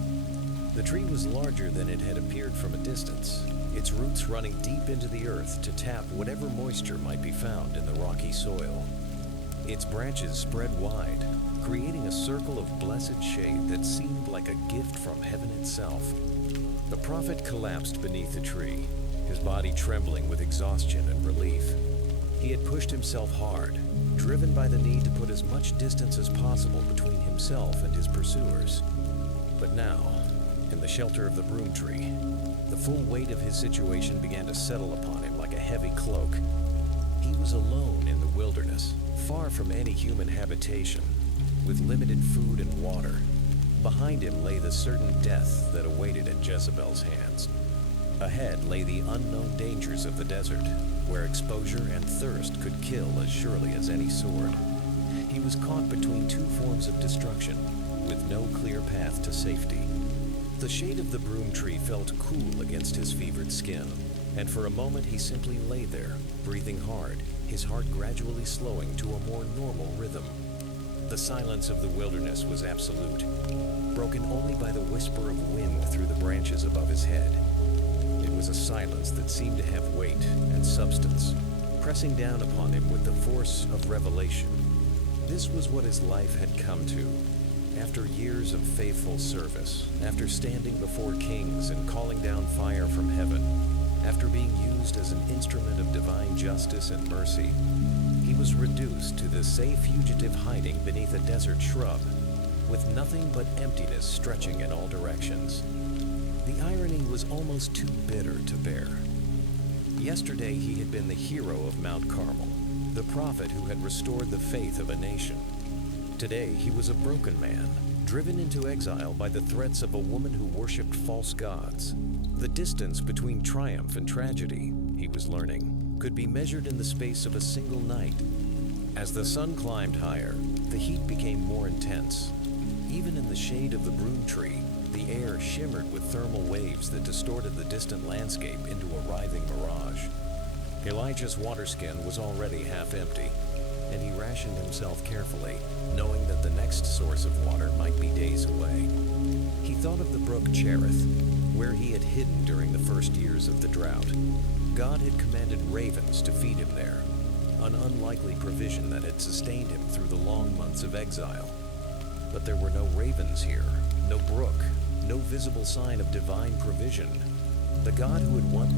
The tree was larger than it had appeared from a distance, its roots running deep into the earth to tap whatever moisture might be found in the rocky soil. Its branches spread wide, creating a circle of blessed shade that seemed like a gift from heaven itself. The prophet collapsed beneath the tree, his body trembling with exhaustion and relief. He had pushed himself hard, driven by the need to put as much distance as possible between himself and his pursuers. But now, in the shelter of the broom tree, the full weight of his situation began to settle upon him like a heavy cloak. He was alone in the wilderness, far from any human habitation, with limited food and water. Behind him lay the certain death that awaited at Jezebel's hands. Ahead lay the unknown dangers of the desert, where exposure and thirst could kill as surely as any sword. He was caught between two forms of destruction, with no clear path to safety. The shade of the broom tree felt cool against his fevered skin, and for a moment he simply lay there, breathing hard, his heart gradually slowing to a more normal rhythm. The silence of the wilderness was absolute, broken only by the whisper of wind through the branches above his head. It was a silence that seemed to have weight and substance, pressing down upon him with the force of revelation. This was what his life had come to. After years of faithful service, after standing before kings and calling down fire from heaven, after being used as an instrument of divine justice and mercy, he was reduced to the safe fugitive hiding beneath a desert shrub, with nothing but emptiness stretching in all directions. The irony was almost too bitter to bear. Yesterday he had been the hero of Mount Carmel, the prophet who had restored the faith of a nation. Today he was a broken man, driven into exile by the threats of a woman who worshipped false gods. The distance between triumph and tragedy, he was learning, could be measured in the space of a single night. As the sun climbed higher, the heat became more intense. Even in the shade of the broom tree, the air shimmered with thermal waves that distorted the distant landscape into a writhing mirage. Elijah's water skin was already half empty, and he rationed himself carefully, knowing that the next source of water might be days away. He thought of the brook Cherith, where he had hidden during the first years of the drought. God had commanded ravens to feed him there, an unlikely provision that had sustained him through the long months of exile. But there were no ravens here, no brook, no visible sign of divine provision. The God who had once